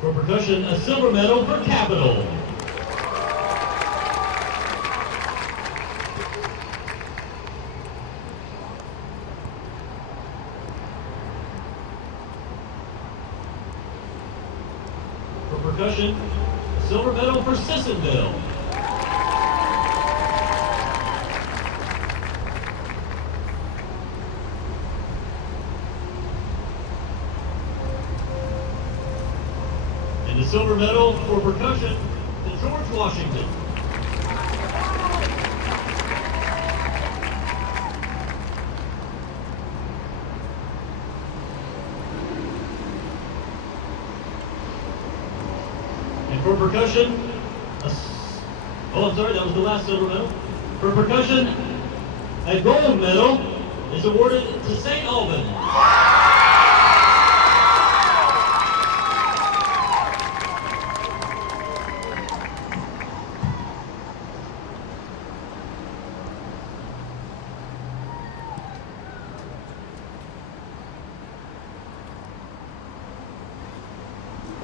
For percussion, a silver medal for Capital. For percussion, a silver medal for Sissonville. And a silver medal for percussion to George Washington. And for percussion, I'm sorry, that was the last silver medal. For percussion, a gold medal is awarded to St. Albans.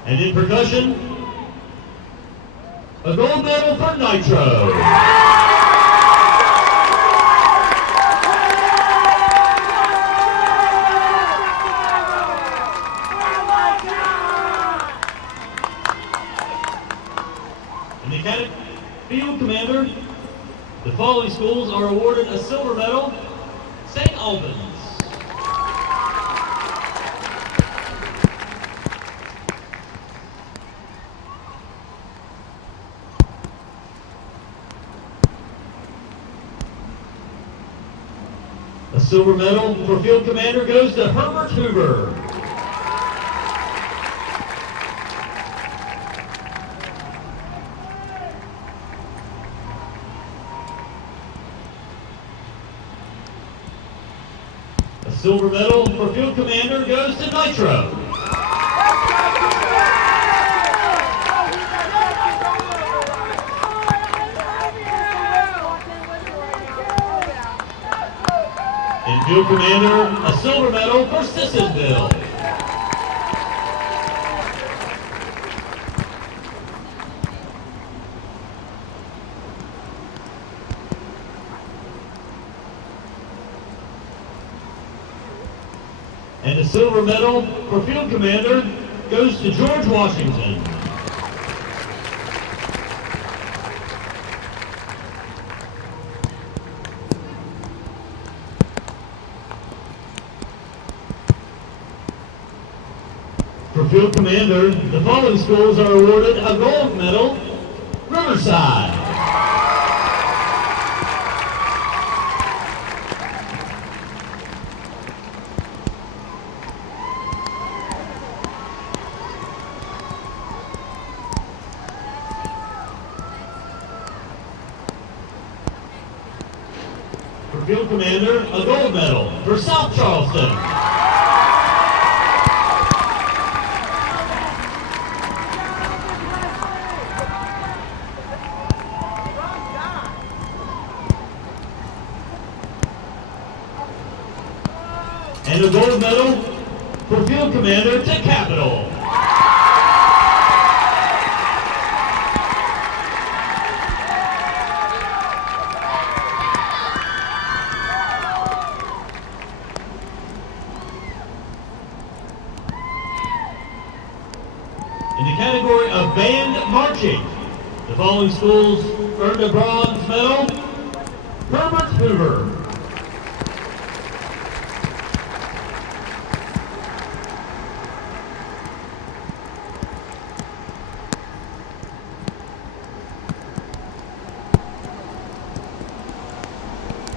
And in percussion, a gold medal for Nitro. And the Academy Field Commander, the following schools are awarded a silver medal. St. Albans. A silver medal for Field Commander goes to Herbert Hoover. A silver medal for Field Commander goes to Nitro. And Field Commander, a silver medal for Sissonville. And the silver medal for field commander goes to George Washington. For field commander, the following schools are awarded a gold medal. Riverside. For field commander, a gold medal for South Charleston. And a gold medal for field commander to Capital. In the category of band marching, the following schools earned a bronze medal. Herbert Hoover.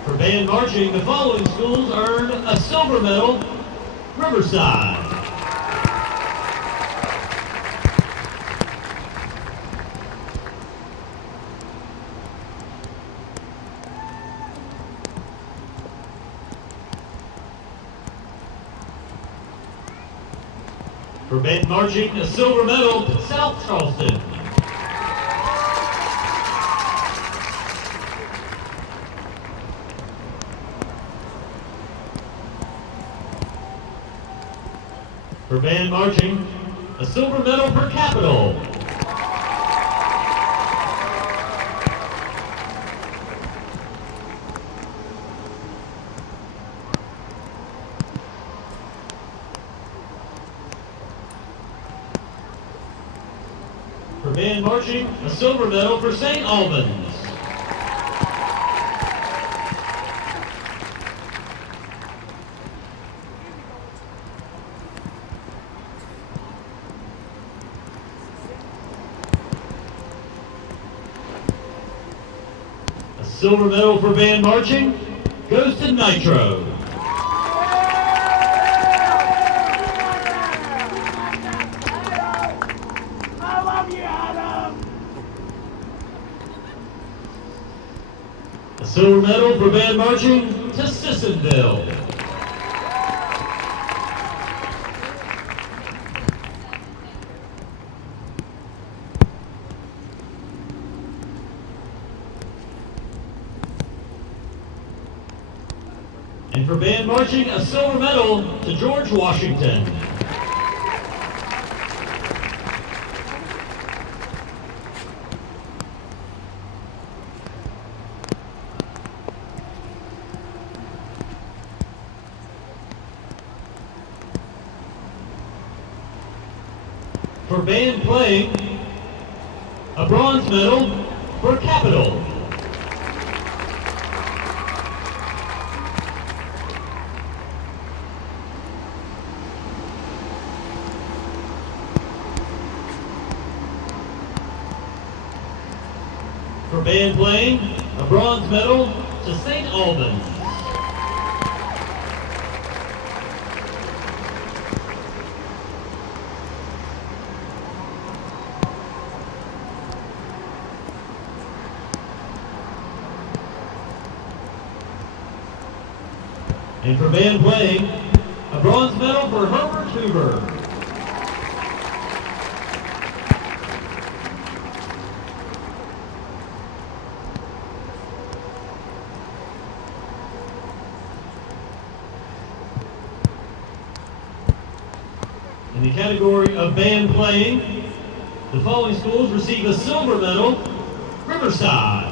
For band marching, the following schools earned a silver medal. Riverside. For band marching, a silver medal to South Charleston. For band marching, a silver medal for Capital. For band marching, a silver medal for St. Albans. A silver medal for band marching goes to Nitro. A silver medal for band marching to Sissonville. And for band marching, a silver medal to George Washington. For band playing, a bronze medal for Capital. For band playing, a bronze medal to St. Albans. And for band playing, a bronze medal for Herbert Hoover. In the category of band playing, the following schools receive a silver medal. Riverside.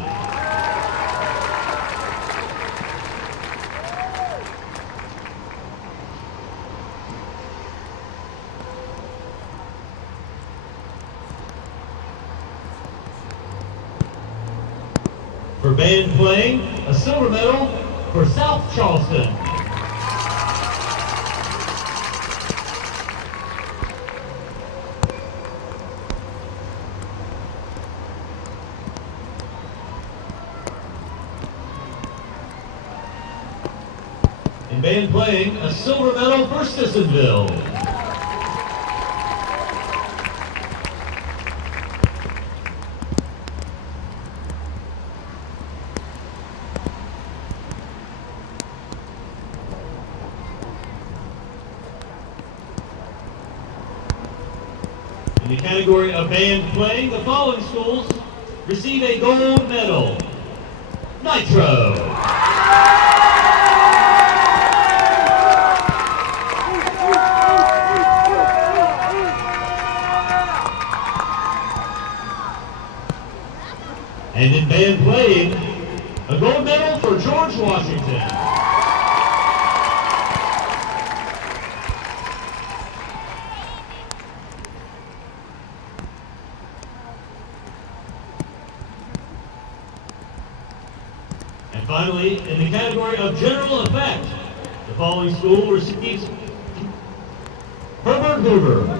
for band playing, a silver medal for South Charleston. In band playing, a silver medal for Sissonville. In the category of band playing, the following schools receive a gold medal. Nitro. And in band playing, a gold medal for George Washington. And finally, in the category of general effect, the following school receives Herbert Hoover.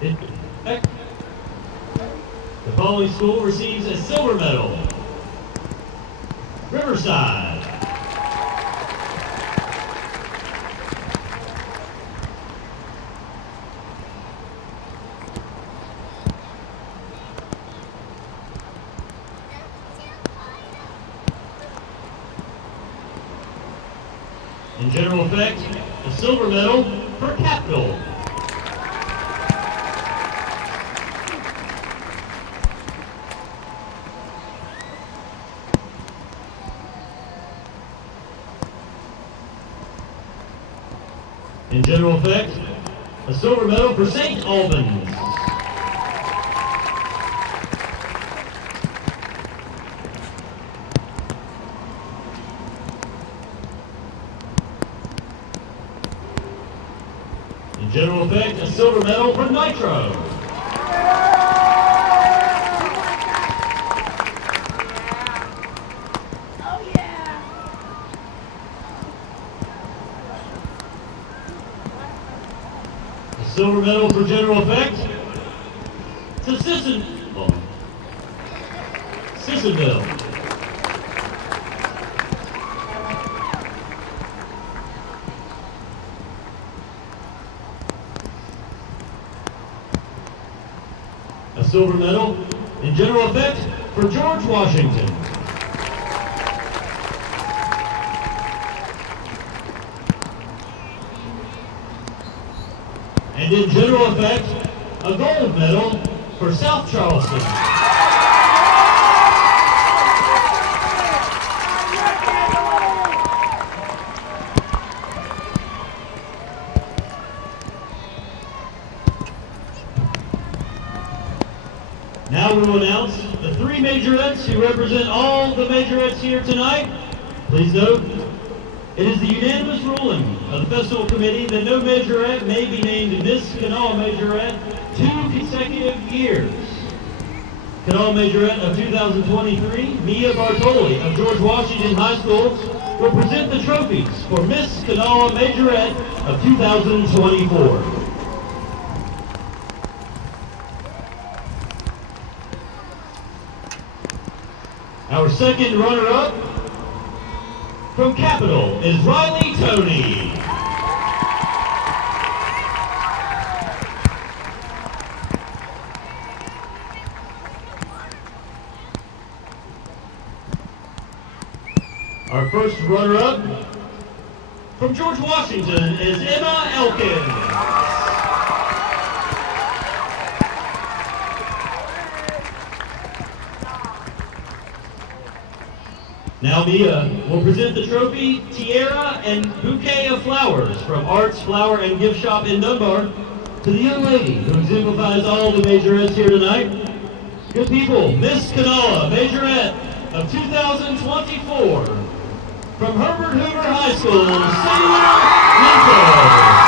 In effect, the following school receives a silver medal. Riverside. In general effect, a silver medal for Capital. In general effect, a silver medal for St. Albans. In general effect, a silver medal for Nitro. Silver medal for general effect to Sissonville. A silver medal in general effect for George Washington. And in general effect, a gold medal for South Charleston. Now we will announce the three majorettes who represent all the majorettes here tonight. Please note, it is the unanimous ruling of the Festival Committee that no majorette may be named Miss Kanawha Majorette 2 consecutive years. Kanawha Majorette of 2023, Mia Bartoli of George Washington High School, will present the trophies for Miss Kanawha Majorette of 2024. Our second runner-up from Capital is Riley Tony. Our first runner-up from George Washington is Emma Elkins. Now Mia will present the trophy, tiara, and bouquet of flowers from Arts Flower and Gift Shop in Dunbar to the young lady who exemplifies all the majorettes here tonight. Good people, Miss Kanawha Majorette of 2024 from Herbert Hoover High School, Senior Memphis.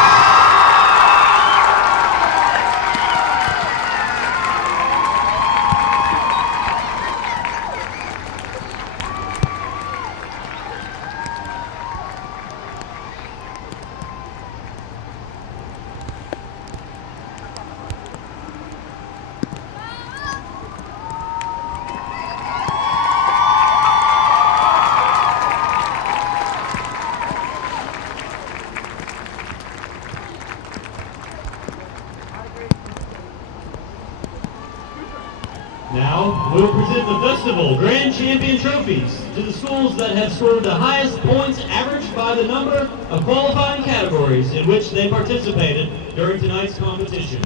Now, we'll present the Festival Grand Champion trophies to the schools that have scored the highest points averaged by the number of qualifying categories in which they participated during tonight's competition.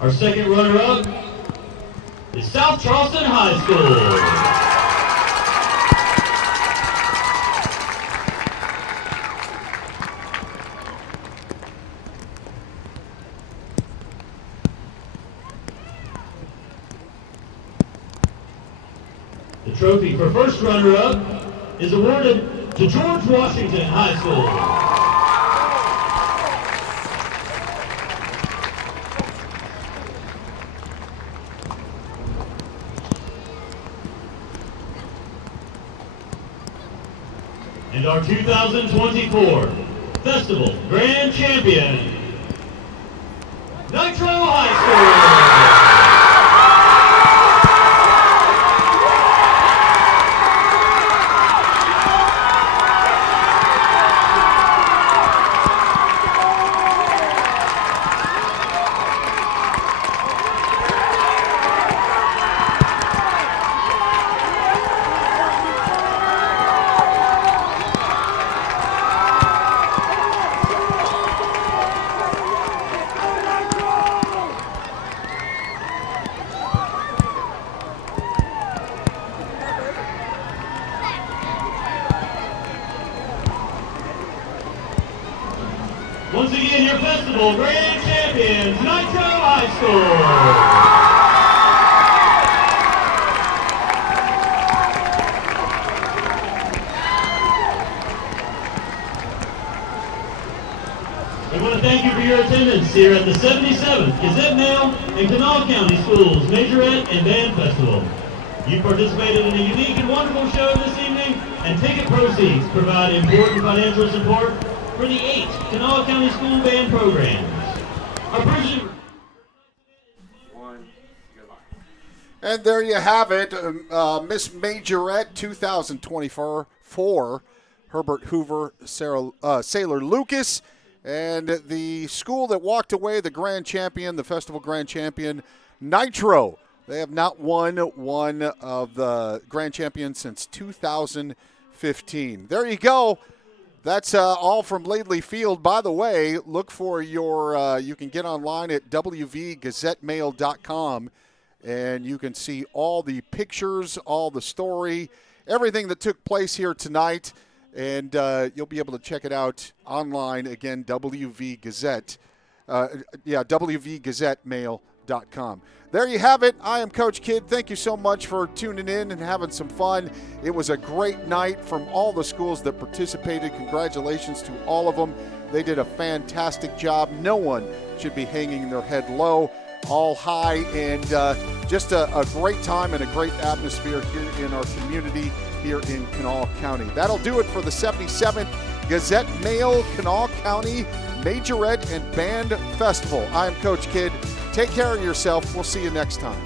Our second runner-up is South Charleston High School. The trophy for first runner-up is awarded to George Washington High School. And our 2024 Festival Grand Champion, Nitro High School. Once again, your festival grand champions, Nitro High School. We want to thank you for your attendance here at the 77th Gazette Mail and Kanawha County Schools Majorette and Band Festival. You participated in a unique and wonderful show this evening, and ticket proceeds provide important financial support for the 8 Kanawha County School Band programs. Our president. And there you have it, Miss Majorette 2024, Herbert Hoover, Sailor Lucas, and the school that walked away, the grand champion, the festival grand champion, Nitro. They have not won one of the grand champions since 2015. There you go. That's all from Laidley Field. By the way, look for your, you can get online at wvgazettemail.com, and you can see all the pictures, all the story, everything that took place here tonight, and you'll be able to check it out online. Again, wvgazettemail.com. There you have it. I am Coach Kidd. Thank you so much for tuning in and having some fun. It was a great night from all the schools that participated. Congratulations to all of them. They did a fantastic job. No one should be hanging their head low, all high, and just a great time and a great atmosphere here in our community here in Kanawha County. That'll do it for the 77th Gazette Mail Kanawha County Majorette and Band Festival. I am Coach Kidd. Take care of yourself. We'll see you next time.